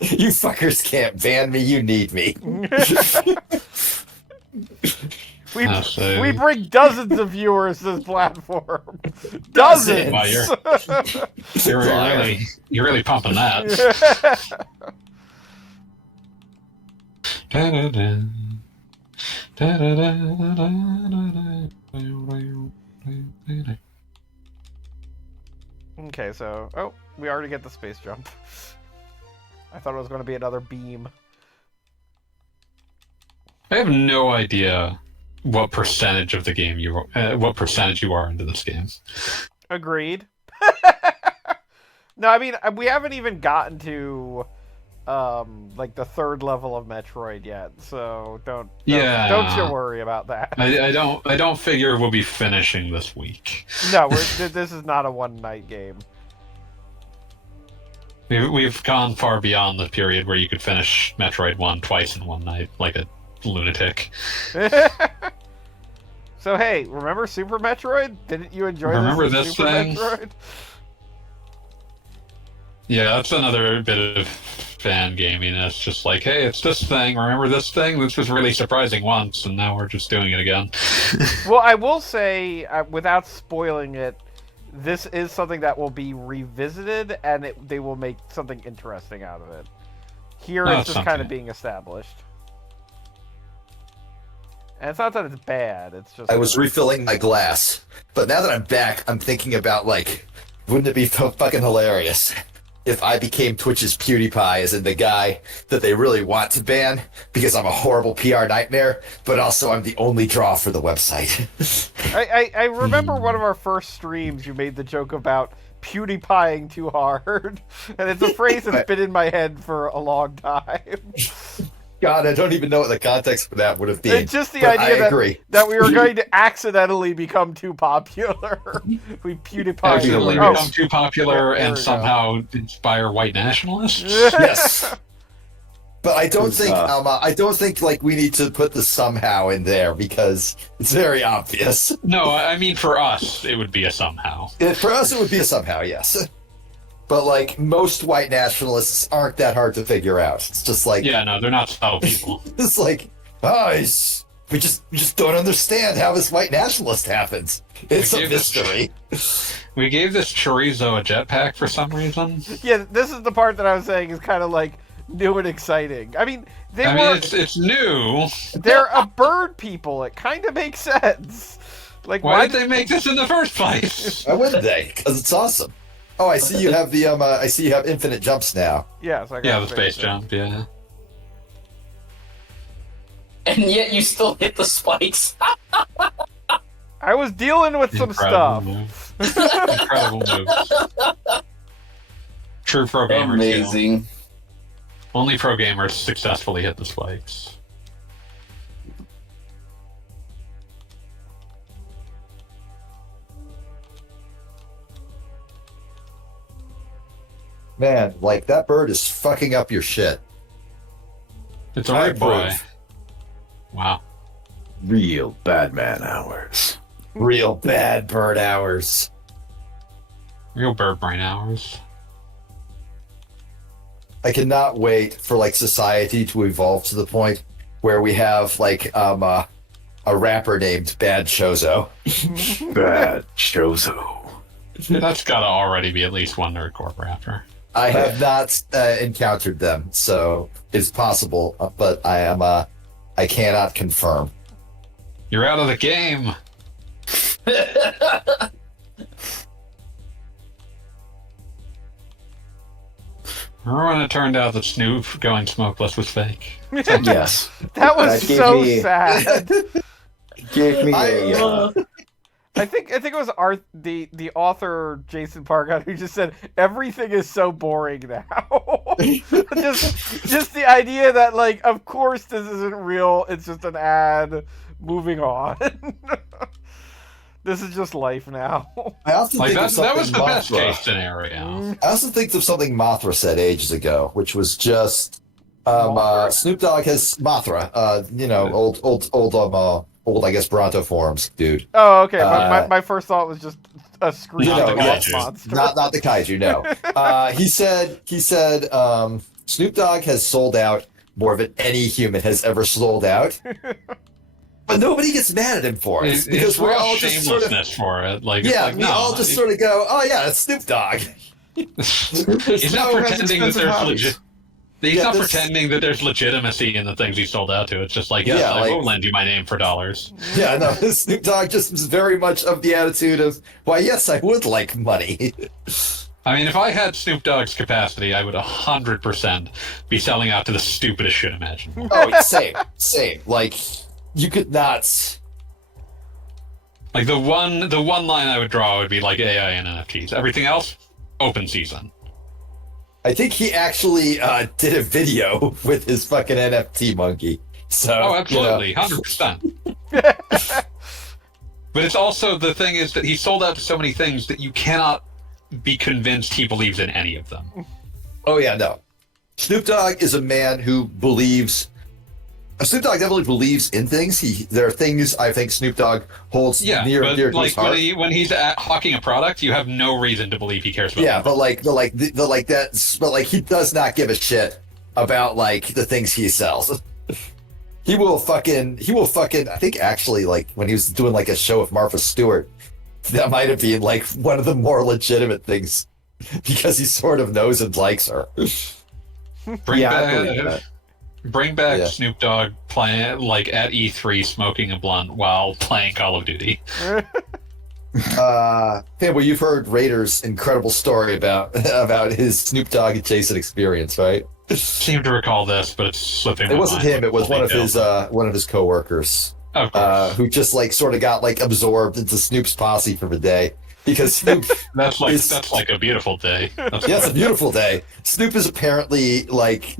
You fuckers can't ban me. You need me. We bring dozens of viewers to this platform. Dozens. Wow, you're really pumping that. Okay, so we already get the space jump. I thought it was going to be another beam. I have no idea what percentage of the game you are into this game. Agreed. No, I mean, we haven't even gotten to like the 3rd level of Metroid yet, so don't you worry about that. I don't figure we'll be finishing this week. No, this is not a one-night game. We've gone far beyond the period where you could finish Metroid 1 twice in one night, like a lunatic. So hey, remember Super Metroid? Didn't you enjoy this Super thing? Metroid? Yeah, that's another bit of fan gaming. It's just like, hey, it's this thing. Remember this thing? This was really surprising once, and now we're just doing it again. Well, I will say, without spoiling it, this is something that will be revisited, and they will make something interesting out of it. Here, it's just kind of being established. And it's not that it's bad, it's just... I was refilling my glass, but now that I'm back, I'm thinking about, like, wouldn't it be fucking hilarious if I became Twitch's PewDiePie, as in the guy that they really want to ban because I'm a horrible PR nightmare, but also I'm the only draw for the website. I remember one of our first streams, you made the joke about PewDiePieing too hard, and it's a phrase that's been in my head for a long time. God, I don't even know what the context for that would have been. It's just the idea that we were going to accidentally become too popular. We PewDiePie. Accidentally become too popular and somehow inspire white nationalists? Yes. But I don't think like we need to put the somehow in there because it's very obvious. No, I mean for us it would be a somehow. For us it would be a somehow, yes. But like most white nationalists aren't that hard to figure out. It's just like Yeah, no, they're not subtle people. it's like we just don't understand how this white nationalist happens. It's a mystery. We gave this chorizo a jetpack for some reason. Yeah, this is the part that I was saying is kind of like new and exciting. I mean, It's new. they're a bird people. It kind of makes sense. Like, Why did they make this in the first place? Why wouldn't they? Because it's awesome. Oh, I see you have the I see you have infinite jumps now. Yeah, so I got Yeah, the space jump, yeah. And yet you still hit the spikes. I was dealing with some stuff. Move. Incredible moves. True pro gamer skill. Amazing. Only pro gamers successfully hit the spikes. Man, like that bird is fucking up your shit. It's a I right boy. approve. Wow. Real bad man hours. Real bad bird hours. Real bird brain hours. I cannot wait for like society to evolve to the point where we have like a rapper named Bad Chozo. Bad Chozo. That's gotta already be at least one nerdcore rapper. I have not encountered them, so it's possible, but I cannot confirm. You're out of the game. Remember when it turned out that Snoop going smokeless was fake? Yes. That was That gave so me- sad. Gave me a. I think it was the author Jason Pargot who just said everything is so boring now. just the idea that like of course this isn't real. It's just an ad. Moving on. This is just life now. I often Like think of that was something the best Mothra. case scenario. I also think of something Mothra said ages ago, which was just Mothra? Snoop Dogg has Mothra, old I guess Bronto forms, dude. Oh, okay. Uh, My first thought was just a screaming You know, yes. monster. Not the kaiju, no. He said Snoop Dogg has sold out more than any human has ever sold out. But nobody gets mad at him for it It's because we're real all just sort of shamelessness for it. Like, yeah, it's like, we no, all just sort of go, oh yeah, it's Snoop Dogg. He's not no pretending that expensive there's hobbies. legit. He's Yeah, not this- pretending that there's legitimacy in the things he sold out to. It's just like, yes, Yeah, I like- will lend you my name for dollars. Yeah, no, Snoop Dogg just was very much of the attitude of, why, yes, I would like money. I mean, if I had Snoop Dogg's capacity, I would 100% be selling out to the stupidest shit imaginable. Oh, same. Like, you could not. Like the one line I would draw would be like AI and NFTs. Everything else, open season. I think he actually did a video with his fucking NFT monkey. So, Oh, you know. absolutely, 100%. But it's also the thing is that he sold out to so many things that you cannot be convinced he believes in any of them. Oh yeah, no. Snoop Dogg is a man who believes. Snoop Dogg definitely believes in things. There are things I think Snoop Dogg holds Yeah, near but and dear to like his heart. when he's hawking a product, you have no reason to believe he cares about. Yeah, it. but he does not give a shit about like the things he sells. He will fucking I think actually like when he was doing like a show with Martha Stewart, that might have been like one of the more legitimate things because he sort of knows and likes her. Bring Yeah, I back, believe that. bring back Yeah. Snoop Dogg playing like at E3 smoking a blunt while playing Call of Duty. Well, you've heard Rader's incredible story about his Snoop Dogg adjacent experience, right? Seem to recall this, but it's slipping. It my wasn't mind. him. It was one of his coworkers Of course. who just like sort of got like absorbed into Snoop's posse for the day because Snoop. that's like is- that's like a beautiful day. That's Yeah, it's a beautiful day. Snoop is apparently like,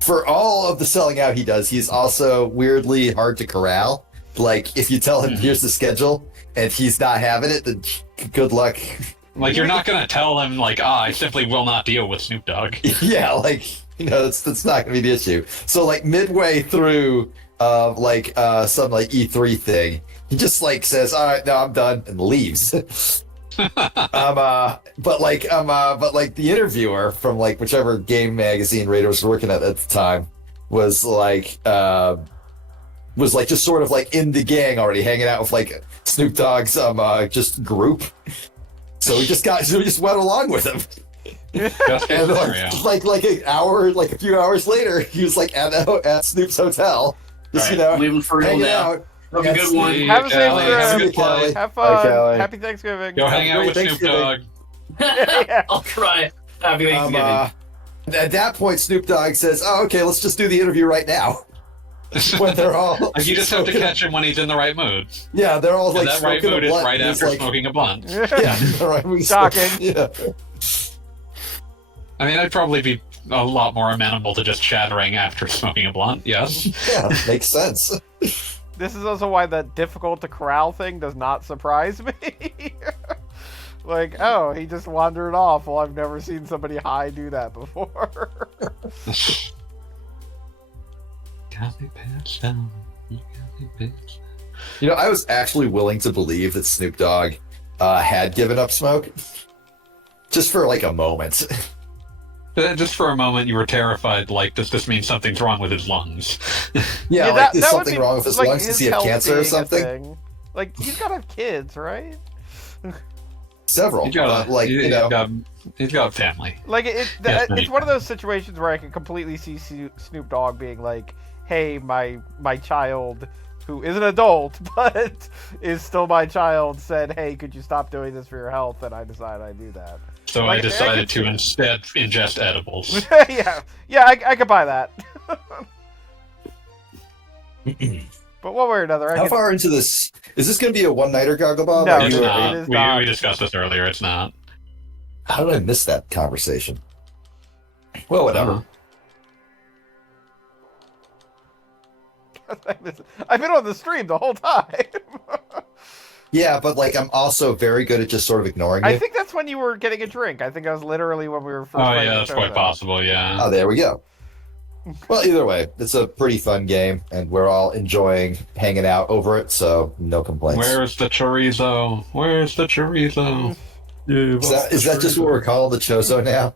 for all of the selling out he does, he's also weirdly hard to corral. Like, if you tell him here's the schedule and he's not having it, then good luck. Like you're not gonna tell him like, I simply will not deal with Snoop Dogg. Yeah, like that's not gonna be the issue. So like midway through, some like E3 thing, he just like says, "All right, no, I'm done," and leaves. But like the interviewer from like whichever game magazine Raider was working at the time was like just sort of like in the gang already, hanging out with like Snoop Dogg's just group. So we just went along with him. And like a few hours later, he was like at Snoop's hotel, just leaving for real hanging now. out. Have a good one. Have a safe Have a trip. good flight. Have Bye, fun. Callie. Happy Thanksgiving. Go hang out with Great Snoop Dogg. I'll try. Happy Thanksgiving. At that point, Snoop Dogg says, "Oh, okay, let's just do the interview right now." When they're all Like, you just have to catch him when he's in the right mood. Yeah, they're all And like that right smoking mood a is blunt. right It's after like, smoking a blunt. Yeah, the right mood. Shocking. Yeah, I mean, I'd probably be a lot more amenable to just chattering after smoking a blunt. Yes. yeah, makes sense. This is also why the difficult to corral thing does not surprise me. Like, oh, he just wandered off. Well, I've never seen somebody high do that before. Got me pants down. You know, I was actually willing to believe that Snoop Dogg had given up smoke, just for like a moment. Just for a moment, you were terrified. Like, does this mean something's wrong with his lungs? Yeah, Yeah, like is that would something be, wrong with his like, lungs? Does he have health cancer or being a something? thing. Like, he's gotta have kids, right? Several, He's got, but, like he's got family. Like, Yes, it's one of those situations where I can completely see Snoop Dogg being like, hey, my child, who is an adult, but is still my child, said, hey, could you stop doing this for your health? And I decided I'd do that. So Like, I decided could to instead ingest edibles. yeah, I could buy that. But one way or another, How far into this is this going to be a one-nighter, Gogglebob? No, Are it's you- not. It is not. We discussed this earlier. It's not. How did I miss that conversation? Well, whatever. I've been on the stream the whole time. Yeah, but like I'm also very good at just sort of ignoring you. I think that's when you were getting a drink. I think that was literally when we were first Oh playing yeah, the that's show, quite though. possible. Yeah. Oh, there we go. Well, either way, it's a pretty fun game, and we're all enjoying hanging out over it, so no complaints. Where's the chorizo? Where's the chorizo? Is that just what we're calling the Chozo now?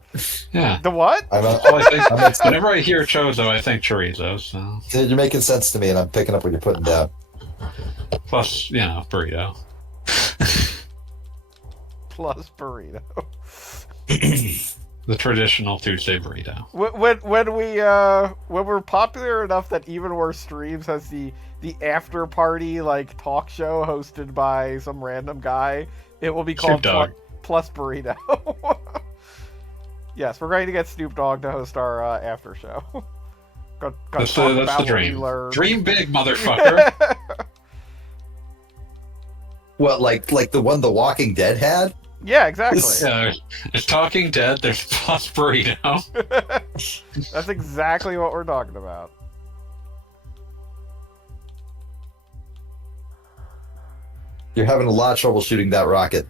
Yeah. The what? I'm Well, I think, I'm a- whenever I hear chozo, I think chorizo. So You're making sense to me, and I'm picking up what you're putting down. plus, Plus burrito. burrito. The traditional Tuesday burrito. When we're popular enough that even our streams has the after party like talk show hosted by some random guy, it will be called Snoop Dogg. Plus Burrito. Yes, we're going to get Snoop Dogg to host our after show. Gonna That's talk the about what we dream. learned. Dream big, motherfucker. What, like the one The Walking Dead had? Yeah, exactly. It's Talking Dead. There's plus burrito. That's exactly what we're talking about. You're having a lot of trouble shooting that rocket.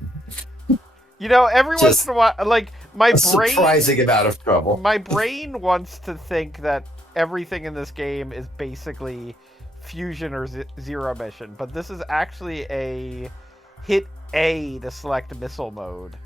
You know, every once Just in a while, like my A brain, surprising amount of trouble. my brain wants to think that everything in this game is basically fusion or zero mission, but this is actually a hit A to select missile mode,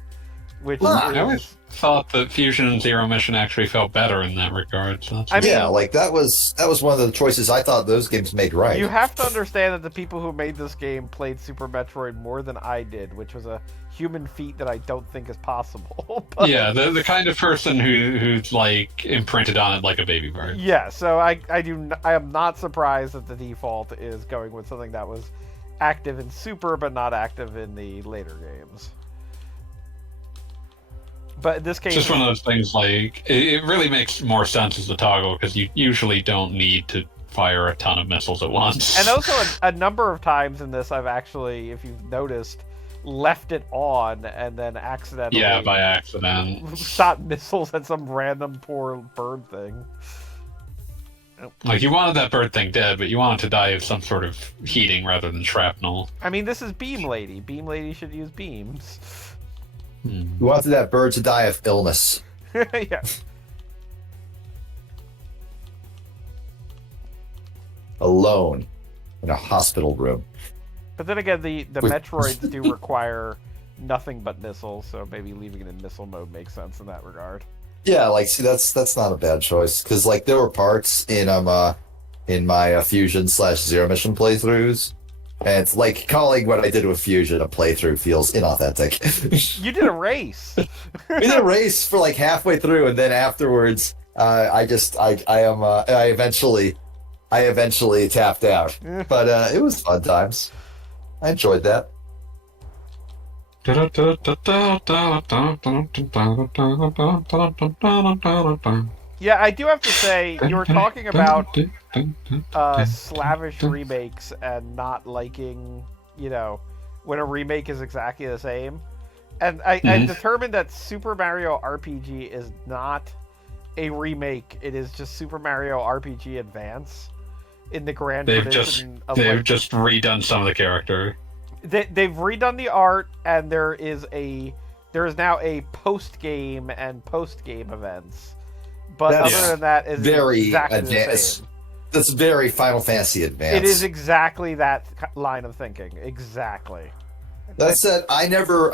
which I always is thought that Fusion and Zero Mission actually felt better in that regard. So that's I mean- Yeah, like that was one of the choices I thought those games made right. you have to understand that the people who made this game played Super Metroid more than I did, which was a human feat that I don't think is possible. But, yeah, the kind of person who's like imprinted on it like a baby bird. yeah, so I am not surprised that the default is going with something that was active in Super but not active in the later games. But in this case, It's just one of those things. Like it really makes more sense as a toggle because you usually don't need to fire a ton of missiles at once. and also a number of times in this, I've actually, if you've noticed, left it on and then accidentally yeah, by accident. shot missiles at some random poor bird thing. Like you wanted that bird thing dead, but you wanted to die of some sort of heating rather than shrapnel. I mean, this is Beam Lady. Beam Lady should use beams. You wanted that bird to die of illness. Yeah. Alone in a hospital room. But then again, the Wait. Metroids do require nothing but missiles, so maybe leaving it in missile mode makes sense in that regard. Yeah, like see, that's not a bad choice because like there were parts in my Fusion/Zero Mission playthroughs, and it's like calling what I did with Fusion a playthrough feels inauthentic. You did a race. We did a race for like halfway through, and then afterwards, I eventually tapped out. But it was fun times. I enjoyed that. Yeah, I do have to say, you were talking about slavish remakes and not liking, when a remake is exactly the same. And I determined that Super Mario RPG is not a remake. It is just Super Mario RPG Advance in the grand tradition of they've just redone some of the character. They've redone the art, and there is now a post-game and post-game events. But other than that, is very exactly the advanced. same. That's very Final Fantasy advanced. It is exactly that line of thinking. Exactly. That said, I never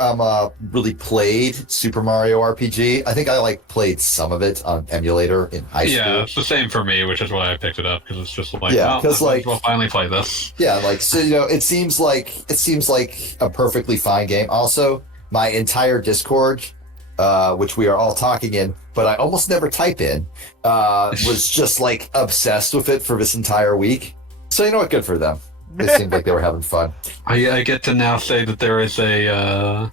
really played Super Mario RPG. I think I played some of it on emulator in high school. Yeah, it's the same for me, which is why I picked it up because it's just like, Yeah, because we'll finally play this. Yeah, so it seems like a perfectly fine game. Also, my entire Discord, which we are all talking in, but I almost never type in, was just obsessed with it for this entire week. So you know what? Good for them. They seemed like they were having fun. I get to now say that there is a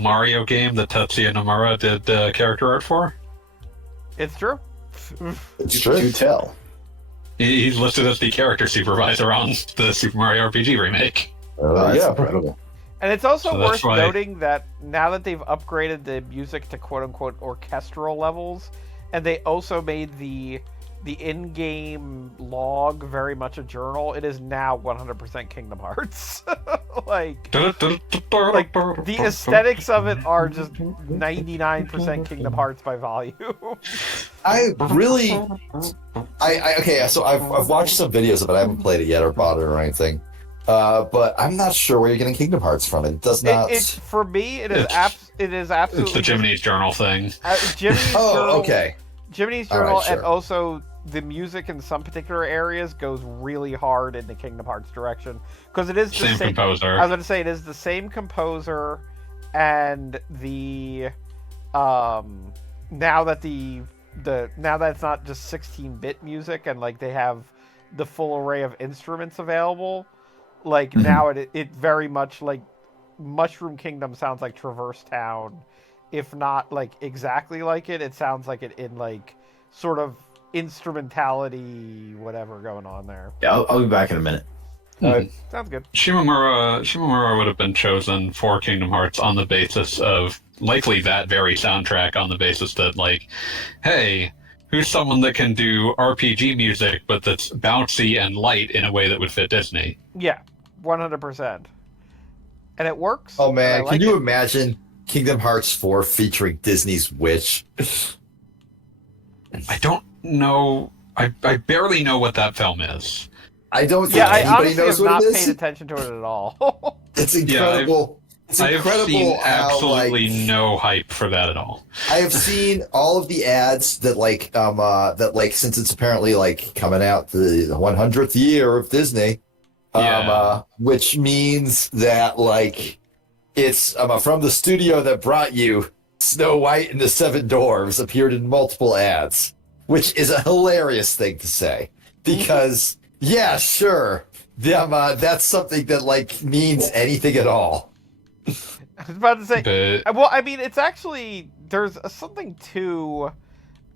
Mario game that Tetsuya Nomura did character art for. It's true. It's true. Do tell. He's listed as the character supervisor on the Super Mario RPG remake. That's Yeah. incredible. And it's also So worth that's why- noting that now that they've upgraded the music to quote-unquote orchestral levels, and they also made the in-game log very much a journal, it is now 100% Kingdom Hearts. The aesthetics of it are just 99% Kingdom Hearts by volume. Okay, so I've watched some videos of it. I haven't played it yet or bought it or anything. But I'm not sure where you're getting Kingdom Hearts from. It does not. For me, it is absolutely. It's the Jiminy's Journal thing. Jiminy's Journal. Okay. Jiminy's All right, Journal, sure. and also the music in some particular areas goes really hard in the Kingdom Hearts direction because it is the Same composer. I was going to say it is the same composer, and the now that now that it's not just 16-bit music and they have the full array of instruments available, now it very much Mushroom Kingdom sounds like Traverse Town, if not exactly like it. It sounds like it in sort of instrumentality, whatever going on there. Yeah, I'll be back in a minute. Sounds good. Shimomura would have been chosen for Kingdom Hearts on the basis of likely that very soundtrack, on the basis that hey, who's someone that can do RPG music but that's bouncy and light in a way that would fit Disney? Yeah, 100%. And it works. Oh man, and I can like you it. imagine Kingdom Hearts 4 featuring Disney's Witch? I don't know. I barely know what that film is. I don't think Yeah, I anybody honestly knows have what not it paid is. attention to it at all. It's incredible. It's I have incredible seen how, absolutely no hype for that at all. I have seen all of the ads that since it's apparently coming out the 100th year of Disney, Yeah. which means that it's from the studio that brought you Snow White and the Seven Dwarves appeared in multiple ads, which is a hilarious thing to say because yeah, sure, that's something that means anything at all. I was about to say, But well, I mean, it's actually, there's something to,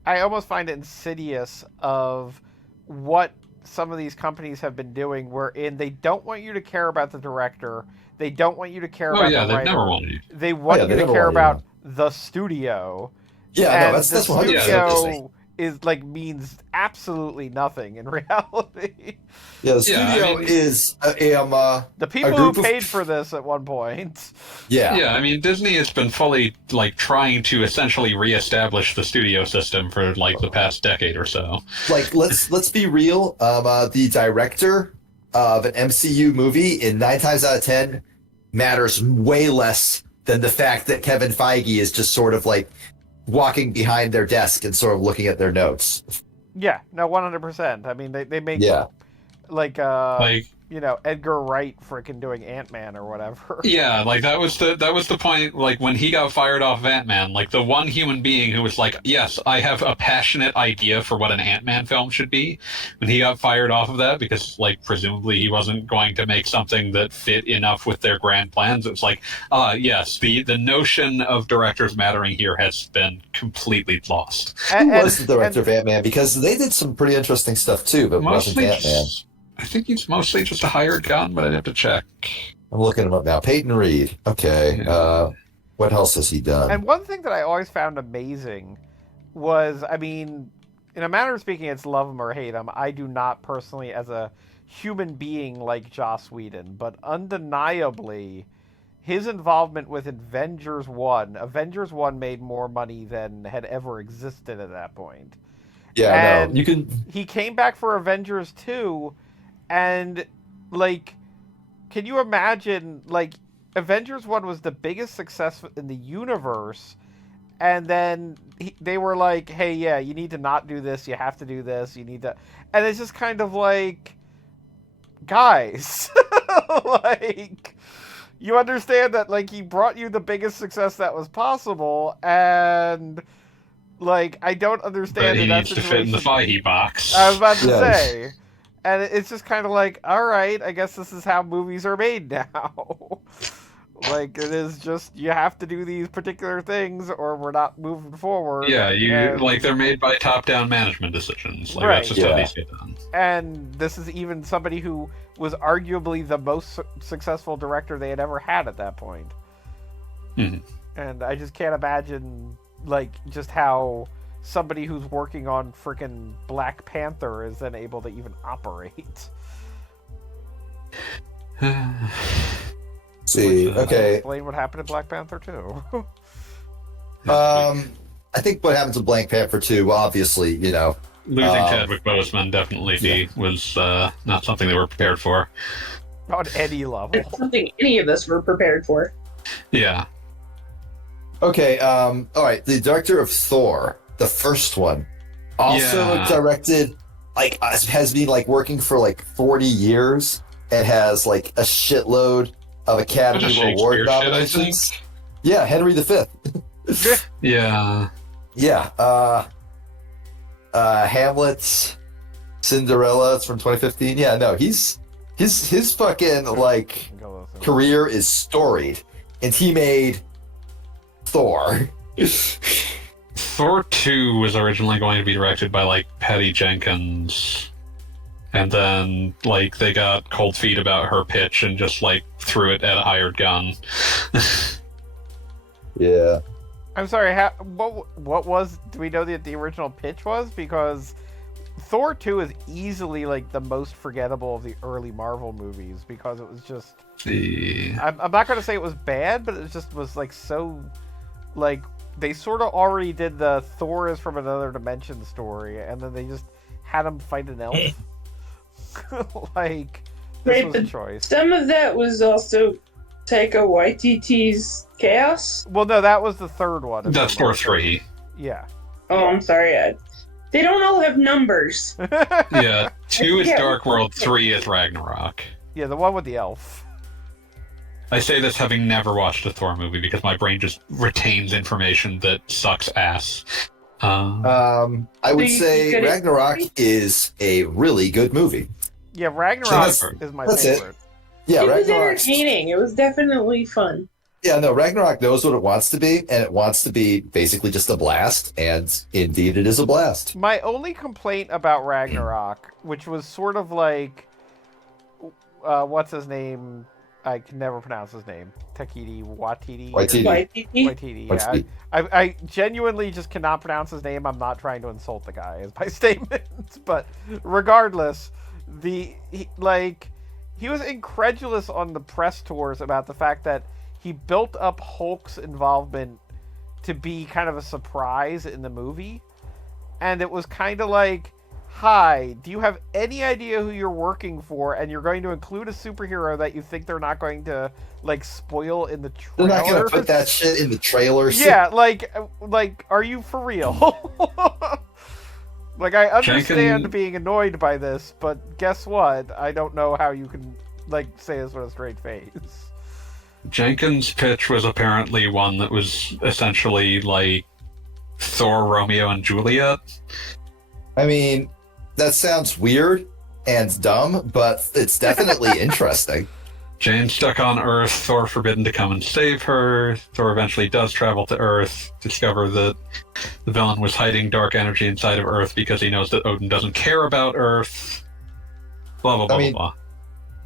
I almost find it insidious of what some of these companies have been doing, wherein they don't want you to care about the director, they don't want you to care about the they've writer, never wanted you. they want yeah, you they to never care want you about the studio. Yeah, and no, that's the 100% Disney. studio is means absolutely nothing in reality. Yeah, the Yeah, studio I mean- is The people who group of- paid for this at one point. yeah. Yeah, I mean, Disney has been fully trying to essentially reestablish the studio system for the past decade or so. Let's be real. The director of an MCU movie in 9 times out of 10 matters way less than the fact that Kevin Feige is just sort of like walking behind their desk and sort of looking at their notes. Yeah, no, 100%. I mean, they make Yeah. like Like, you know, Edgar Wright freaking doing Ant-Man or whatever. yeah, like that was the point. Like when he got fired off of Ant-Man, like the one human being who was like, "Yes, I have a passionate idea for what an Ant-Man film should be." When he got fired off of that, because like presumably he wasn't going to make something that fit enough with their grand plans, it's like, yes, the notion of directors mattering here has been completely lost. Who was the director of Ant-Man? Because they did some pretty interesting stuff too, but wasn't Mostly, Ant-Man. I think he's mostly just a hired gun, but I'd have to check. I'm looking him up now. Peyton Reed. Okay. What else has he done? And one thing that I always found amazing was, I mean, in a manner of speaking, it's love him or hate him. I do not personally, as a human being, like Joss Whedon, but undeniably, his involvement with Avengers 1 made more money than had ever existed at that point. Yeah, And no. You can. he came back for Avengers 2, and, like, can you imagine, like, Avengers 1 was the biggest success in the universe, and then they were like, hey, yeah, you need to not do this, you have to do this, you need to... And it's just kind of like, guys, like, you understand that, like, he brought you the biggest success that was possible, and, like, I don't understand But he that needs to fit in the Feige box. I was about to Yes. say. And it's just kind of like, all right, I guess this is how movies are made now. Like, it is just, you have to do these particular things or we're not moving forward. Yeah, And- like they're made by top-down management decisions. Like Right. that's just how these get done. And this is even somebody who was arguably the most successful director they had ever had at that point. Mhm. And I just can't imagine, like, just how somebody who's working on freaking Black Panther is then able to even operate. See, okay. Explain what happened in Black Panther too. I think what happened to Blank Panther 2, well, obviously, you know, Losing Chadwick Boseman definitely was not something they were prepared for. On any level. It's something any of us were prepared for. Yeah. okay, all right, the director of Thor, the first one, also Yeah. directed, like, has been, like, working for, like, 40 years and has, like, a shitload of Academy Bunch of Award Shakespeare shit, I nominations. think. Yeah, Henry V. Yeah. Yeah, Hamlet, Cinderella, it's from 2015. Yeah, no, his fucking, like, career is storied, and he made Thor. Thor 2 was originally going to be directed by like Patty Jenkins. And then like they got cold feet about her pitch and just like threw it at a hired gun. Yeah. I'm sorry, what was, do we know the original pitch was? Because Thor 2 is easily like the most forgettable of the early Marvel movies because it was just, I'm not going to say it was bad, but it just was like so, like, they sort of already did the Thor is from another dimension story, and then they just had him fight an elf. Like, this Right, was a but choice. some of that was also Taika Waititi's Chaos. Well, no, that was the third one. if That's I'm Thor not mistaken. 3. Yeah. Oh, I'm sorry. They don't all have numbers. Yeah. 2 is Yeah. Dark World, 3 is Ragnarok. Yeah, the one with the elf. I say this having never watched a Thor movie because my brain just retains information that sucks ass. I would So you say get it- Ragnarok is a really good movie. Yeah, Ragnarok that's- is my that's it. favorite. Yeah, It was Ragnarok. entertaining. It was definitely fun. Yeah, no, Ragnarok knows what it wants to be, and it wants to be basically just a blast, and indeed it is a blast. My only complaint about Ragnarok, which was sort of like, what's his name? I can never pronounce his name. Waititi. Waititi. Waititi. Waititi. Yeah, I genuinely just cannot pronounce his name. I'm not trying to insult the guy, is my statement. But regardless, he was incredulous on the press tours about the fact that he built up Hulk's involvement to be kind of a surprise in the movie. And it was kind of like, hi, do you have any idea who you're working for? And you're going to include a superhero that you think they're not going to like spoil in the They're trailer. not gonna put that shit in the trailers. Yeah, like, are you for real? Like, I understand being annoyed by this, but guess what? I don't know how you can like say this with a straight face. Jenkins' pitch was apparently one that was essentially like Thor, Romeo, and Juliet. I mean, that sounds weird and dumb, but it's definitely interesting. Jane's stuck on Earth, Thor forbidden to come and save her. Thor eventually does travel to Earth, discover that the villain was hiding dark energy inside of Earth because he knows that Odin doesn't care about Earth. Blah, blah, blah, blah, blah.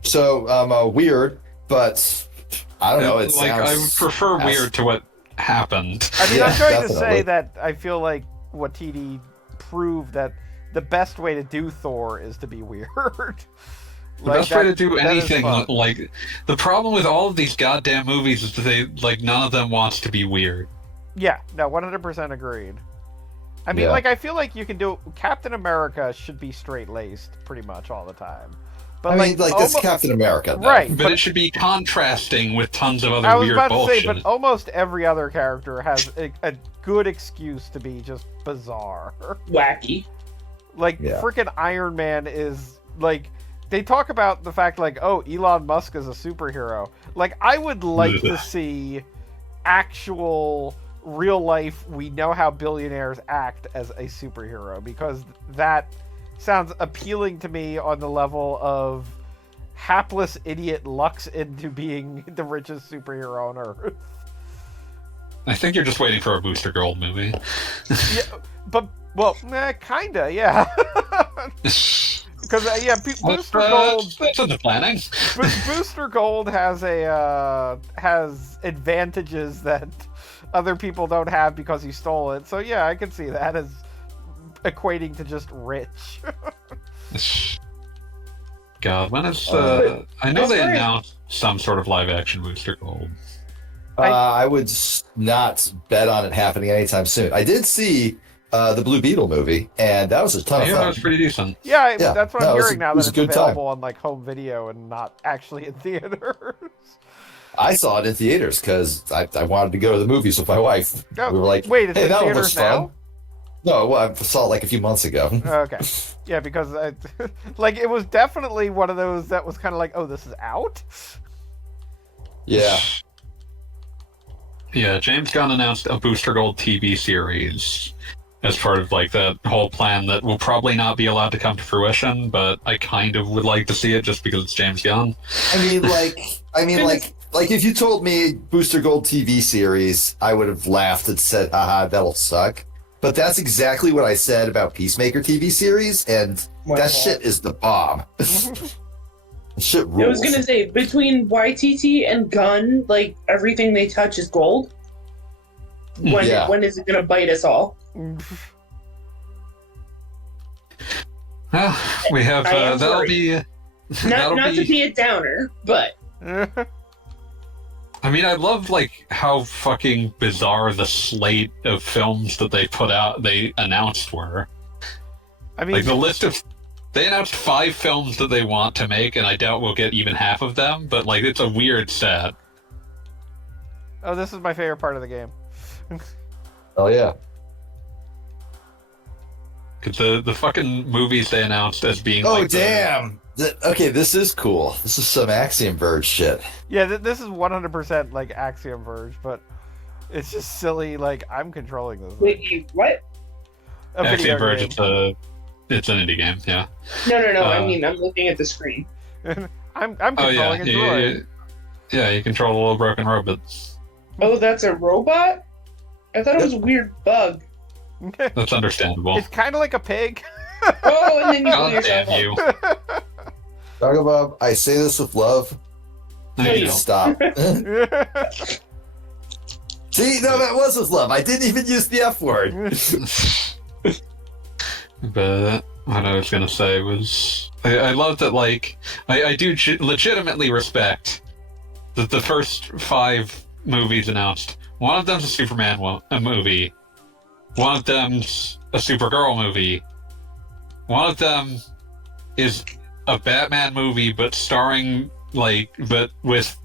So, weird, but I don't know, it like, sounds... I would prefer weird to what happened. I mean, Yeah, I'm going to definitely. say that I feel like what TD proved that the best way to do Thor is to be weird. The best way to do that is anything, fun. like, the problem with all of these goddamn movies is that they, like, none of them wants to be weird. Yeah, no, 100% agreed. I mean, Yeah. like, I feel like you can do... Captain America should be straight-laced pretty much all the time. But I mean, like, that's almo- Captain America, though. Right, But it should be contrasting with tons of other I was weird about to bullshit. say, but almost every other character has a good excuse to be just bizarre. Wacky. Like, Yeah. freaking Iron Man is, like... They talk about the fact, like, oh, Elon Musk is a superhero. Like, I would like to see actual, real-life, we know how billionaires act as a superhero, because that sounds appealing to me on the level of hapless idiot lucks into being the richest superhero on Earth. I think you're just waiting for a Booster Gold movie. Yeah, but, well, kinda, yeah. Because Booster Gold. That's in the planning. Booster Gold has has advantages that other people don't have because he stole it. So yeah, I can see that as equating to just rich. God, when is I know that's they right. announced some sort of live action Booster Gold. I would not bet on it happening anytime soon. I did see the Blue Beetle movie, and that was a ton of Yeah, that fun. was pretty decent. Yeah, Yeah, that's what no, I'm it was hearing a- now it was that a it's good time. available on like home video and not actually in theaters. I saw it in theaters because I wanted to go to the movies with my wife. Oh, We were like, wait, it's hey, in that one theaters looks fun. now? No, well, I saw it like a few months ago. Okay, yeah, because like it was definitely one of those that was kind of like, oh, this is out. Yeah. Yeah, James Gunn announced a Booster Gold TV series as part of like that whole plan that will probably not be allowed to come to fruition, but I kind of would like to see it just because it's James Gunn. I mean, like if you told me Booster Gold TV series, I would have laughed and said, haha, that'll suck. But that's exactly what I said about Peacemaker TV series, and that shit is the bomb. Shit rules. I was gonna say, between YTT and Gun, like, everything they touch is gold. Yeah. When is it gonna bite us all? Well, we have I am that'll worried. be Not, that'll not be. to be a downer, but I mean, I love like how fucking bizarre the slate of films that they announced were. I mean, Like the list of they announced 5 films that they want to make, and I doubt we'll get even half of them. But like, it's a weird set. oh, this is my favorite part of the game. Oh yeah. Because the fucking movies they announced as being Oh like damn. Okay, this is cool. This is some Axiom Verge shit. Yeah, this is 100% like Axiom Verge, but it's just silly. Like I'm controlling this. wait, what? A video Axiom Verge. game. It's an indie game. Yeah. No. I Uh, mean, I'm looking at the screen. I'm Oh yeah. controlling a droid. Yeah, you control a little broken robot. Oh, that's a robot? I thought it was a weird bug. That's understandable. It's kind of like a pig. Oh, and then you God blew yourself damn up. you! Talk about I say this with love. No, you don't. Stop. See, no, that was with love. I didn't even use the F word. But what I was gonna say was, I love that. Like, I do legitimately respect that the first 5 movies announced. One of them's a Superman movie. One of them's a Supergirl movie. One of them is a Batman movie, but but with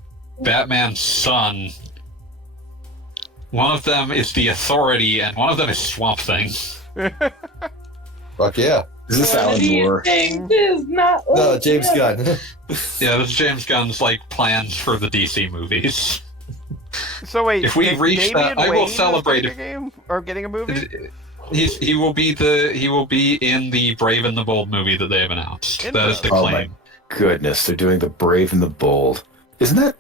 Batman's son. One of them is The Authority, and one of them is Swamp Thing. Fuck yeah. Is this One of Alan these Moore? things is not No, James Gunn. Yeah, this is James Gunn's plans for the DC movies. So wait, If we reach Damian that, I will Wayne is celebrate getting a game or getting a movie. He will be in the Brave and the Bold movie that they have announced. That is the Oh my claim. goodness, they're doing the Brave and the Bold. Isn't that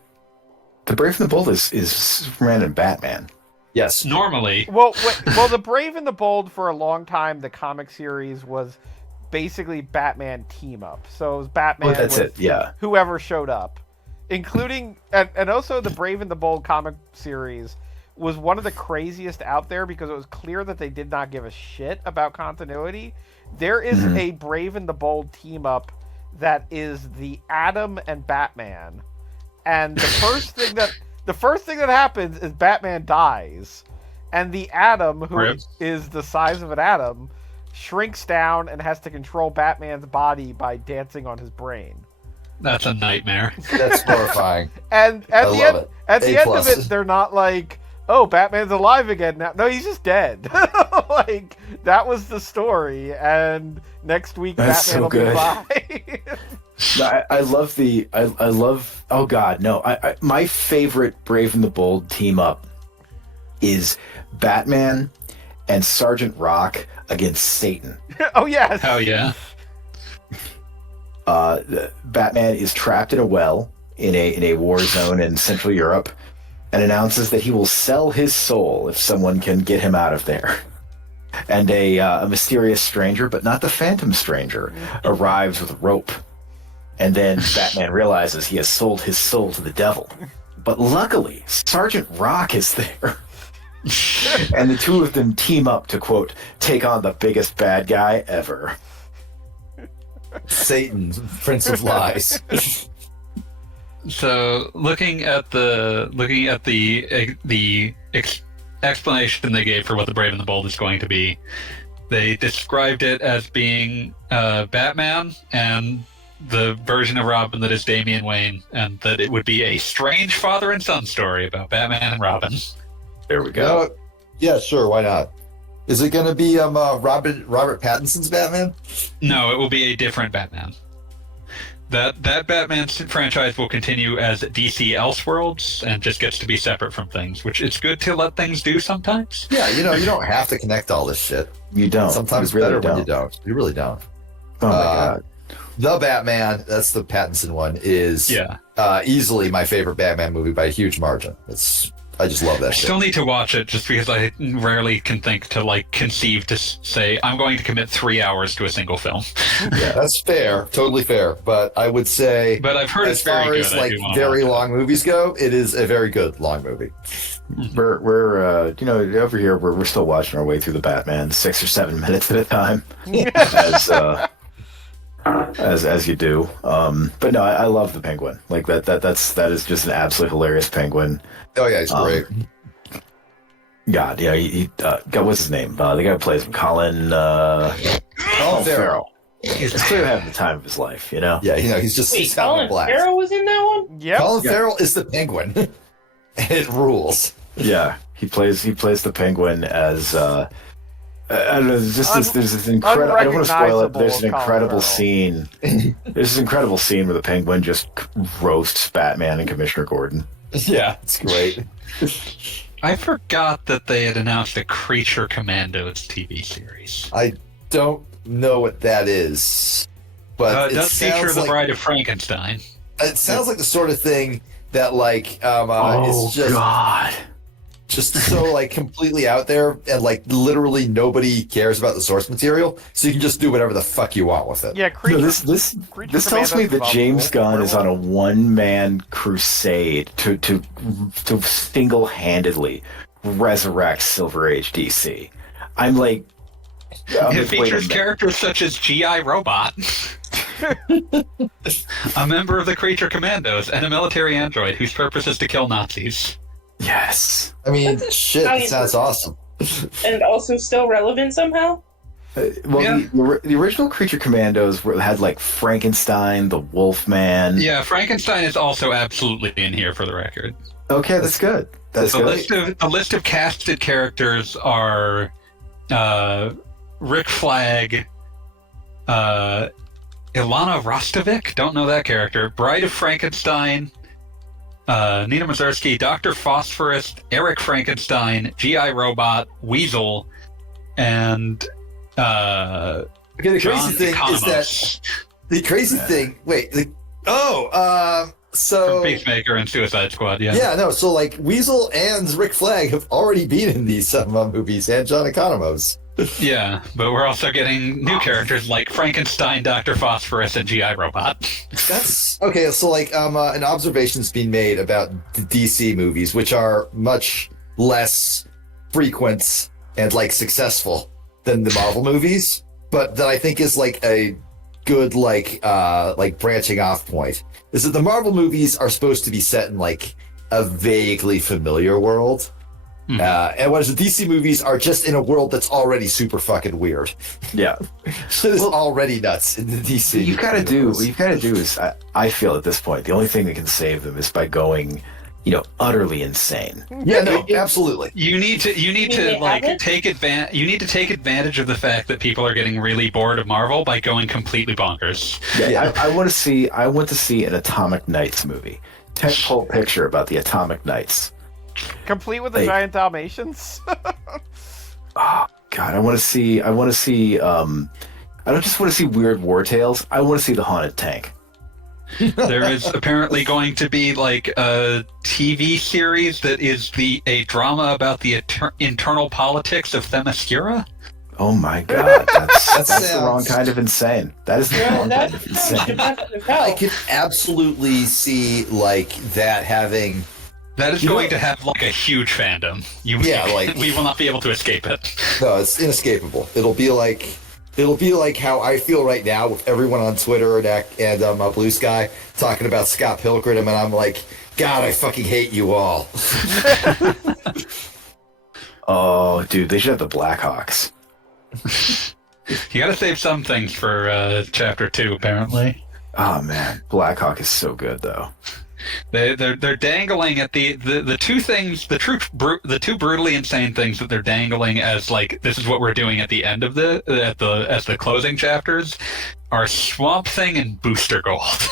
the Brave and the Bold is Superman and Batman? Yes. Normally, Well, the Brave and the Bold for a long time, the comic series was basically Batman team up. So it was Batman. Oh, that's with it. Yeah. whoever showed up, including and also the Brave and the Bold comic series was one of the craziest out there because it was clear that they did not give a shit about continuity. There is a Brave and the Bold team up that is the Atom and Batman, and the first thing that happens is Batman dies, and the Atom, who is the size of an atom, shrinks down and has to control Batman's body by dancing on his brain. that's a nightmare. That's horrifying. And at I the love end, it. at the A+. end of it, they're not like, "Oh, Batman's alive again now." No, he's just dead. Like that was the story, and next week That's Batman so will good. be by. No, I love. Oh God, no! My favorite Brave and the Bold team up is Batman and Sergeant Rock against Satan. Oh yes. Hell yeah. Batman is trapped in a well in a war zone in Central Europe, and announces that he will sell his soul if someone can get him out of there. And a mysterious stranger, but not the Phantom Stranger, arrives with a rope. And then Batman realizes he has sold his soul to the devil. But luckily, Sergeant Rock is there. And the two of them team up to, quote, take on the biggest bad guy ever. Satan, Prince of Lies. So looking at the explanation they gave for what the Brave and the Bold is going to be, they described it as being Batman and the version of Robin that is Damian Wayne, and that it would be a strange father and son story about Batman and Robin. There we go. Yeah, sure, why not? Is it going to be Robert Pattinson's Batman? No, it will be a different Batman. That Batman franchise will continue as DC Elseworlds and just gets to be separate from things, which it's good to let things do sometimes. Yeah, you don't have to connect all this shit. You don't. Sometimes you really better don't. when you don't. You really don't. Oh my God. The Batman, that's the Pattinson one, is easily my favorite Batman movie by a huge margin. I just love that I shit. still need to watch it just because I rarely can think to conceive to say I'm going to commit 3 hours to a single film. Yeah, that's fair, totally fair. But I would say, But I've heard as it's very far good. as I do wanna very watch it. long movies go, it is a very good long movie. We're over here we're still watching our way through the Batman 6 or 7 minutes at a time, as you do. But no, I love the Penguin. Like that is just an absolutely hilarious Penguin. Oh yeah, he's great. God, yeah, he God, what's his name? The guy who plays him, Colin Farrell. He's clearly having the time of his life, you know. Yeah, he's just Wait, he's having a Colin blast. Farrell was in that one? Yep. Colin Farrell is the Penguin. It rules. Yeah, he plays the Penguin as I don't know. There's this incredible. I don't want to spoil it. But there's an incredible scene. There's this incredible scene where the Penguin just roasts Batman and Commissioner Gordon. Yeah, it's great. I forgot that they had announced a Creature Commandos TV series. I don't know what that is, but It does feature the Bride of Frankenstein. It sounds like the sort of thing that is just God. just so completely out there and literally nobody cares about the source material, so you can just do whatever the fuck you want with it. Yeah, No, creature. this Creature tells me Commandos that involves James wolf Gunn is on a werewolf. one-man crusade to single-handedly resurrect Silver Age DC. I'm like, It features characters such as G.I. Robot, a member of the Creature Commandos, and a military android whose purpose is to kill Nazis. Yes. I mean, That's a shit, Italian that sounds person. awesome. And also still relevant somehow? The original Creature Commandos had like Frankenstein, the Wolfman. Yeah, Frankenstein is also absolutely in here for the record. Okay, that's good. That's good. The list of casted characters are Rick Flag, Ilana Rostovic, don't know that character, Bride of Frankenstein, Nina Mazursky, Dr. Phosphorus, Eric Frankenstein, G.I. Robot, Weasel, and Okay, the John crazy thing is that the crazy thing. Wait, so from Peacemaker and Suicide Squad. yeah, no. So like Weasel and Rick Flag have already been in these movies, and John Economos. Yeah, but we're also getting new characters like Frankenstein, Dr. Phosphorus, and G.I. Robot. That's okay. So like an observation's been made about the DC movies, which are much less frequent and like successful than the Marvel movies, but that I think is like a good like branching off point. Is that the Marvel movies are supposed to be set in like a vaguely familiar world. And whereas the DC movies are just in a world that's already super fucking weird. Yeah. So it's already nuts in the DC. What you've got to do is, I feel at this point, the only thing that can save them is by going, utterly insane. Yeah, no, absolutely. You need to like take advantage of the fact that people are getting really bored of Marvel by going completely bonkers. Yeah. I want to see an Atomic Knights movie. Tentpole picture about the Atomic Knights. Complete with the giant Dalmatians? Oh God, I want to see. I don't just want to see weird war tales. I want to see the haunted tank. There is apparently going to be like a TV series that is a drama about the internal politics of Themyscira. Oh my God, that's the wrong kind of insane. That is the wrong kind of insane. I could absolutely see like that having. That is going to have like a huge fandom. We will not be able to escape it. No, it's inescapable. It'll be like how I feel right now with everyone on Twitter and Blue Sky talking about Scott Pilgrim, and I'm like, God, I fucking hate you all. Oh, dude, they should have the Blackhawks. You got to save some things for Chapter 2, apparently. Oh man, Blackhawk is so good though. They're dangling at the two things, the two brutally insane things that they're dangling as like this is what we're doing at the end of as the closing chapters are Swamp Thing and Booster Gold.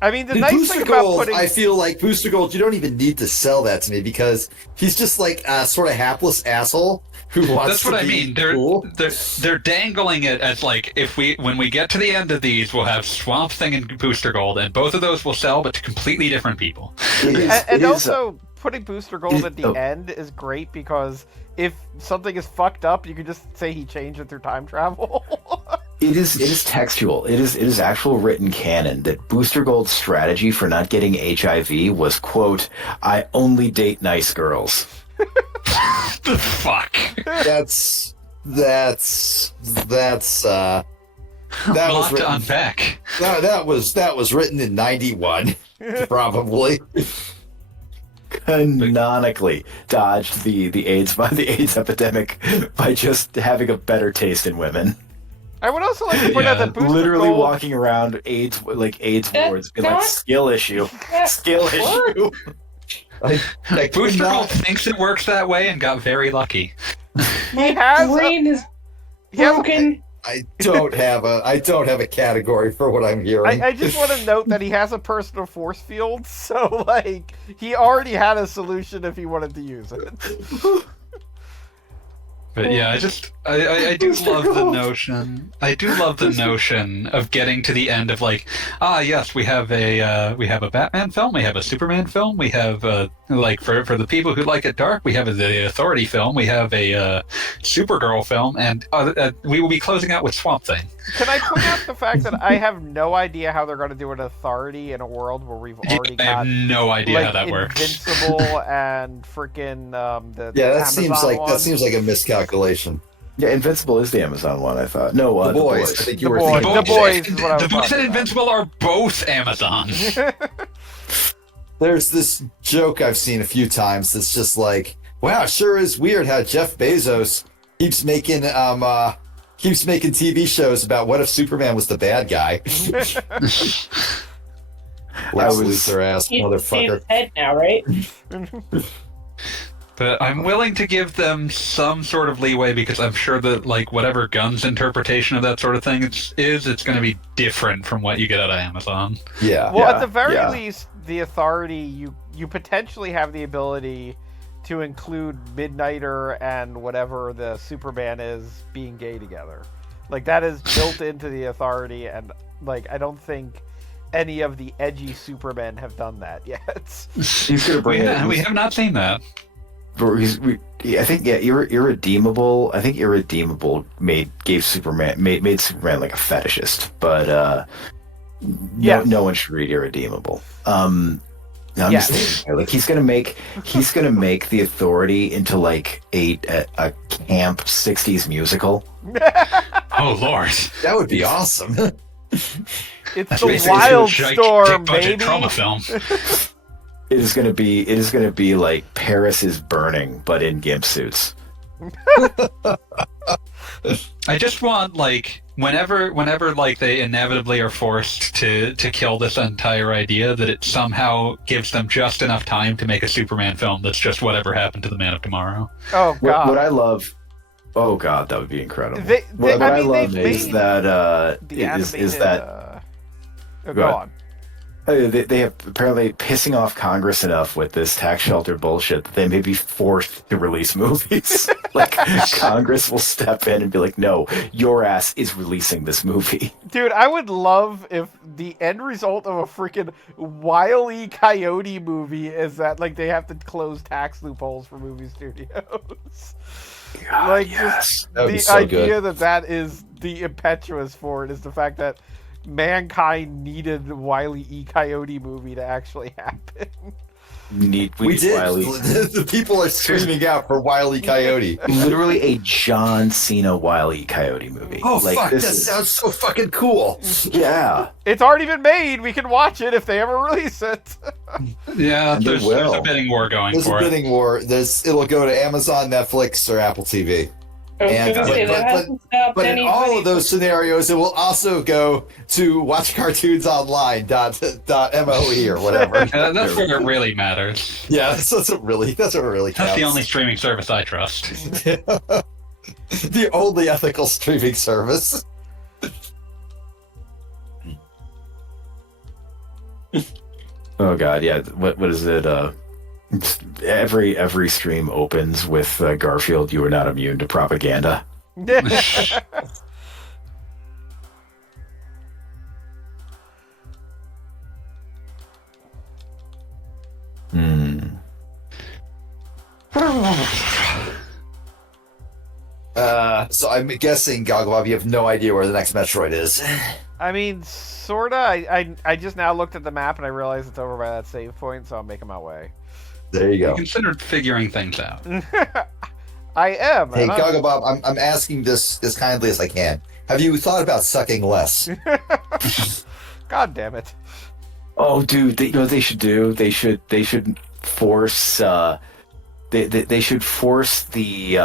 I mean, the nice Booster thing about Gold, putting... I feel like Booster Gold, you don't even need to sell that to me because he's just like a sort of hapless asshole who wants That's what I mean. They're dangling it as like when we get to the end of these, we'll have Swamp Thing and Booster Gold, and both of those will sell, but to completely different people. And also, putting Booster Gold at the end is great because if something is fucked up, you can just say he changed it through time travel. It is textual. It is actual written canon that Booster Gold's strategy for not getting HIV was, quote, I only date nice girls. The fuck? That was written, to unpack. That was written in 91, probably. Canonically dodged the AIDS epidemic by just having a better taste in women. I would also like to point out that Booster literally Gold... walking around AIDS wards, being like skill issue. Booster Gold thinks it works that way and got very lucky. He has brain is broken. I don't have a category for what I'm hearing. I just want to note that he has a personal force field, so like he already had a solution if he wanted to use it. But yeah, I do love the notion. I do love the notion of getting to the end of like, yes, we have a Batman film, we have a Superman film, we have like for the people who like it dark, we have the Authority film, we have a Supergirl film, and we will be closing out with Swamp Thing. Can I point out the fact that I have no idea how they're going to do an Authority in a world where we've already got... I have no idea how that works. Invincible and freaking that seems like a miscalculation. Yeah, Invincible is the Amazon one, I thought. No, The Boys. I think you were thinking The Boys is what I was The Boys and talking Invincible are both Amazon. There's this joke I've seen a few times that's just like, wow, it sure is weird how Jeff Bezos keeps making TV shows about what if Superman was the bad guy. Lex Luthor ass He's motherfucker. his head now, right? But I'm willing to give them some sort of leeway because I'm sure that like whatever Gunn's interpretation of that sort of thing it's going to be different from what you get out of Amazon. Yeah. Well, Yeah, at the very yeah. least, the Authority, you potentially have the ability to include Midnighter and whatever the Superman is being gay together. Like, that is built into the Authority, and, like, I don't think any of the edgy Supermen have done that yet. He's gonna bring it. We have not seen that. I think Irredeemable. I think Irredeemable made Superman like a fetishist, but Yes. no one should read Irredeemable. I'm Yes. just thinking, like he's gonna make the Authority into like a camp '60s musical. Oh Lord. That would be awesome. It's That's the basically Wild a Storm, budget baby! trauma film. It is gonna be like Paris is Burning, but in gimp suits. I just want like whenever like they inevitably are forced to kill this entire idea, that it somehow gives them just enough time to make a Superman film that's just whatever happened to the Man of Tomorrow. Oh, God. What I love. Oh God, that would be incredible. I What I mean, love they've is made that the animated, is that go Go ahead. on. they have apparently pissing off Congress enough with this tax shelter bullshit that they may be forced to release movies. Like Congress will step in and be like, "No, your ass is releasing this movie." Dude, I would love if the end result of a freaking Wile E. Coyote movie is that, like, they have to close tax loopholes for movie studios. God, Like, yes. That would be The so idea good. that is the impetuous for it is the fact that mankind needed the Wile E. Coyote movie to actually happen. We We need did. Wile E. The people are screaming out for Wile E. Coyote. Literally a John Cena Wile E. Coyote movie. Oh like, fuck! That this is- sounds so fucking cool. Yeah. It's already been made. We can watch it if they ever release it. Yeah, And they there's will. a bidding war going There's a for it. bidding war. It'll go to Amazon, Netflix, or Apple TV. I was And- gonna say but- that hasn't stopped But in anybody. all of those scenarios, it will also go to watchcartoonsonline.moe or whatever. That's where it really matters. Yeah, that's what really That's counts. the only streaming service I trust. The only ethical streaming service. Oh God, yeah. What is it? Every stream opens with Garfield. You are not immune to propaganda. Hmm. So I'm guessing, Gogglebob, you have no idea where the next Metroid is. I mean, sorta. I just now looked at the map and I realized it's over by that save point, so I'm making my way. There you I go. considered figuring things out. I am. Hey, and I'm- Gogglebob, I'm asking this as kindly as I can. Have you thought about sucking less? God damn it. Oh, dude, you know what they should do? They should force they should force the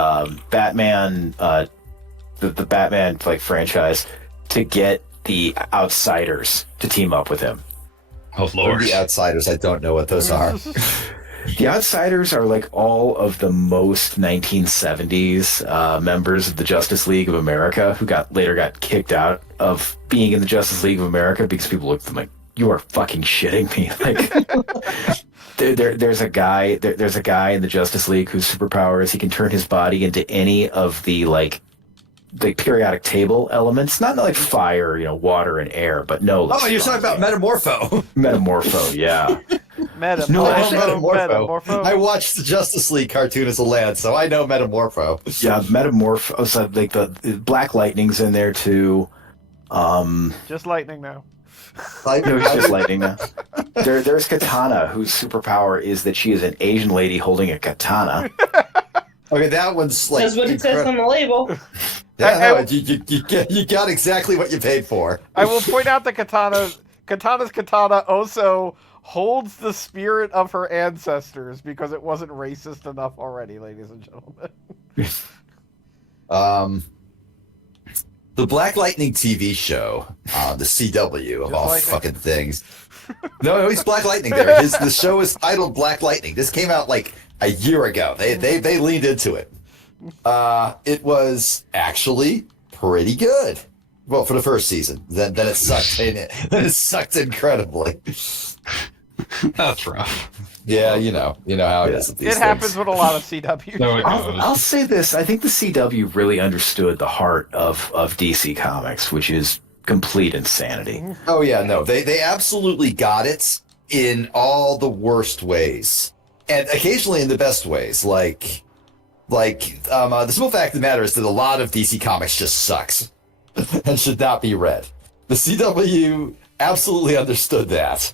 Batman the Batman like franchise to get the Outsiders to team up with him. Oh Lord. The Outsiders, I don't know what those are. The Outsiders are like all of the most 1970s members of the Justice League of America who later got kicked out of being in the Justice League of America because people looked at them like, you are fucking shitting me. Like, there's a guy in the Justice League whose superpower is he can turn his body into any of the the periodic table elements, not like fire, water and air, but no. Oh, you're talking about Metamorpho. Metamorpho, yeah. No, actually, Metamorpho. I watched the Justice League cartoon as a lad, so I know Metamorpho. Yeah, Metamorpho. So like the Black Lightning's in there too. Just lightning now. No, it's just lightning now. There's Katana, whose superpower is that she is an Asian lady holding a katana. Okay, that one's like. That's what it says on the label. Yeah, no, you got exactly what you paid for. I will point out that Katana's katana also holds the spirit of her ancestors because it wasn't racist enough already, ladies and gentlemen. Um, the Black Lightning TV show, the CW of Just all Lightning? fucking things. No, he's Black Lightning there. The show is titled Black Lightning. This came out like a year ago. They leaned into it. It was actually pretty good. Well, for the first season. Then it sucked. Then it sucked incredibly. That's rough. Yeah, you know how it is. With these It happens things. with a lot of CW. No, it I'll goes. say this. I think the CW really understood the heart of DC Comics, which is complete insanity. Oh yeah, no, they absolutely got it in all the worst ways, and occasionally in the best ways. Like the simple fact of the matter is that a lot of DC Comics just sucks and should not be read. The CW absolutely understood that.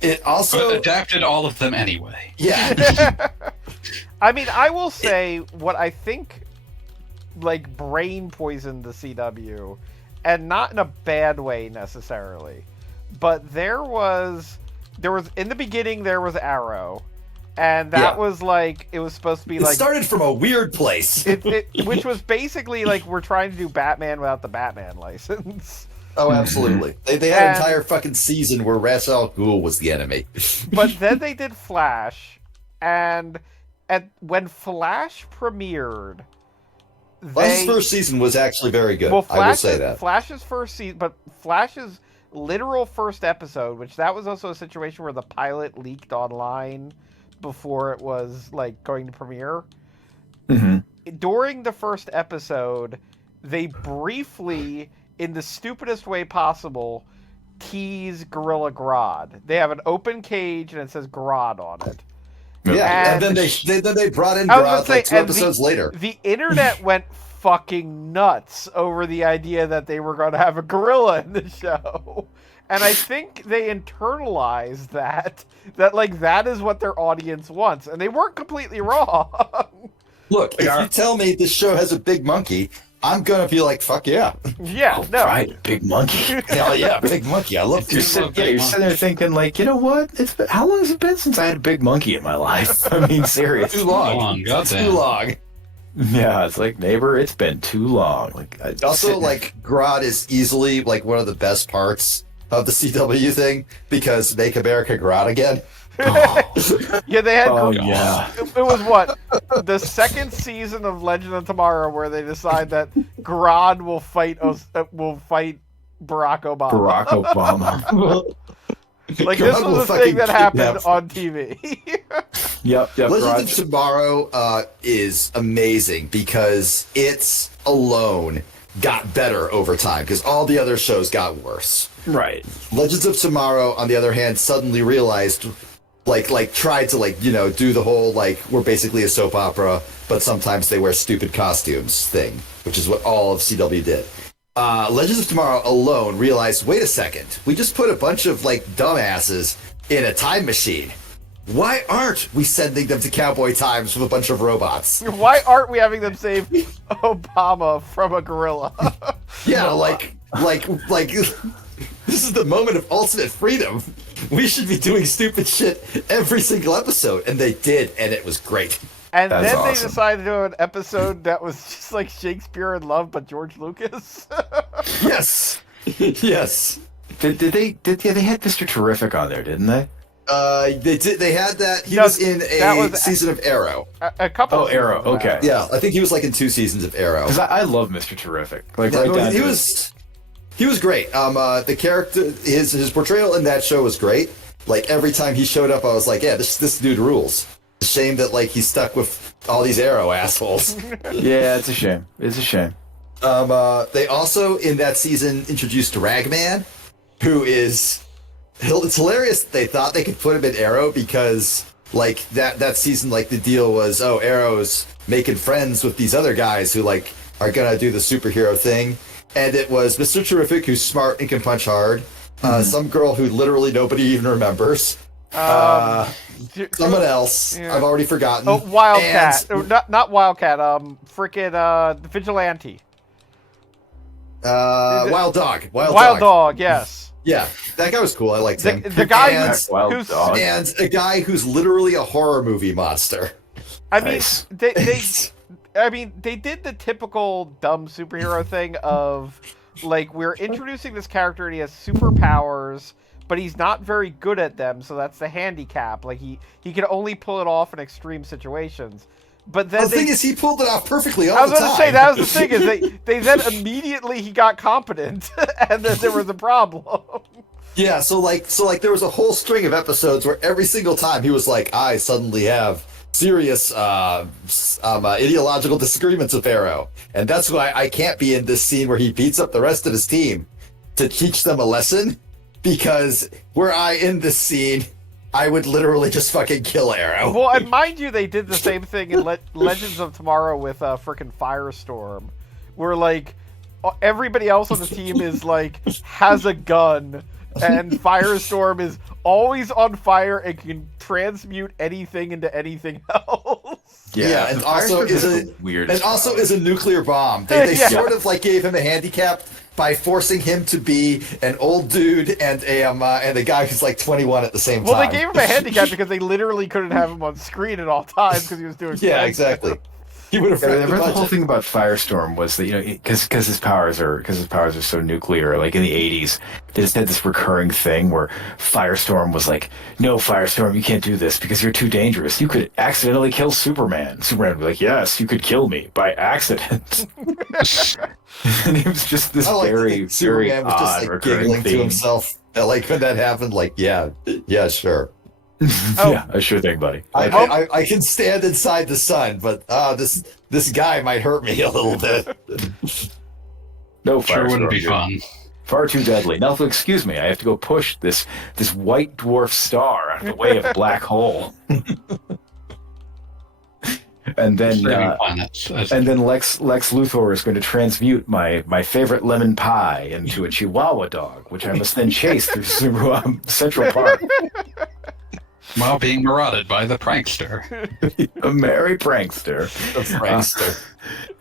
It But also, adapted all of them anyway. yeah, I mean, I will say what I think, like, brain poisoned the CW, and not in a bad way necessarily, but there was in the beginning there was Arrow, and that Yeah. was like it was supposed to be it like started from a weird place. which was basically like we're trying to do Batman without the Batman license. Oh, absolutely. They had an And- entire fucking season where Ra's al Ghul was the enemy. But then they did Flash, and when Flash premiered, Flash's first season was actually very good. Well, I will say that. Flash's first season, but Flash's literal first episode, which that was also a situation where the pilot leaked online before it was like going to premiere. Mm-hmm. During the first episode, they briefly, in the stupidest way possible, tease Gorilla Grodd. They have an open cage and it says Grodd on it. Yeah, And- and then they brought in I was gonna Grodd like say, 2 and episodes later. The internet went fucking nuts over the idea that they were going to have a gorilla in the show. And I think they internalized that like that is what their audience wants, and they weren't completely wrong. Look, if you tell me this show has a big monkey, I'm gonna be like, fuck yeah. Yeah, no. Right, big monkey. Hell yeah, big monkey. I love You're this. sitting there thinking, like, you know what? How long has it been since I had a big monkey in my life? I mean, seriously. Too long. Long, Too goddamn. long. Yeah, it's like, neighbor, it's been too long. Like, Also, like, Grodd is easily like one of the best parts of the CW thing because Make America Grodd again. Yeah, they had. oh yeah, It was what the second season of Legend of Tomorrow where they decide that Grodd will fight Barack Obama. Barack Obama. Like this Grodd will was a fucking thing that happened kidnap- on TV. Yep. Legends Rod. of Tomorrow is amazing because it's alone got better over time because all the other shows got worse. Right. Legends of Tomorrow, on the other hand, suddenly realized, tried to do the whole we're basically a soap opera, but sometimes they wear stupid costumes thing, which is what all of CW did. Legends of Tomorrow alone realized, wait a second, we just put a bunch of dumbasses in a time machine. Why aren't we sending them to cowboy times with a bunch of robots? Why aren't we having them save Obama from a gorilla? Yeah, this is the moment of ultimate freedom. We should be doing stupid shit every single episode, and they did, and it was great. And That's then awesome. they decided to do an episode that was just like Shakespeare in Love, but George Lucas. Yes, yes. Did they had Mr. Terrific on there, didn't they? They did. They had that. He No, was in that a was- season of Arrow. a couple. Oh, of Arrow, seasons of okay. that. Yeah, I think he was in 2 seasons of Arrow. Because I love Mr. Terrific. Like Yeah, right no, down he to was great. The character, his portrayal in that show was great. Like every time he showed up, I was like, yeah, this dude rules. It's a shame that he's stuck with all these Arrow assholes. Yeah, it's a shame. It's a shame. They also in that season introduced Ragman, who is it's hilarious that they thought they could put him in Arrow because that season the deal was Arrow's making friends with these other guys who are gonna do the superhero thing, and it was Mr. Terrific who's smart and can punch hard, some girl who literally nobody even remembers, someone else Yeah. I've already forgotten. Oh, Wildcat. and, Not Wildcat. Frickin' Vigilante. Wild Dog. Wild Dog. Yes. Yeah, that guy was cool. I liked him. The guy And- who's, Wild who's Dog. and a guy who's literally a horror movie monster. I mean, Nice. they I mean, they did the typical dumb superhero thing of, like, we're introducing this character and he has superpowers, but he's not very good at them, so that's the handicap. Like, he can only pull it off in extreme situations. But then the thing is, he pulled it off perfectly all I was the time. going to say, that was the thing, is they then immediately he got competent, and then there was a problem. Yeah, so there was a whole string of episodes where every single time he was like, I suddenly have serious ideological disagreements with Arrow. And that's why I can't be in this scene where he beats up the rest of his team to teach them a lesson, because were I in this scene, I would literally just fucking kill Arrow. Well, and mind you, they did the same thing in Legends of Tomorrow with frickin' Firestorm, where, like, everybody else on the team is, like, has a gun, and Firestorm is always on fire and can transmute anything into anything else. Yeah, and also is a nuclear bomb. They sort of like gave him a handicap by forcing him to be an old dude and a guy who's like 21 at the same time. Well, they gave him a handicap because they literally couldn't have him on screen at all times because he was doing yeah, exactly. He would have. The whole thing about Firestorm was that, because his powers are so nuclear. Like in the '80s, they just had this recurring thing where Firestorm was like, "No, Firestorm, you can't do this because you're too dangerous. You could accidentally kill Superman." Superman would be like, "Yes, you could kill me by accident." And it was just this very, Superman very was just odd like recurring giggling theme. to himself. Like when that happened, like yeah, sure. Yeah, a sure thing, buddy. I can stand inside the sun, but this guy might hurt me a little bit. No, Sure wouldn't be Firestorm, fun. far too deadly. Now, excuse me, I have to go push this white dwarf star out of the way of a black hole. And then Lex Luthor is going to transmute my favorite lemon pie into a Chihuahua dog, which I must then chase through Central Park. While being marauded by the prankster. A merry prankster. The prankster.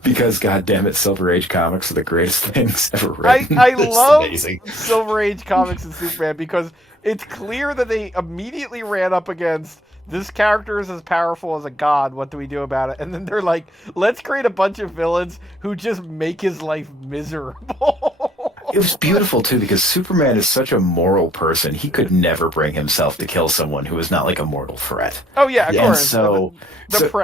Because, goddammit, Silver Age comics are the greatest things ever written. I love amazing. Silver Age comics and Superman because it's clear that they immediately ran up against this character is as powerful as a god, what do we do about it? And then they're like, let's create a bunch of villains who just make his life miserable. It was beautiful, too, because Superman is such a moral person. He could never bring himself to kill someone who is not like a mortal threat. Oh, yeah, of course. And so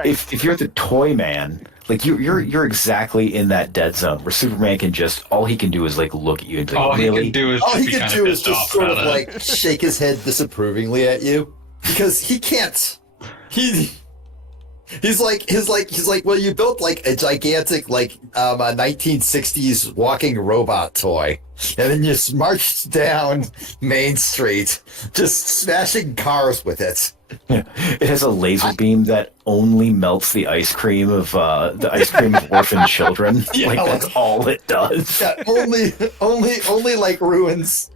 if you're the Toy Man, like you're exactly in that dead zone where Superman can just, all he can do is like look at you and be like, All really? he can do is All just he be can kind do of is pissed just off sort of about it. like shake his head disapprovingly at you, because he can't. He's like, well, you built like a gigantic a 1960s walking robot toy, and then you just marched down Main Street, just smashing cars with it. Yeah. It has a laser beam that only melts the ice cream of orphan children. Yeah, that's all it does. Yeah, only like ruins.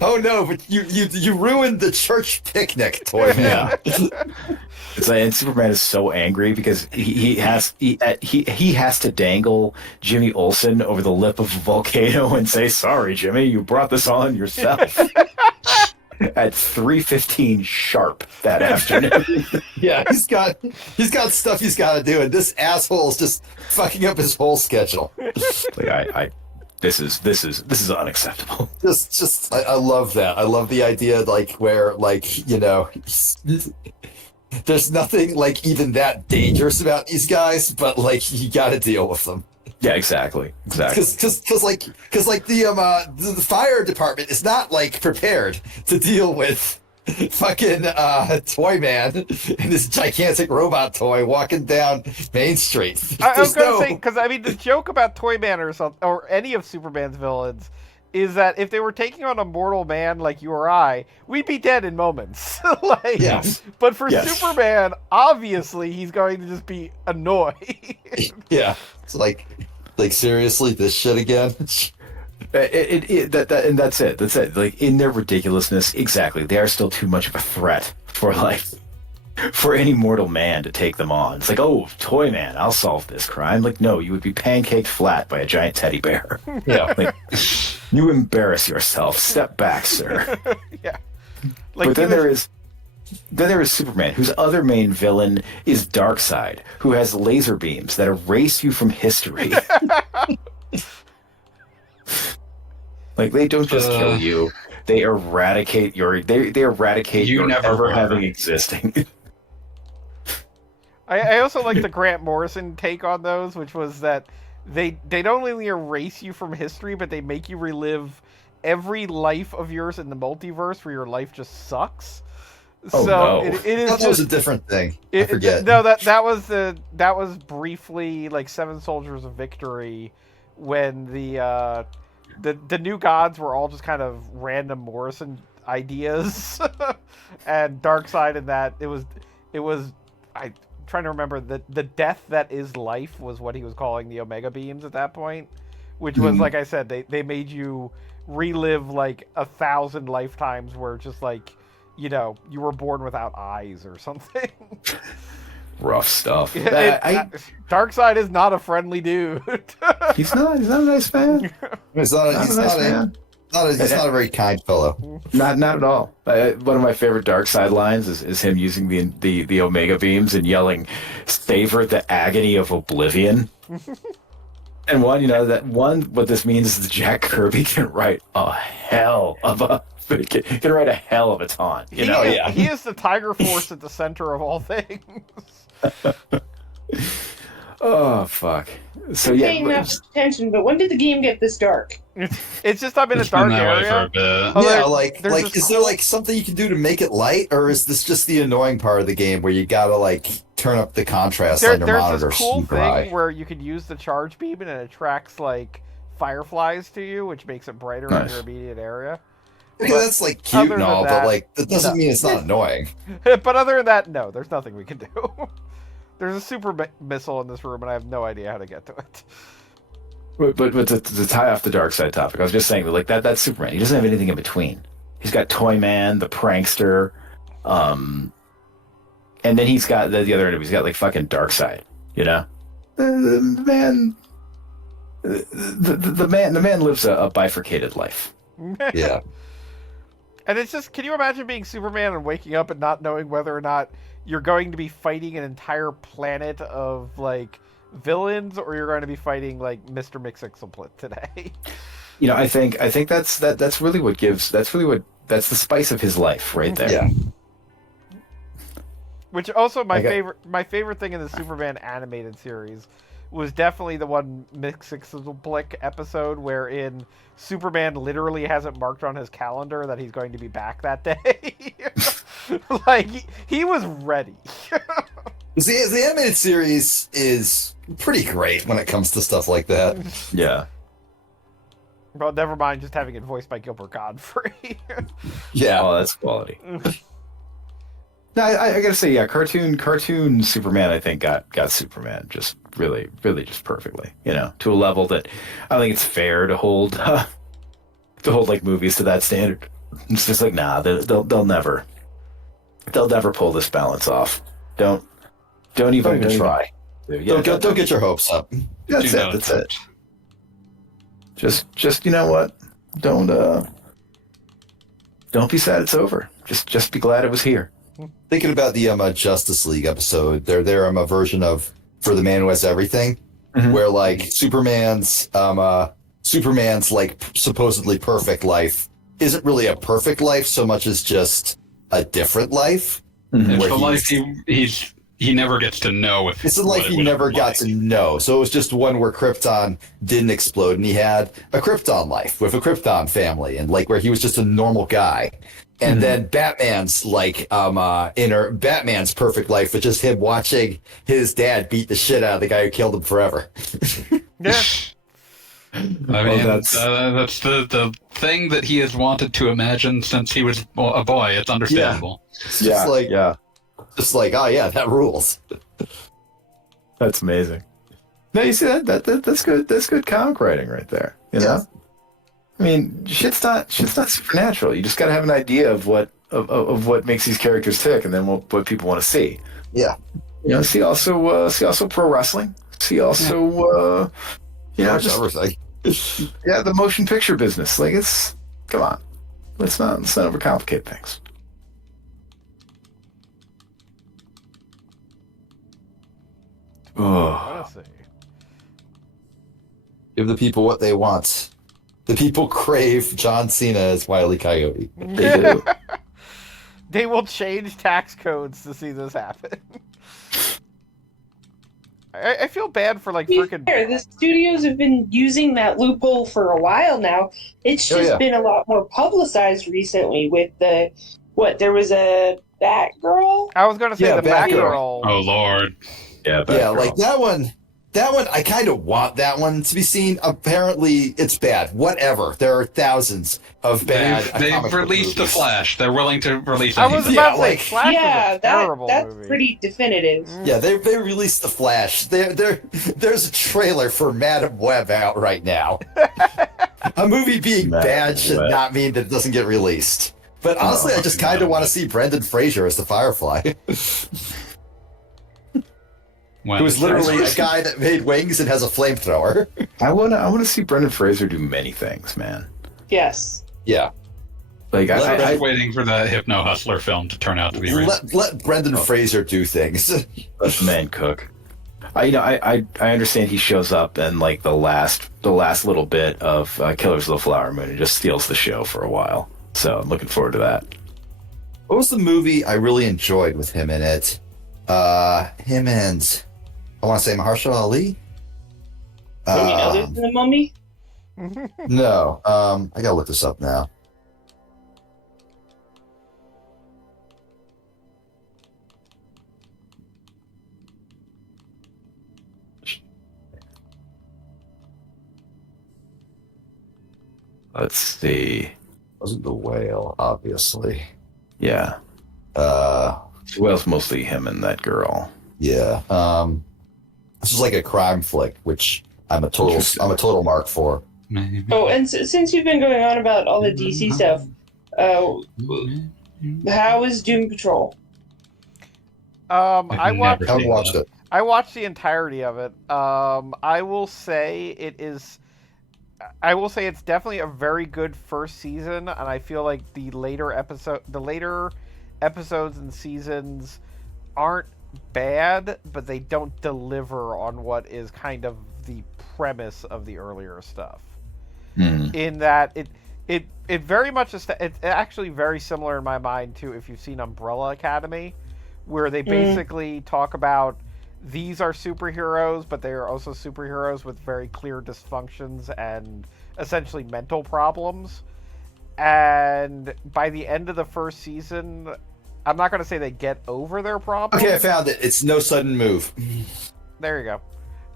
Oh no! But you ruined the church picnic, Toy Man. It's like, and Superman is so angry because he has to dangle Jimmy Olsen over the lip of a volcano and say, "Sorry, Jimmy, you brought this on yourself." At 3:15 sharp that afternoon. Yeah, he's got stuff he's got to do, and this asshole is just fucking up his whole schedule. Like this is unacceptable. I love that. I love the idea, like where there's nothing like even that dangerous about these guys, but like you got to deal with them. Yeah, exactly. Because the fire department is not like prepared to deal with fucking Toy Man and this gigantic robot toy walking down Main Street. I was going to say, because I mean, the joke about Toy Man or any of Superman's villains is that if they were taking on a mortal man like you or I, we'd be dead in moments. Yes. But for Superman, obviously, he's going to just be annoyed. Yeah. It's like seriously, this shit again? And that's it. That's it. Like, in their ridiculousness, exactly, they are still too much of a threat for any mortal man to take them on. It's like, oh, Toy Man, I'll solve this crime. Like, no, you would be pancaked flat by a giant teddy bear. Yeah. Like, you embarrass yourself. Step back, sir. Yeah. But then there is Then there is Superman, whose other main villain is Darkseid, who has laser beams that erase you from history. Like, they don't just kill you; they eradicate they eradicate You your never ever were. having existing. I also like the Grant Morrison take on those, which was that they don't only erase you from history, but they make you relive every life of yours in the multiverse where your life just sucks. Oh, So no. it is That was a just different thing. I forget. no that was briefly like Seven Soldiers of Victory when the new gods were all just kind of random Morrison ideas, and Darkseid in that it was I'm trying to remember the death that is life was what he was calling the Omega beams at that point, which was like I said they made you relive like 1,000 lifetimes where just like you were born without eyes or something. Rough stuff. Darkseid is not a friendly dude. He's not a nice man. He's not Not a nice man. he's not a very kind fellow. Not at all. One of my favorite Darkseid lines is him using the Omega beams and yelling, "Savor the agony of oblivion." And what this means is that Jack Kirby can write a hell of a taunt. He is the Tiger Force at the center of all things. Oh fuck. So Paying enough attention, but when did the game get this dark? It's just I'm in a It's been dark that way for a area. bit. Oh, Yeah, there's this is there like something you can do to make it light, or is this just the annoying part of the game where you gotta like turn up the contrast on your there's monitor this cool super thing high? where you can use the charge beam and it attracts like fireflies to you, which makes it brighter in Nice. your immediate area. Okay, that's like cute other and than all, that, but like that doesn't no. mean it's not annoying. But other than that, no, there's nothing we can do. There's a super missile in this room, and I have no idea how to get to it. But to tie off the Darkseid topic, I was just saying that like that's Superman. He doesn't have anything in between. He's got Toyman, the prankster, and then he's got the other end of it. He's got like fucking Darkseid. You know, the man lives a bifurcated life. Yeah. And it's just, can you imagine being Superman and waking up and not knowing whether or not you're going to be fighting an entire planet of like villains, or you're going to be fighting like Mr. Mxyzptlk today? You know, I think that's really that's the spice of his life right there. Yeah. Which also my favorite thing in the Superman animated series was definitely the one Mxyzptlk episode wherein Superman literally has it marked on his calendar that he's going to be back that day. Like he was ready. The animated series is pretty great when it comes to stuff like that. Yeah. Well, never mind just having it voiced by Gilbert Godfrey. Yeah. Oh, that's quality. No, I gotta say, yeah, cartoon Superman, I think got Superman just really just perfectly, to a level that I think it's fair to hold like movies to that standard. It's just like, nah, they'll never pull this balance off. Don't even try. Don't get your hopes up. That's it. Just you know what? Don't be sad it's over. Just be glad it was here. Thinking about the Justice League episode, their version of For the Man Who Has Everything, where like Superman's like supposedly perfect life isn't really a perfect life so much as just a different life. It's where the life he never gets to know. It's a life he never got to know. So it was just one where Krypton didn't explode, and he had a Krypton life with a Krypton family, and like where he was just a normal guy. And then Batman's Batman's perfect life was just him watching his dad beat the shit out of the guy who killed him forever. Yeah. I mean, that's the thing that he has wanted to imagine since he was a boy. It's understandable. It's just oh yeah, that rules. That's amazing. No, you see that's good. That's good comic writing right there. You know, I mean, shit's not supernatural. You just got to have an idea of what makes these characters tick, and then what people want to see. Yeah. See also pro wrestling. See also just everything. Yeah, the motion picture business. Like come on, let's not overcomplicate things. Oh, Let's see. Give the people what they want. The people crave John Cena as Wile E. Coyote. they do. They will change tax codes to see this happen. I feel bad for like To be freaking. fair, the studios have been using that loophole for a while now. It's Oh, just yeah. been a lot more publicized recently with there was a Batgirl? I was gonna say Yeah, the Batgirl. Batgirl. Oh lord. Yeah, Yeah, like that one. That one, I kind of want that one to be seen. Apparently, it's bad. Whatever. There are thousands of bad. They've comic book released the movies. Flash. They're willing to release I was anything. about Yeah, to say like- Flash Yeah, was a terrible that's movie. pretty definitive. Yeah, they released the Flash. There's a trailer for Madam Web out right now. A movie being Madam bad should Web. not mean that it doesn't get released. But honestly, I just kind of Madam want Web. to see Brendan Fraser as the Firefly, who is literally a guy that made wings and has a flamethrower. I wanna see Brendan Fraser do many things, man. Yes. Yeah, Like I'm I waiting for the Hypno Hustler film to turn out to be real. let Brendan Fraser do things. let the man cook. I understand he shows up in like the last little bit of Killers of the Flower Moon and just steals the show for a while. So I'm looking forward to that. What was the movie I really enjoyed with him in it? Him and I want to say Mahershala Ali. I mean, other than the Mummy? No, I gotta look this up now. Let's see. Wasn't the whale, obviously. Yeah. Well, it's mostly him and that girl. Yeah. This is like a crime flick, which I'm a total mark for. Maybe. Oh, and since you've been going on about all the DC stuff, how is Doom Patrol? I watched. I haven't watched it. I watched the entirety of it. I will say it is. I will say it's definitely a very good first season, and I feel like the later episodes and seasons aren't bad, but they don't deliver on what is kind of the premise of the earlier stuff. In that it very much it's actually very similar in my mind to if you've seen Umbrella Academy, where they basically talk about these are superheroes, but they are also superheroes with very clear dysfunctions and essentially mental problems. And by the end of the first season, I'm not going to say they get over their problems. Okay, I found it. It's No Sudden Move. There you go.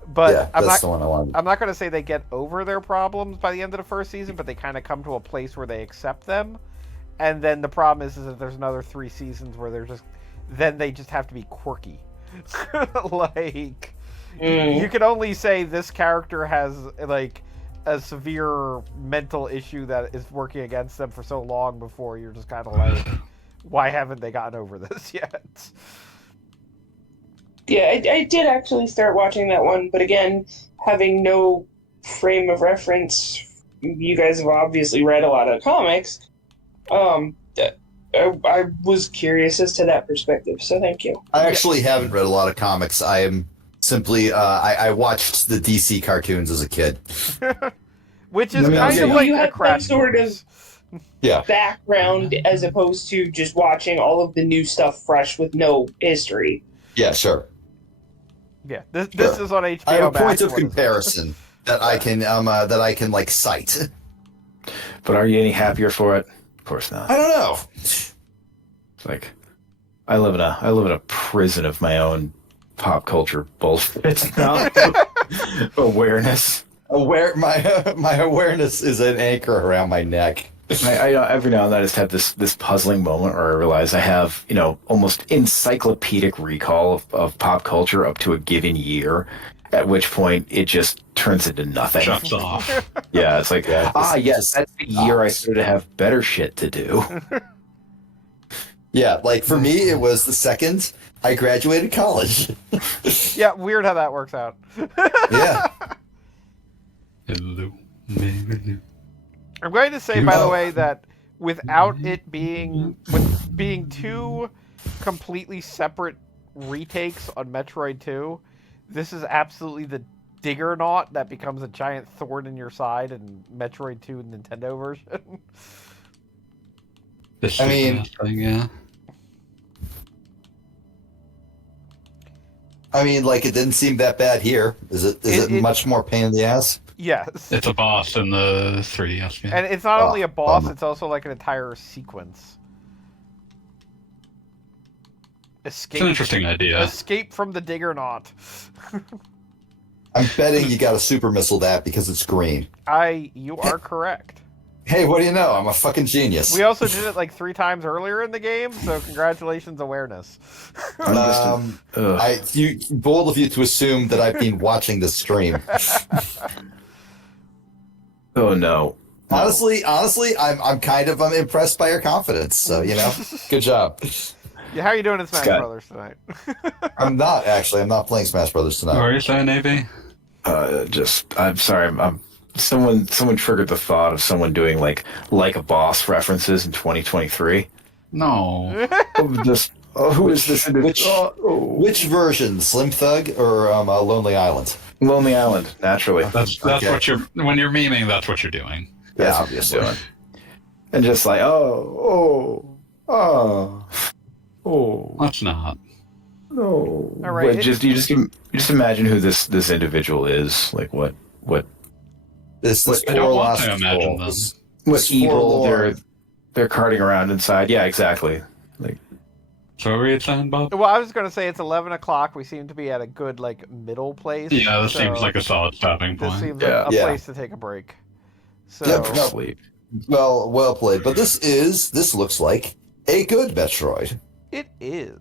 But yeah, that's the one I wanted. I'm not going to say they get over their problems by the end of the first season, but they kind of come to a place where they accept them. And then the problem is that there's another 3 seasons where they just have to be quirky. Like, you can only say this character has like a severe mental issue that is working against them for so long before you're just kind of like, why haven't they gotten over this yet? Yeah, I did actually start watching that one, but again, having no frame of reference, you guys have obviously read a lot of comics. I was curious as to that perspective, so thank you. I actually haven't read a lot of comics. I am simply I watched the DC cartoons as a kid. Which is No, kind yeah, of you like had a crash some sort course. Yeah. Background as opposed to just watching all of the new stuff fresh with no history. Yeah, sure. Yeah, this Sure. is on HBO I have a Max. point of What is it? comparison that I can like cite. But are you any happier for it? Of course not. I don't know. It's like I live in a prison of my own pop culture bullshit now. Awareness. My awareness is an anchor around my neck. I every now and then I just have this puzzling moment where I realize I have, almost encyclopedic recall of pop culture up to a given year, at which point it just turns into nothing. Shuts off. Yeah, it's like, yes, that's the year I started to have better shit to do. Yeah, like for me, it was the second I graduated college. Yeah, weird how that works out. Yeah. Hello. I'm going to say, by the way, that without it being two completely separate retakes on Metroid 2, This is absolutely the digger knot that becomes a giant thorn in your side in Metroid 2 Nintendo version. This I mean- stupid thing, yeah. I mean, like, it didn't seem that bad here. Is it much more pain in the ass? Yes. It's a boss in the 3DS game. And it's not only a boss, bummer. it's also like an entire sequence. Escape. It's an interesting idea. Escape from the digger knot. I'm betting you got a super missile that because it's green. You are correct. Hey, what do you know? I'm a fucking genius. We also did it like 3 times earlier in the game, so congratulations, awareness. Bold of you to assume that I've been watching this stream. Oh no. Honestly, I'm kind of impressed by your confidence. So good job. Yeah, how are you doing in Smash Scott. Brothers tonight? I'm not actually. I'm not playing Smash Brothers What tonight. are you saying, AV? I'm sorry. Someone triggered the thought of someone doing like a boss references in 2023. No. Who is this individual? Which version, Slim Thug or Lonely Island? Lonely Island, naturally. That's Okay. what when you're memeing, that's what you're doing. That's Yeah, what he's obviously. doing. And just like, oh, Let's not. no. All right. But you just imagine who this individual is. Like what This I don't poor want lost to imagine soul. them. This evil forlorn- they're carting around inside. Yeah, exactly. Like So what were you saying, Bob? Well, I was going to say it's 11 o'clock. We seem to be at a good, middle place. Yeah, this so seems like a solid stopping This point. seems Yeah. like a Yeah. place to take a break. So, Yep, no. sleep. Well played. But this looks like a good Metroid. it is.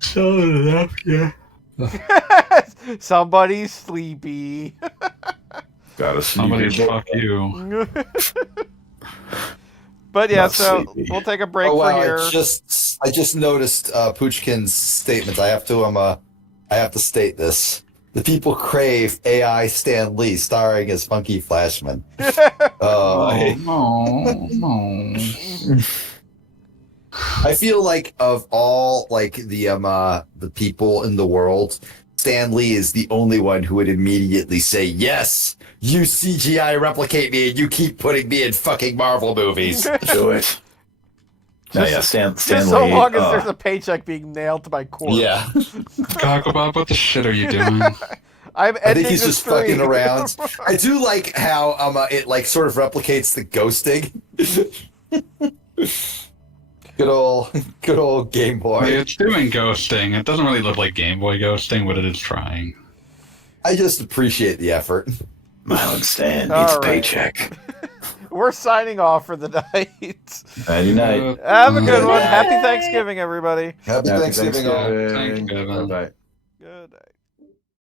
Solid enough, yeah. Somebody's sleepy. Gotta Somebody sleep. fuck you. But yeah, Not so sleepy. we'll take a break Oh for wow! here. I just noticed Puchkin's statement. I have to state this. The people crave AI Stan Lee starring as Funky Flashman. Oh, no. I feel like of all the people in the world, Stan Lee is the only one who would immediately say, "Yes, you CGI replicate me, and you keep putting me in fucking Marvel movies." Do it. No, yeah, Stan Just Lee. so long as there's a paycheck being nailed to my corpse. Yeah, Gago Bob, what the shit are you doing? I'm I ending think he's the just stream. fucking around. I do like how it sort of replicates the ghosting. Good old Game Boy. It's doing ghosting. It doesn't really look like Game Boy ghosting, but it is trying. I just appreciate the effort. Mild Stan All needs a right. paycheck. We're signing off for the night. Nighty night. Have a good one. Bye. Happy Thanksgiving, everybody. Happy Happy Thanksgiving all. Thanksgiving. Bye bye.